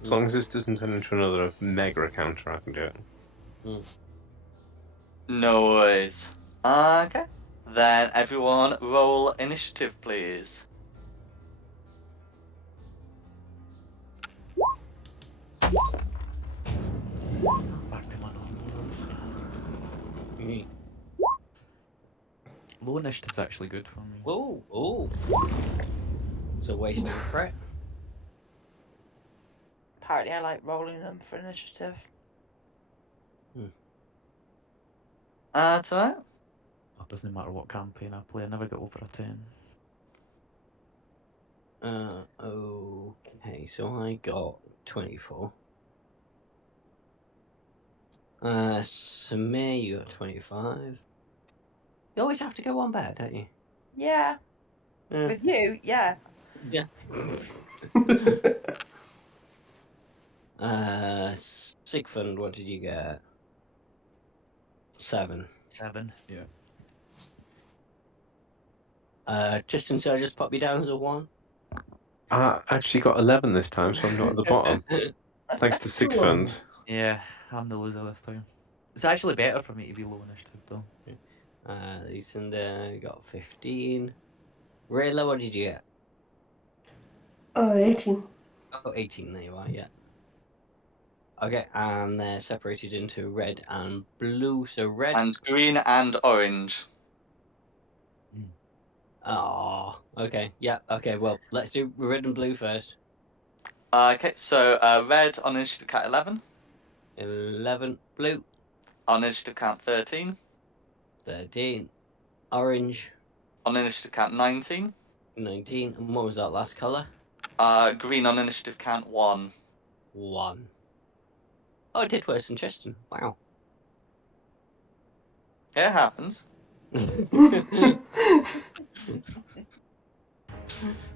As long as this doesn't turn into another mega encounter, I can do it. No worries. Okay. Then everyone roll initiative, please. Back to my normal rolls. Low initiative's actually good for me. oh, it's a wasted crit. Apparently, I like rolling them for initiative. That's alright. It doesn't matter what campaign I play, I never get over a 10. Okay, so I got 24. Samir, you got 25. You always have to go one better, don't you? Yeah. With you, yeah. Yeah. Sigfund, what did you get? 7. 7, yeah. Tristan, so I just pop you down as a 1? I actually got 11 this time, so I'm not at the bottom. Thanks to Sigfund. Yeah, I'm the loser this time. It's actually better for me to be low initiative though. Lucinda got 15. Rayla, what did you get? 18. Oh, 18, there you are, yeah. Okay, and they're separated into red and blue. So red. And green and orange. Oh, okay, yeah, okay. Well, let's do red and blue first. Okay, so red on initiative count 11. 11, blue, On initiative count 13. 13, orange, On initiative count 19. 19. And what was that last color? Green on initiative count 1. 1. Oh, it did worse than Tristan. Wow. It happens.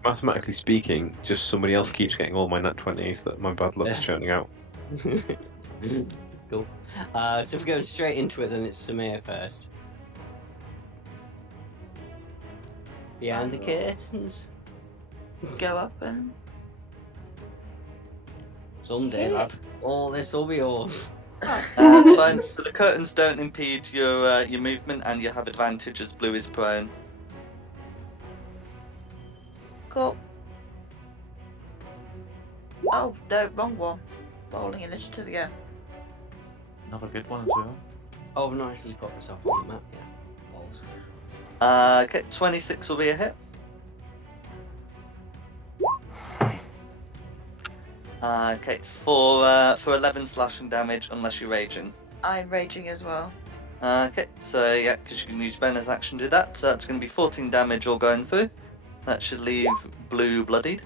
Mathematically speaking, just somebody else keeps getting all my nat 20s that my bad luck's churning out. Cool. So if we go straight into it, then it's Samir first. Behind the curtains. Go up and. Someday, Yeah. lad, all this will be yours. That's fine. So the curtains don't impede your movement, and you have advantage as blue is prone. Cool. Oh, no, wrong one. Rolling initiative again. Another good one as well. Oh, I've not actually put myself on the map yet. Balls. Okay, 26 will be a hit. Okay, for 11 slashing damage, unless you're raging. I'm raging as well. Okay, so yeah, because you can use bonus action to do that. So that's going to be 14 damage all going through. That should leave blue bloodied.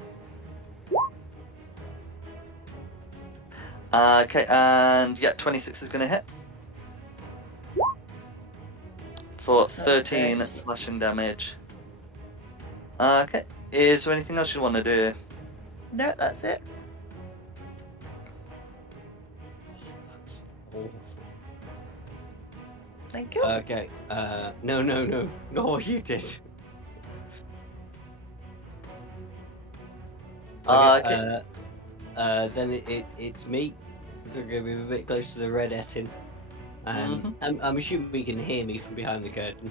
Okay, and yeah, 26 is going to hit. For 13 Okay. slashing damage. Okay, is there anything else you want to do? No, that's it. That's awful. Thank you. Okay. No, what you did. Okay, then it's me. So we're going to be a bit close to the red etting. I'm assuming he can hear me from behind the curtain.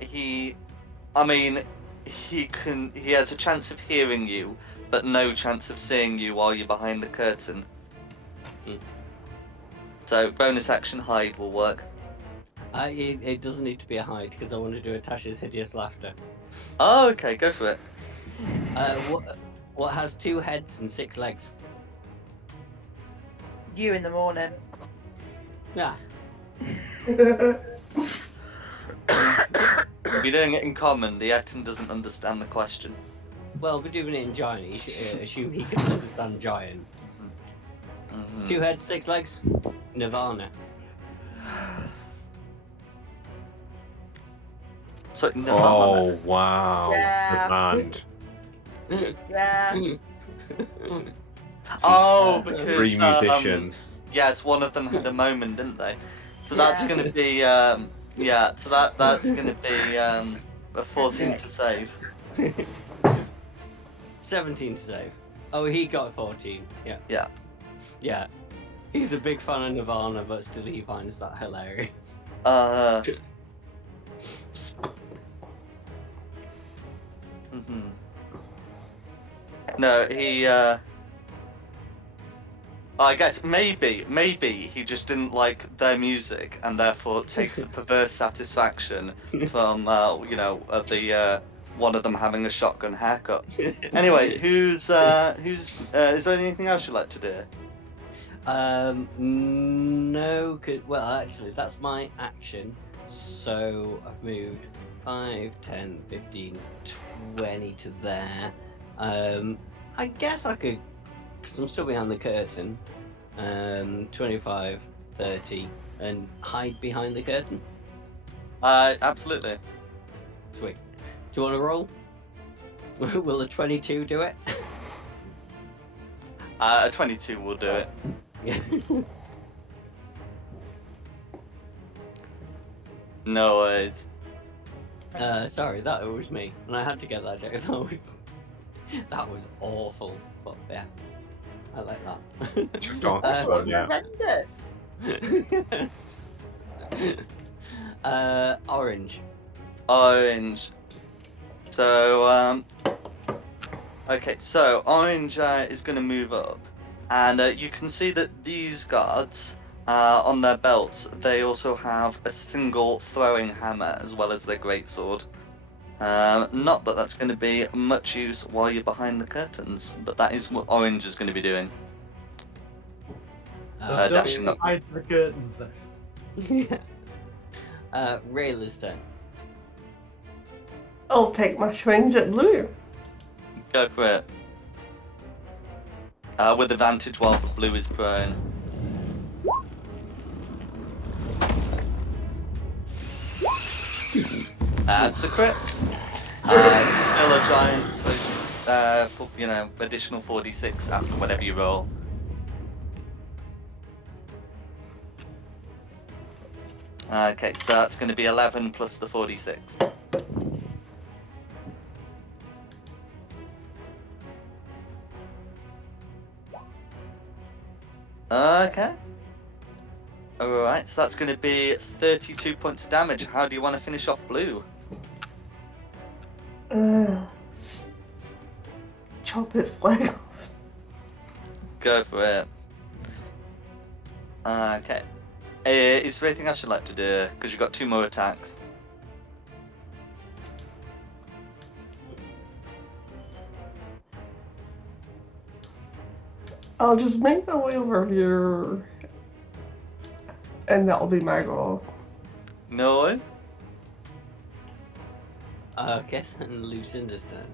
He has a chance of hearing you, but no chance of seeing you while you're behind the curtain. So bonus action hide will work. It doesn't need to be a hide because I want to do a Tasha's hideous laughter. Oh, okay, go for it. What has 2 heads and 6 legs? You in the morning. Yeah. If you're doing it in common, the Eton doesn't understand the question. Well, we're doing it in giant. You should assume he can understand giant. 2 heads, 6 legs. Nirvana. So no. Oh, wow. Yeah. Good hand. Yeah. Oh, Three because musicians. yes, one of them had a moment, didn't they? So that's Yeah. going to be yeah. So that's going to be a 14 to save. 17 to save. Oh, he got 14. Yeah. Yeah. Yeah. He's a big fan of Nirvana, but still he finds that hilarious. Mhm. No, he. I guess maybe he just didn't like their music and therefore takes a perverse satisfaction from the one of them having a shotgun haircut. Anyway, who's is there anything else you'd like to do? No, well, actually, that's my action. So I've moved 5, 10, 15, 20 to there. I guess I could, because I'm still behind the curtain. 25, 30, and hide behind the curtain. Absolutely. Sweet. Do you want to roll? Will a 22 do it? A 22 will do it. Yeah. No worries. Sorry, that was me, and I had to get that joke. That was awful, but yeah, I like that. Dark That Well, was yeah. horrendous. Orange. Orange. So okay, so Orange is going to move up, and you can see that these guards, on their belts, they also have a single throwing hammer as well as their greatsword. Not that that's going to be much use while you're behind the curtains, but that is what Orange is going to be doing. Don't dashing up. hide the curtains then. Rayla's turn. I'll take my swings at blue. Go for it. With advantage while the blue is prone. That's a crit. Still a giant, so for, additional 46 after whatever you roll. Okay, so that's going to be 11 plus the 46. Okay. Alright, so that's going to be 32 points of damage. How do you want to finish off blue? Chop its leg off. Go for it. Okay. Is there anything else you'd like to do? Because you've got 2 more attacks. I'll just make my way over here, and that'll be my goal. No worries. Okay, then Lucinda's turn.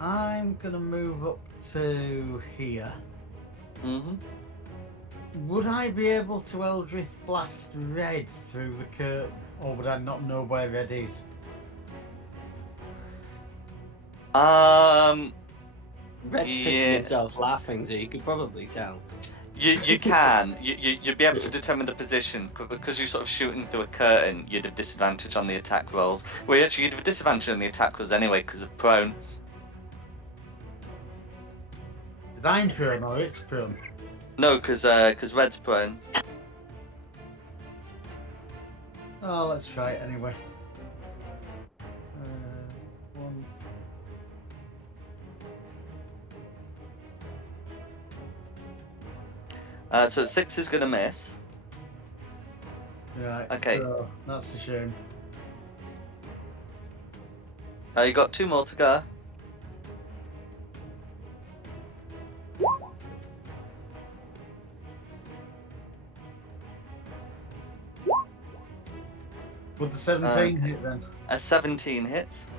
I'm gonna move up to here. Mm-hmm. Would I be able to Eldritch Blast Red through the curtain, or would I not know where Red is? Red's pissing himself laughing, so you could probably tell. You can. You'd be able to determine the position, but because you're sort of shooting through a curtain, you'd have disadvantage on the attack rolls. Well, actually, you'd have disadvantage on the attack rolls anyway because of prone. Is I'm prone or it's prone? No, because Red's prone. Oh, let's try it anyway. 1. So 6 is going to miss. Right. Okay. So that's a shame. You got 2 more to go. Would the 17 hit then? A 17 hits.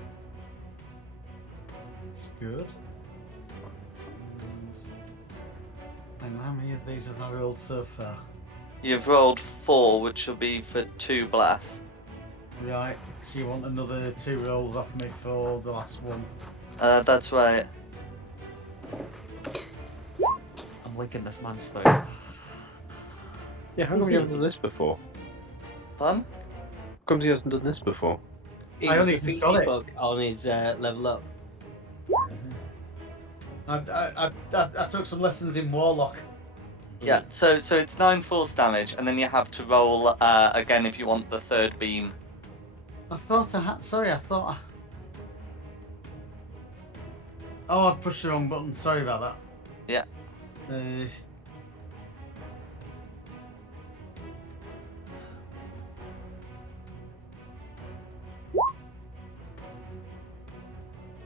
That's good. And how many of these have I rolled so far? You've rolled 4, which will be for 2 blasts. Right, so you want another 2 rolls off me for the last one? That's right. I'm liking this man's style. Yeah, how come you haven't done this before? Fun? How come he hasn't done this before? He I was only the just got Fiji it. puck on his level up. I took some lessons in Warlock. Yeah. So it's 9 force damage, and then you have to roll again if you want the third beam. I thought I had. Sorry, I thought. Oh, I pushed the wrong button. Sorry about that. Yeah.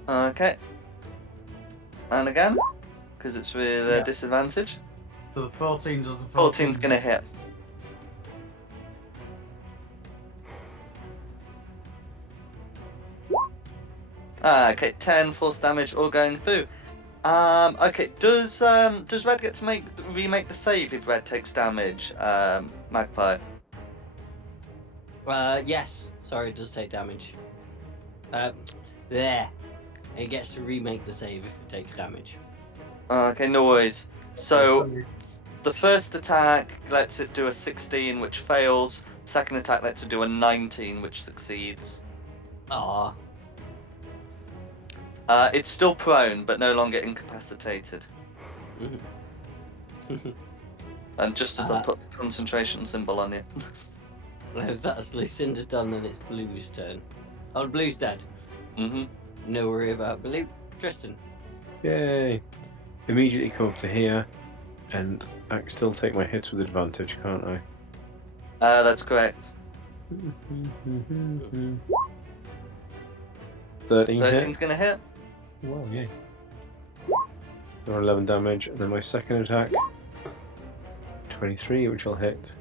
Okay. And again, because it's with Yeah. disadvantage. So the 14 does the 14's gonna hit. Okay, 10 force damage all going through. Okay, does Red get to remake the save if Red takes damage? Magpie. Yes. Sorry, it does take damage. There. It gets to remake the save if it takes damage. Okay, no worries. So the first attack lets it do a 16, which fails. Second attack lets it do a 19, which succeeds. Ah. It's still prone, but no longer incapacitated. And just as I put the concentration symbol on you. If that's Lucinda done, then it's Blue's turn. Oh, Blue's dead. Mm-hmm. No worry about Blue. Tristan. Yay! Immediately come up to here, and I can still take my hits with advantage, can't I? That's correct. 13 hit. 13's gonna hit. Wow, yeah. Or 11 damage, and then my second attack, 23, which will hit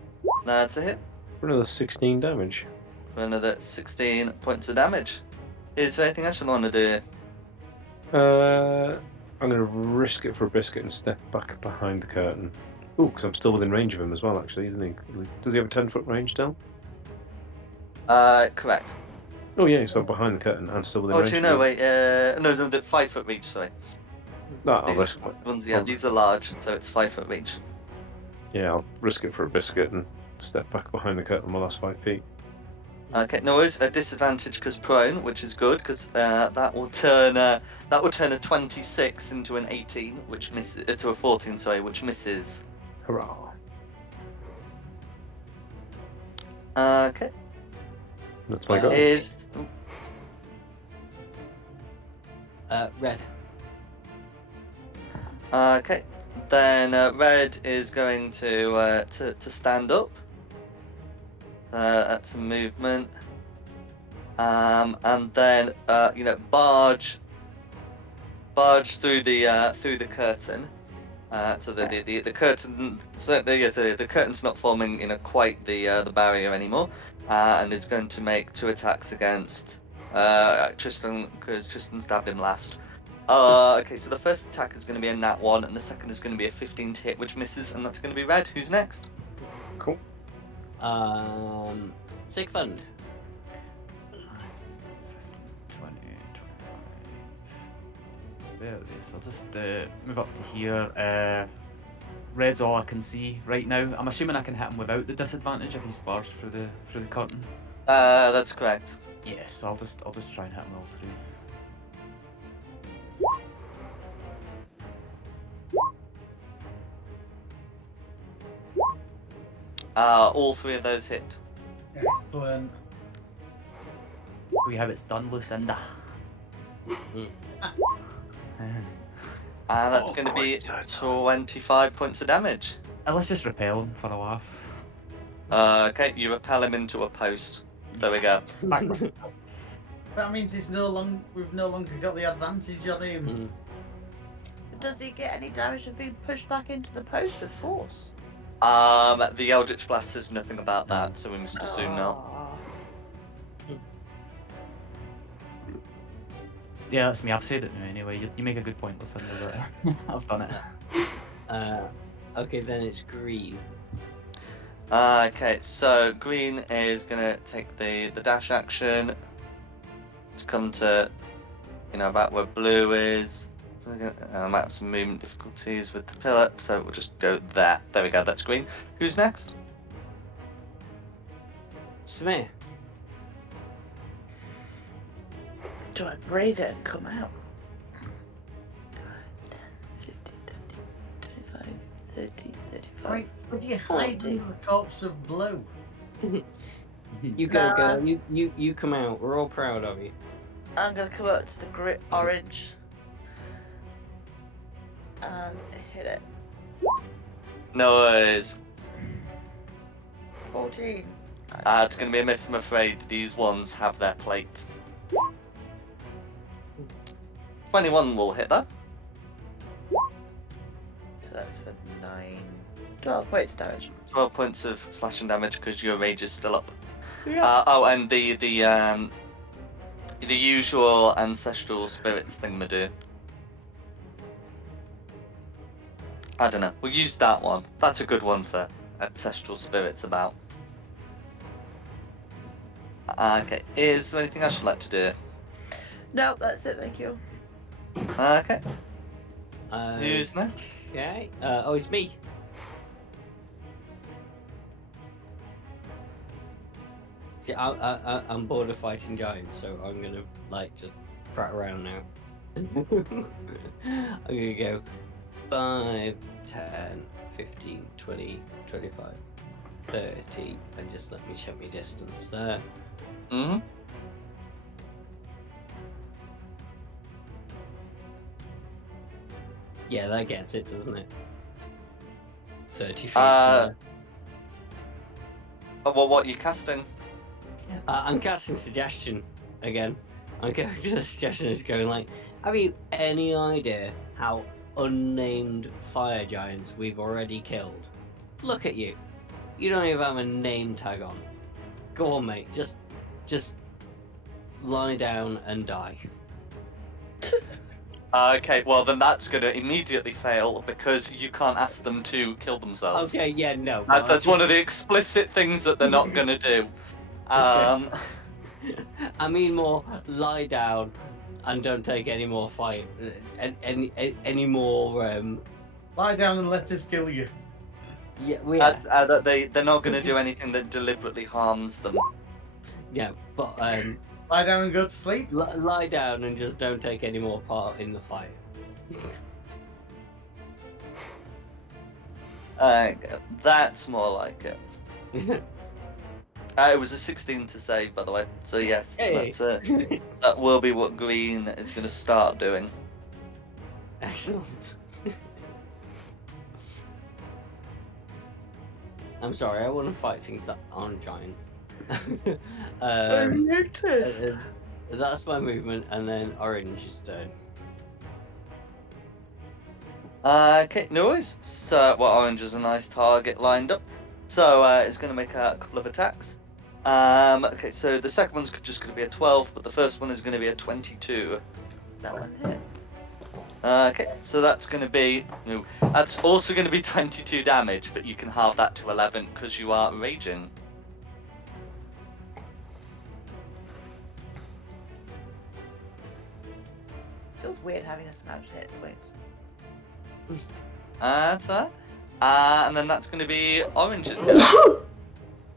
That's a hit. for another 16 damage. For another 16 points of damage. Is there anything else you want to do? I'm going to risk it for a biscuit and step back behind the curtain. Oh, because I'm still within range of him as well, actually, isn't he? Does he have a 10-foot range still? Correct. Oh, yeah, so behind the curtain and still within Oh, range. actually, no, wait. No, the 5 foot reach. Sorry. No, I'll These risk ones, yeah, these are large, so it's 5 foot reach. Yeah, I'll risk it for a biscuit and step back behind the curtain my last 5 feet. Okay, no worries. A disadvantage because prone, which is good because that will turn a 26 into an 18, which misses to a 14. Sorry, which misses. Hurrah! Okay. That's my goal. Is Red. okay. Then Red is going to stand up. That's a movement. And then barge through the curtain. So the curtain, so the curtain's not forming quite the barrier anymore, and is going to make 2 attacks against Tristan because Tristan stabbed him last. Okay, so the first attack is going to be a nat 1, and the second is going to be a 15 to hit, which misses, and that's going to be Red. Who's next? Cool. Sigfund. 20, 25, 30. So I'll just move up to here. Red's all I can see right now. I'm assuming I can hit him without the disadvantage if he's barged through the curtain. That's correct. Yeah, so I'll just try and hit him all 3. All 3 of those hit. Excellent. We have it's done, Lucinda. That's going to be 25 points of damage. Let's just repel him for a laugh. Okay, you repel him into a post. There we go. That means we've no longer got the advantage on him. Does he get any damage of being pushed back into the post with force? The Eldritch Blast says nothing about that, so we must assume not. Yeah, that's me. I've said it now anyway. You make a good point, Lucinda, but I've done it. Okay, then it's Green. Okay, so Green is gonna take the dash action to come to about where blue is. I might have some movement difficulties with the pillar, so we'll just go there. There we go, that's green. Who's next? Smith. Do I breathe it and come out? 10, 15, 20, 25, 30, 35. Right, would you hide 40. under the corpse of blue? You go, Nah. girl. You come out. We're all proud of you. I'm gonna come up to the orange and hit it. Noise. 14. It's going to be a miss, I'm afraid. These ones have their plate. 21 will hit that. So that's for 12 points of damage. 12 points of slashing damage because your rage is still up. Yeah. And the usual ancestral spirits thingamadoo. I don't know. We'll use that one. That's a good one for ancestral spirits about. Okay. Is there anything else you'd like to do? No, that's it. Thank you. Okay. Who's next? Okay. It's me. See, I'm bored of fighting giants, so I'm gonna just prat around now. I'm gonna go 5, 10, 15, 20, 25, 30, and just let me check my distance there. Mm-hmm. Yeah, that gets it, doesn't it? 30 feet. What are you casting? I'm casting suggestion again. I'm going to the suggestion is going like, have you any idea how unnamed fire giants we've already killed? Look at you. You don't even have a name tag on. Go on, mate. Just lie down and die. Okay, well then that's going to immediately fail because you can't ask them to kill themselves. Okay, yeah, no. That's one of the explicit things that they're not going to do. I mean more lie down and don't take any more fight, any more. Lie down and let us kill you. Yeah, they're not going to do anything that deliberately harms them. yeah, but Lie down and go to sleep. lie down and just don't take any more part in the fight. That's more like it. It was a 16 to save, by the way. So yes, Hey. that's it. That will be what green is going to start doing. Excellent. I'm sorry, I want to fight things that aren't giants. That's my movement, and then orange's turn. Okay, no worries. So, orange is a nice target lined up. So, it's going to make a couple of attacks. Okay, so the second one's just going to be a 12, but the first one is going to be a 22. That one hits. Okay, so that's going to be... No, that's also going to be 22 damage, but you can halve that to 11 because you are raging. Feels weird having us amount of hit points. That's that. And then that's going to be orange's turn.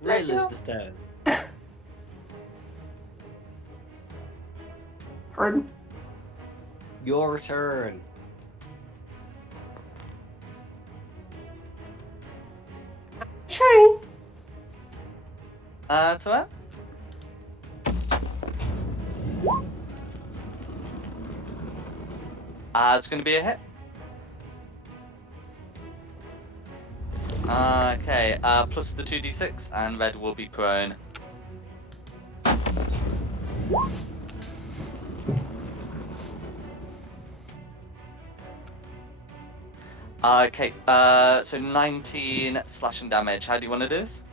Rayla's turn. Pardon? Your turn. Trying. That's that. It's going to be a hit. Okay, plus the 2d6, and red will be prone. Okay, so 19 slashing damage. How do you want to do this?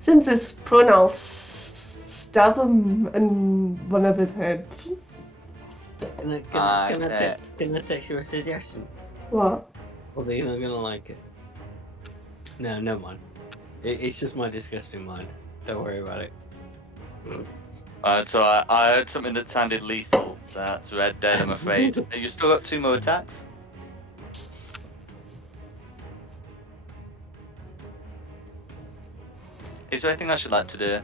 Since it's pronounced, stab him in one of his heads. Can I take your suggestion? What? Or they're not gonna like it. No, never mind. It's just my disgusting mind. Don't worry about it. So I heard something that sounded lethal, so that's Red Dead, I'm afraid. You still got 2 more attacks? Is there anything I should like to do?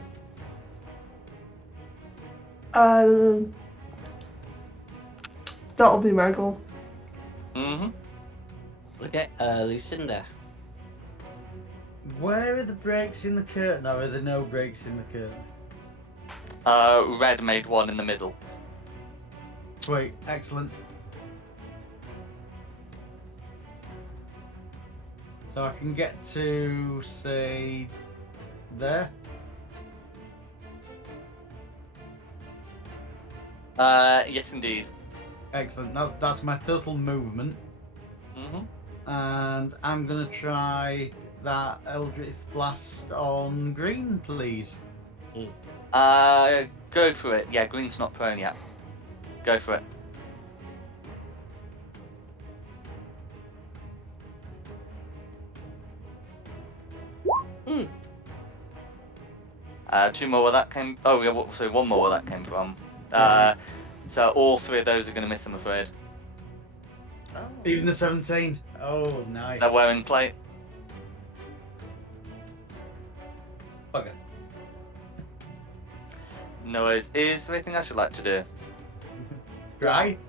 That'll be my goal. Mm-hmm. Okay, Lucinda. Where are the breaks in the curtain, or are there no breaks in the curtain? Red made one in the middle. Sweet, excellent. So I can get to, say, there. Yes, indeed. Excellent. That's my total movement. Mm-hmm. And I'm gonna try that Eldritch Blast on green, please. Go for it. Yeah, green's not prone yet. Go for it. Mm. 2 more where that came. Oh, yeah. So 1 more where that came from. So all 3 of those are going to miss, I'm afraid. Oh. Even the 17. Oh, nice. They're wearing plate. Bugger. No worries. Is there anything I should like to do? Right.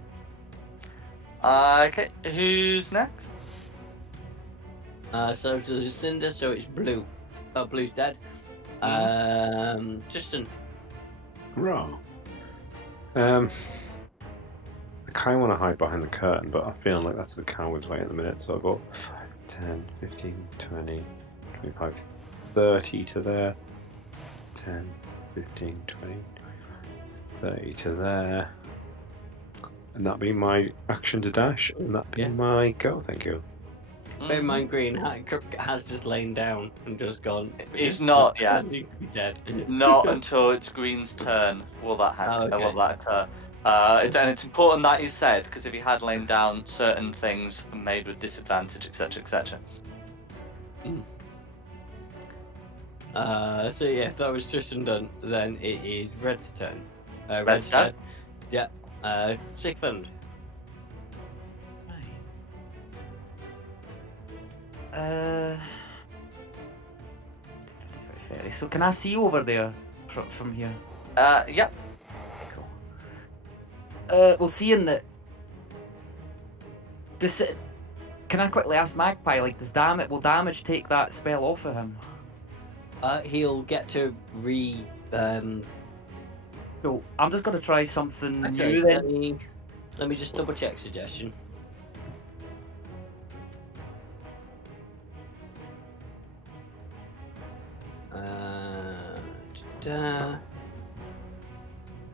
Okay. Who's next? So to Lucinda, so it's blue. Oh, blue's dead. Justin. Hurrah. I kind of want to hide behind the curtain, but I'm feeling like that's the coward's way at the minute. So I've got 5, 10, 15, 20, 25, 30 to there. 10, 15, 20, 30 to there. And that'd be my action to dash, and that'd be my go, thank you. Bear in mind, Green has just lain down and just gone. It's not yet. He could be dead. Not until it's Green's turn will that will that occur. And it's important that he said, because if he had lain down, certain things made with disadvantage, etc., etc. So yeah, if that was Justin done, then it is Red's turn. Red's turn? Yeah. Sigmund. So can I see over there from here? Yeah. Cool. Well, seeing that. Can I quickly ask Magpie? Like, will damage take that spell off of him? He'll get to So I'm just gonna try something actually, new then. Let me just double check suggestion.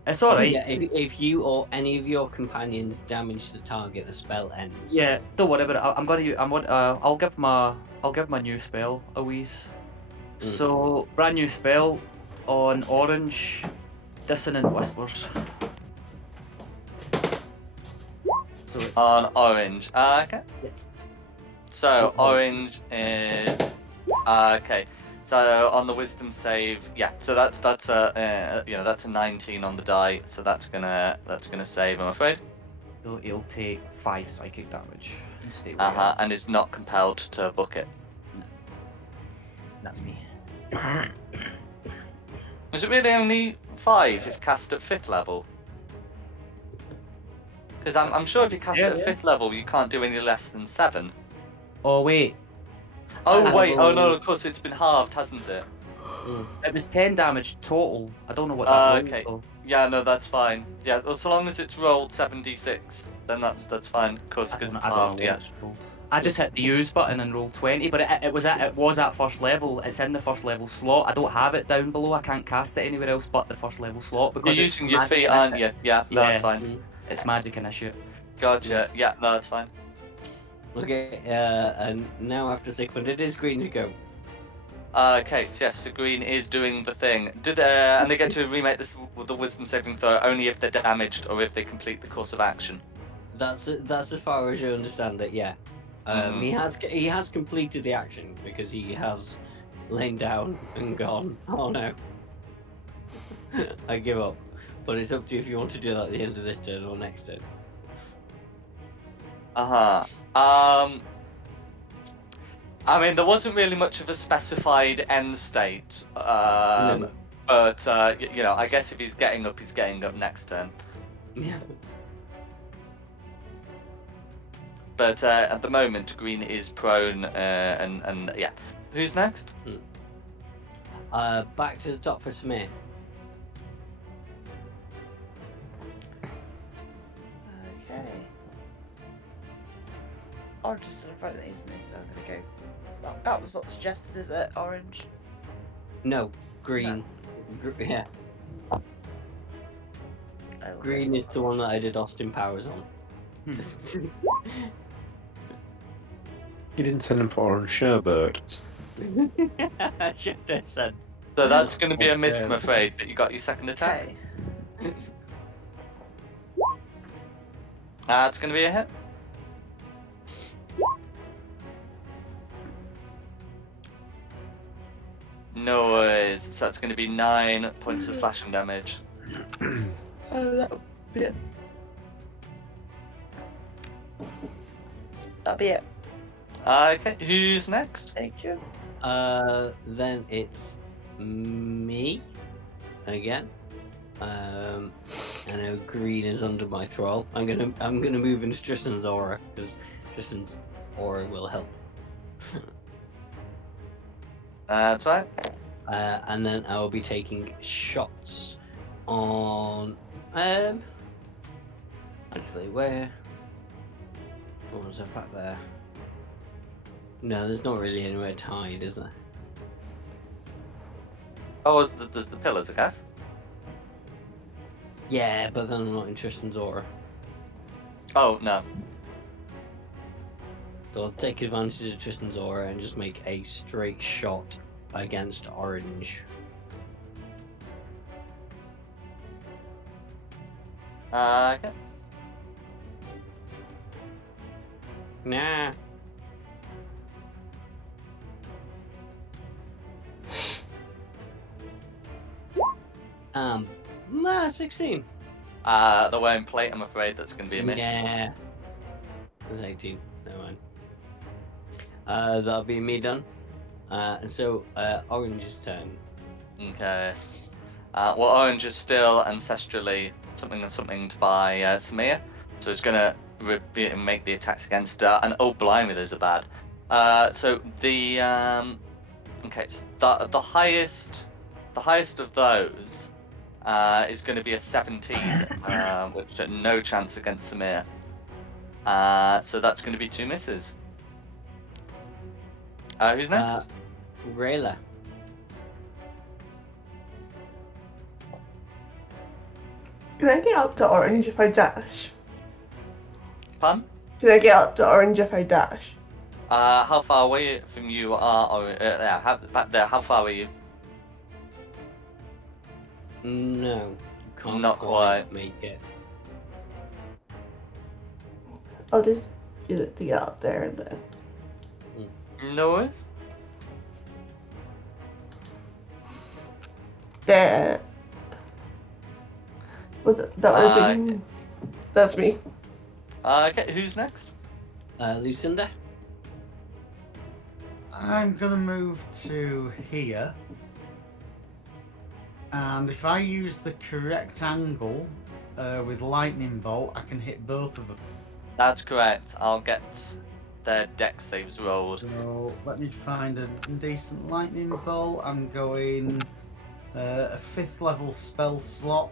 It's alright. Yeah, if you or any of your companions damage the target, the spell ends. Yeah, don't worry about it. I'll give my new spell a wheeze. So brand new spell on orange, Dissonant Whispers. So it's On orange. Okay. Yes. So orange is okay. So on the wisdom save, yeah. So that's a that's a 19 on the die. So that's gonna save, I'm afraid. So it'll take 5 psychic damage and stay. And is not compelled to book it. That's me. Is it really only 5 if cast at 5th level? Because I'm sure if you cast it at 5th level, you can't do any less than 7. Oh wait. Oh wait, oh no, of course it's been halved, hasn't it? It was 10 damage total. I don't know what that okay. was. Yeah, no, that's fine. Yeah, well, so long as it's rolled 7d6, then that's fine. Of course, because it's halved. Yeah. I just hit the use button and rolled 20, but it was at first level. It's in the first level slot. I don't have it down below. I can't cast it anywhere else but the first level slot because you're using your feet, aren't you? Yeah, that's fine. It's magic initiate. Gotcha. Yeah, no, that's fine. Okay, and now after Sigmund, it is Green to go. Okay, so yes, so Green is doing the thing. And they get to remake this with the wisdom saving throw only if they're damaged or if they complete the course of action. That's as far as you understand it. Yeah. He has completed the action because he has lain down and gone. Oh no, I give up. but it's up to you if you want to do that at the end of this turn or next turn. I mean, there wasn't really much of a specified end state. No. But you know, I guess if he's getting up next turn. Yeah. But at the moment, green is prone, and yeah. Who's next? Back to the top for Samir. Okay. Orange is still in front of me, isn't he? So I'm gonna go. That was not suggested, is it? Orange. No, green. Yeah, I will green go is the one that I did Austin Powers on. You didn't send him for orange sherbet. I should have said. So that's going to be a miss, I'm Okay. afraid. But you got your second attack. Okay. It's going to be a hit. No worries. So that's going to be 9 points of slashing damage. That'll be it. That'll be it. Okay, who's next? Thank you. Then it's me again. I know green is under my thrall. I'm gonna move into Tristan's aura because Tristan's aura will help. That's right. And then I will be taking shots on. Actually, where? What was up back there? No, there's not really anywhere to hide, is there? Oh, there's the pillars, I guess. Yeah, but then I'm not in Tristan's aura. Oh no. So I'll take advantage of Tristan's aura and just make a straight shot against orange. Okay. Nah. Nah, 16. The wearing plate, I'm afraid that's going to be a miss. Yeah. That's 18. Never mind. That'll be me done. And so, orange's turn. Okay. Well, orange is still ancestrally something by Samir, so it's going to make the attacks against her. And oh, blimey, those are bad. So the okay, so the highest of those is going to be a 17, which no chance against Samir. So that's going to be 2 misses. Who's next? Rayla. Can I get up to orange if I dash? Pun? Can I get up to orange if I dash? How far away from you are? Back there. How far are you? No, you can't Not quite. make it. I'll just use it to get up there and then. No worries. There. Was it? That was me. That's me. Okay, who's next? Lucinda. I'm gonna move to here, and if I use the correct angle with lightning bolt, I can hit both of them. That's correct. I'll get their dex saves rolled. So let me find a decent lightning bolt. I'm going a 5th level spell slot.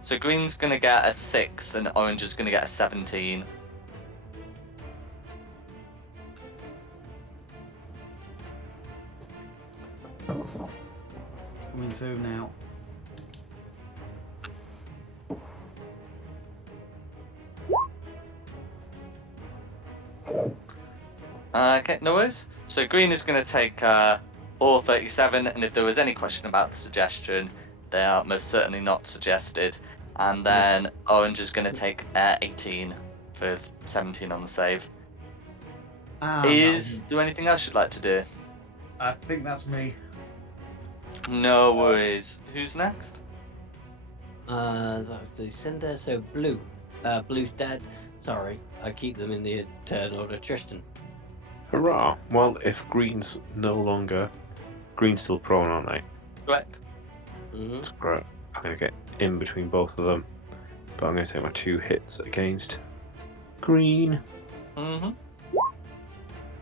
So green's gonna get a 6 and orange is gonna get a 17. Coming through now. Okay, no worries. So green is going to take all 37, and if there was any question about the suggestion, they are most certainly not suggested. And then orange is going to take 18 for 17 on the save. Is there anything else you'd like to do? I think that's me. No worries. Who's next? The Cinder, so Blue. Blue's dead. Sorry, I keep them in the turn order. Tristan. Hurrah! Well, if Green's no longer... Green's still prone, aren't they? Correct. Mm-hmm. That's great. I'm going to get in between both of them. But I'm going to take my 2 hits against Green. Mm-hmm.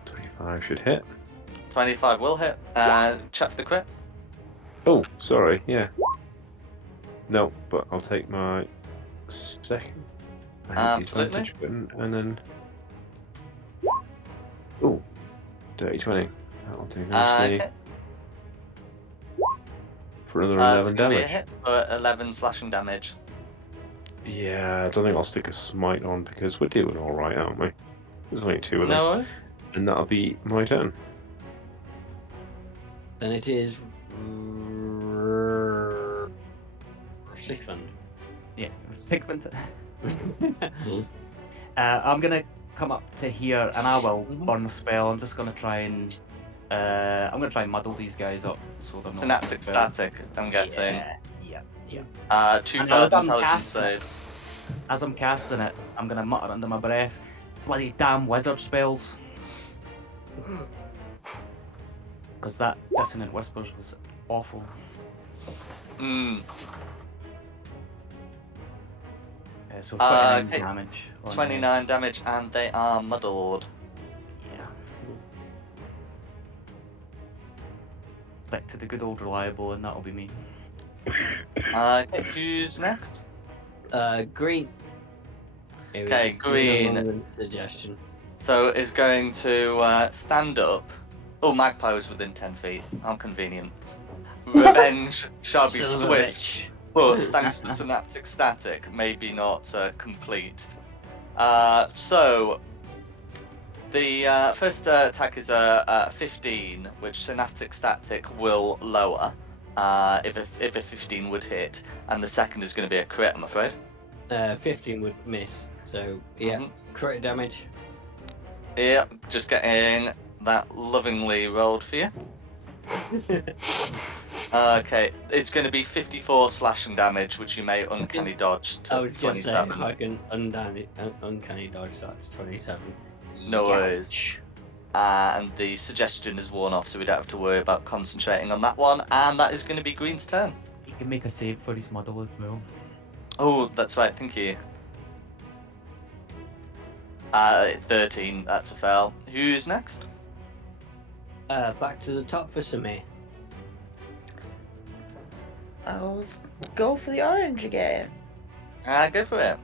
25 should hit. 25 will hit. Check the crit. Oh, sorry, yeah. No, but I'll take my second. I hit the Absolutely. advantage button, and then... Oh, dirty 20. That'll do nicely. Okay. For another It's 11 going to be a damage. hit for 11 slashing damage. Yeah, I don't think I'll stick a smite on because we're doing alright, aren't we? There's only 2 of them. No worries. And that'll be my turn. Then it is Sigmund. Yeah, Sigmund. I'm gonna come up to here and I will burn a spell. I'm just gonna try and muddle these guys up so they're not. Synaptic static, I'm guessing. Yeah. 2 And failed as I'm intelligence casting it- saves. As I'm casting it, I'm gonna mutter under my breath, "Bloody damn wizard spells!" Because that dissonant whispers was awful. Mm. So 29 Okay. damage. On, 29 damage, and they are muddled. Yeah. Stick to the good old reliable, and that'll be me. Okay, who's next? Green. It was Okay, Green. no longer a suggestion. So is going to stand up. Oh, Magpie was within 10 feet. How convenient. Revenge shall be Son of a swift, bitch. but thanks to Synaptic Static, maybe not complete. So the first attack is a 15, which Synaptic Static will lower if a 15 would hit, and the second is going to be a crit, I'm afraid. 15 would miss. So yeah, crit damage. Yep, just getting that lovingly rolled for you. Okay, it's going to be 54 slashing damage, which you may uncanny dodge to I was going to say, 27. if I can uncanny dodge that to 27. No Youch. worries. And the suggestion is worn off, so we don't have to worry about concentrating on that one. And that is going to be Green's turn. He can make a save for his muddle as well. Oh, that's right, thank you. 13, that's a fail. Who's next? Back to the top for Samir. I'll go for the orange again. Go for it.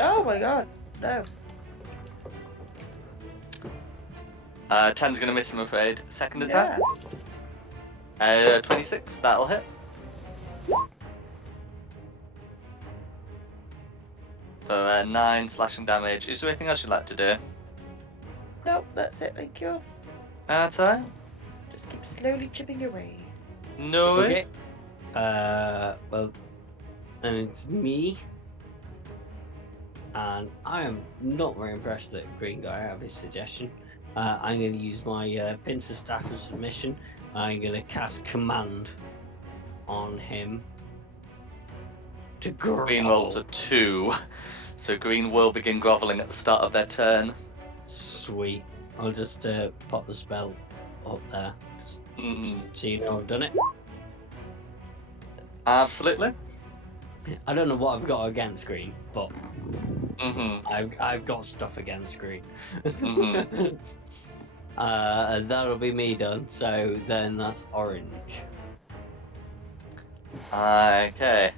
Oh my god, no. 10's going to miss, I'm afraid. Second attack. 26, that'll hit. For 9 slashing damage. Is there anything else you'd like to do? Nope, that's it, thank you. That's alright. Just keep slowly chipping away. No worries. Well, and it's me. And I am not very impressed that Green Guy have his suggestion. I'm going to use my pincer staff as submission. I'm going to cast command on him. To grovel. Green rolls a 2, so Green will begin groveling at the start of their turn. Sweet. I'll just pop the spell up there. Just so you know I've done it. Absolutely. I don't know what I've got against Green, but I've got stuff against Green. And that'll be me done. So then that's orange. Okay.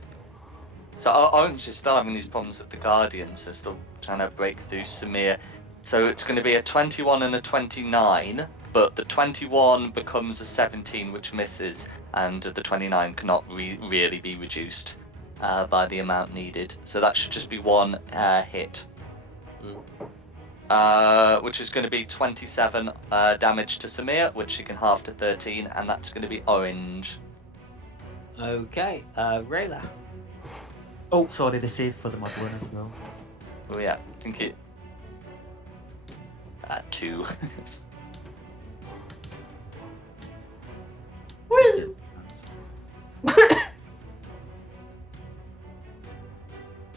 So Orange is still having these problems with the Guardians, so still trying to break through Samir. So it's going to be a 21 and a 29, but the 21 becomes a 17, which misses, and the 29 cannot really be reduced by the amount needed. So that should just be one hit. Which is going to be 27 damage to Samir, which she can halve to 13, and that's going to be orange. Okay, Rayla. Oh, sorry, the save for the muddling as well. Oh yeah, thank you. at 2. Woo!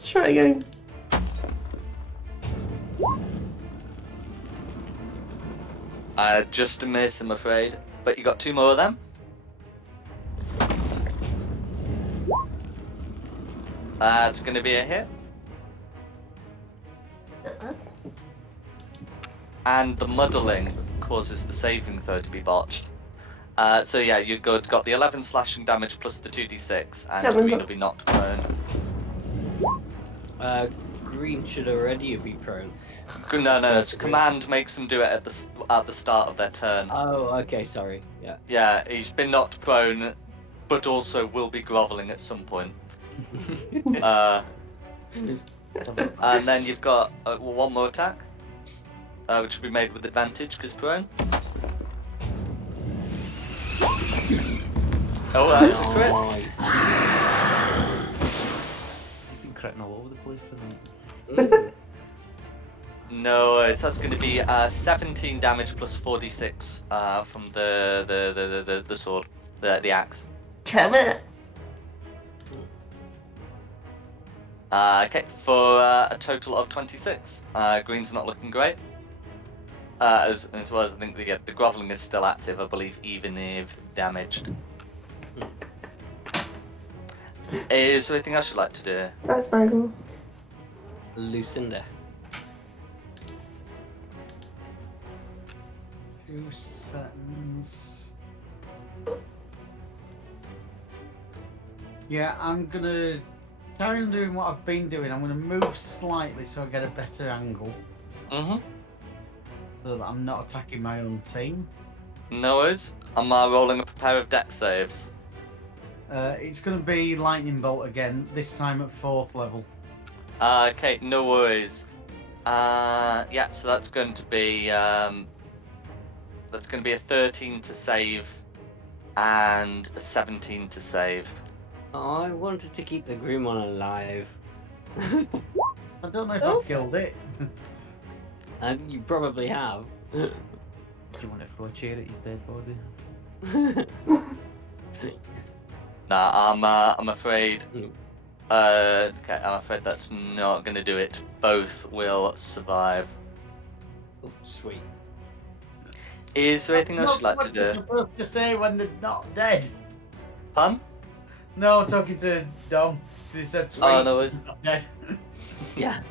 Try again. Just a miss, I'm afraid. But you got 2 more of them. It's going to be a hit. And the muddling causes the saving throw to be botched. So yeah, you're good. Got the 11 slashing damage plus the 2d6, and Seven. Green will be knocked prone. Green should already be prone. No. It's command makes them do it at the start of their turn. Oh, okay, sorry. Yeah. Yeah, he's been knocked prone, but also will be groveling at some point. And then you've got one more attack, which will be made with advantage because prone. Oh, that's a crit. You've been critting all over the place tonight. No, so that's going to be 17 damage plus 4d6 from the sword, the axe. Kevin. Okay, for a total of 26. Green's not looking great. As well as I think the groveling is still active, I believe, even if damaged. Is there anything else you'd like to do? That's Michael. Lucinda. 2 seconds. Yeah, I'm gonna carry on doing what I've been doing. I'm gonna move slightly so I get a better angle, Mm-hmm. so that I'm not attacking my own team. No worries. I'm rolling up a pair of dex saves. It's gonna be lightning bolt again, this time at 4th level. Okay, no worries. Yeah, so that's going to be a 13 to save and a 17 to save. Oh, I wanted to keep the green one alive. I don't know if Oof. I've killed it. I think you probably have. Do you want to throw a chair at his dead body? Nah, I'm afraid. Mm. Okay, I'm afraid that's not going to do it. Both will survive. Oh, sweet. Is there anything else you'd like to What you're do? supposed to say when they're not dead? Pun? No, I'm talking to Dom. He said sweet. Oh, no worries. Not dead. Yeah.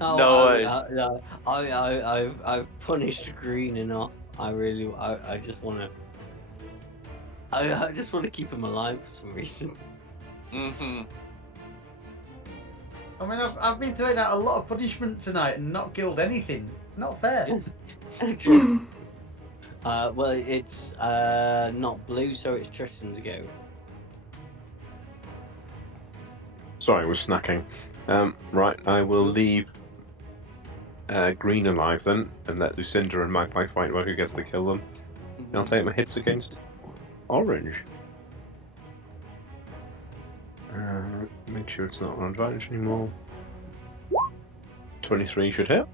Oh, No worries. I've punished Green enough. I just want to. I just want to keep him alive for some reason. Mm-hmm. I mean, I've been throwing out a lot of punishment tonight and not killed anything. It's not fair. True. Well, it's not blue, so it's Tristan's go. Sorry, we're snacking. Right, I will leave Green alive then, and let Lucinda and Magpie fight who gets to kill them. And I'll take my hits against Orange. Make sure it's not on advantage anymore. 23 should hit.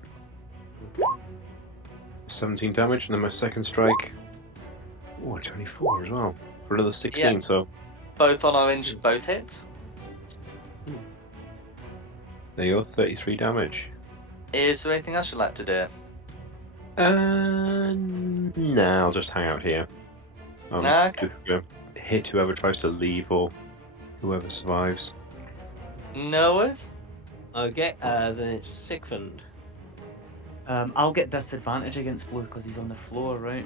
17 damage, and then my second strike. Oh, 24 as well. For another 16, Yeah. so Both on orange, both hits. there you go, 33 damage. Is there anything else you'd like to do? Nah, I'll just hang out here. Okay. Just hit whoever tries to leave or whoever survives. No worries. Okay, then it's Sigfund. I'll get disadvantage against blue because he's on the floor, right?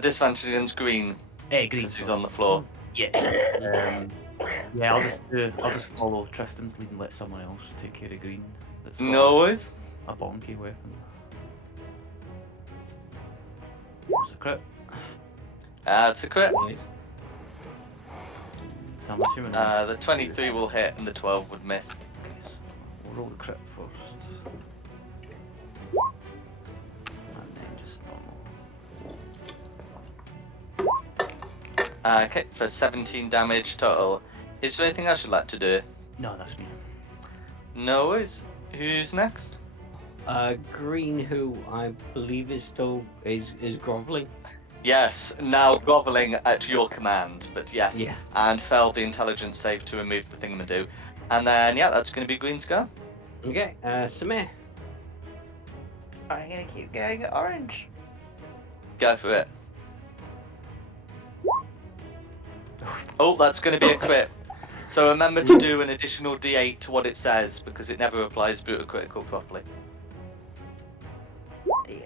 Disadvantage against green Green. because he's sorry. on the floor. Yeah. Yeah, I'll just follow Tristan's lead and let someone else take care of green. That's got No worries. a bonky weapon. It's a crit. It's a crit. Nice. So I'm assuming The 23 will hit and the 12 would miss. Okay, so we'll roll the crit first. And then just normal. Okay, for 17 damage total. Is there anything else you'd like to do? No, that's me. No worries. Who's next? Green, who I believe is still is groveling. Yes, now groveling at your command, but yes. Yes. And failed the intelligence save to remove the thingamadoo. And then, yeah, that's going to be Green's go. Okay, Samir. I'm gonna keep going at orange. Go for it. Oh, that's going to be a crit. So remember to do an additional d8 to what it says, because it never applies brutal critical properly. D8.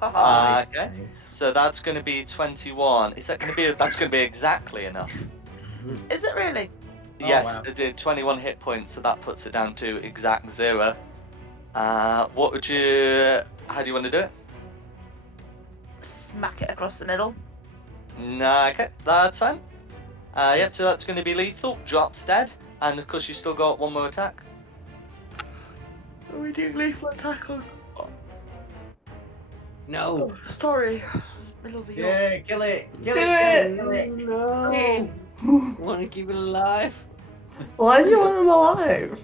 Haha. Okay. So that's going to be 21. Is that going to be? That's going to be exactly enough. Is it really? Oh, Yes, wow. it did 21 hit points, so that puts it down to exact 0. What would you? How do you want to do it? Smack it across the middle. No, okay, that's fine. Yeah, so that's going to be lethal. Drops dead, and of course you still got one more attack. Are we doing lethal attack on? No. Oh, sorry. Middle of the Yeah, kill it. Kill Do it. Kill it. No. Green. Want to keep it alive? Why do you want him alive?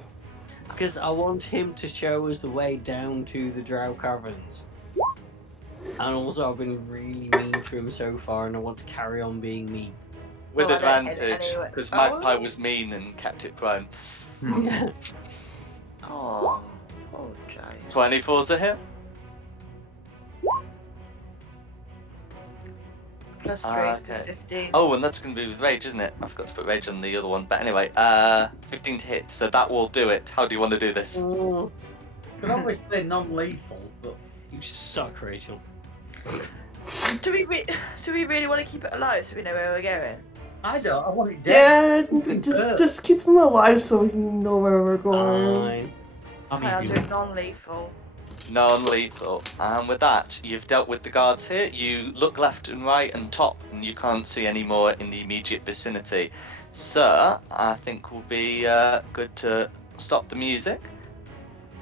Because I want him to show us the way down to the Drow Caverns. And also, I've been really mean to him so far, and I want to carry on being mean. With Well, I don't hit it advantage, anyway. because Oh. Magpie was mean and kept it prone. Yeah. Oh, poor giant. 24's a hit. Plus 3 Okay. 15. Oh, and that's going to be with rage, isn't it? I forgot to put rage on the other one. But anyway, 15 to hit, so that will do it. How do you want to do this? Could obviously non-lethal, but You suck, Rachel. Do we really want to keep it alive so we know where we're going? I don't. I want it dead. Yeah, just keep him alive so we can know where we're going. Fine. I'm Fine, I'll easy do with non-lethal. Non-lethal. And with that, you've dealt with the guards here. You look left and right and top, and you can't see any more in the immediate vicinity. So, I think we'll be good to stop the music.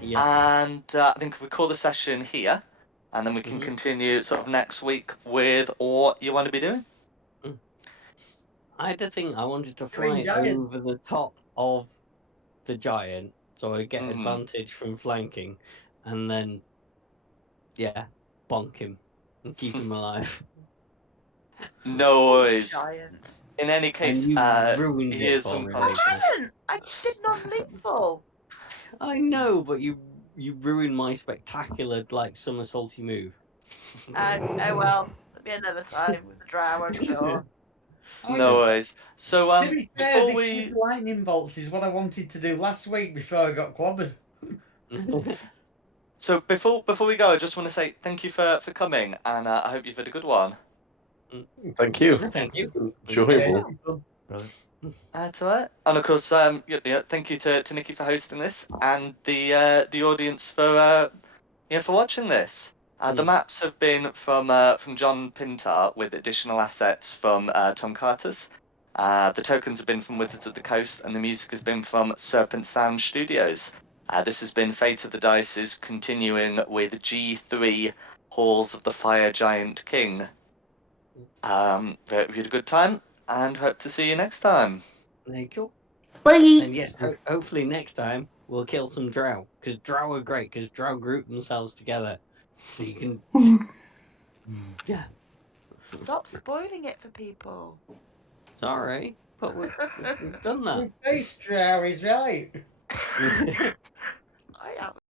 Yeah. And I think we call the session here, and then we can continue sort of next week with what you want to be doing. I had to think I wanted to Green fly giant. over the top of the giant so I get Mhm. advantage from flanking, and then, yeah, bonk him and keep him alive. No worries. Giant. In any And case, you ruined it here's for some me, I Rachel. haven't! I did non-lethal. I know, but you ruined my spectacular, like, somersaulty move. Oh well, there'll be another time with the drow, I'm sure. No worries. So, To be fair, before this we... with lightning bolts is what I wanted to do last week before I got clobbered. So before we go, I just want to say thank you for coming, and I hope you've had a good one. Thank you. Thank you. Enjoyable. Brilliant. That's all right. And of course, thank you to Nikki for hosting this, and the audience for for watching this. The maps have been from John Pintar with additional assets from Tom Carter's. The tokens have been from Wizards of the Coast, and the music has been from Serpent Sound Studios. This has been Fate of the Dice's continuing with G3 Halls of the Fire Giant King. Hope you had a good time, and hope to see you next time. Thank you. Bye! And yes, hopefully next time we'll kill some drow, because drow are great, because drow group themselves together. So you can just... Yeah. Stop spoiling it for people. Sorry, but we've done that. Face drow is right. I haven't.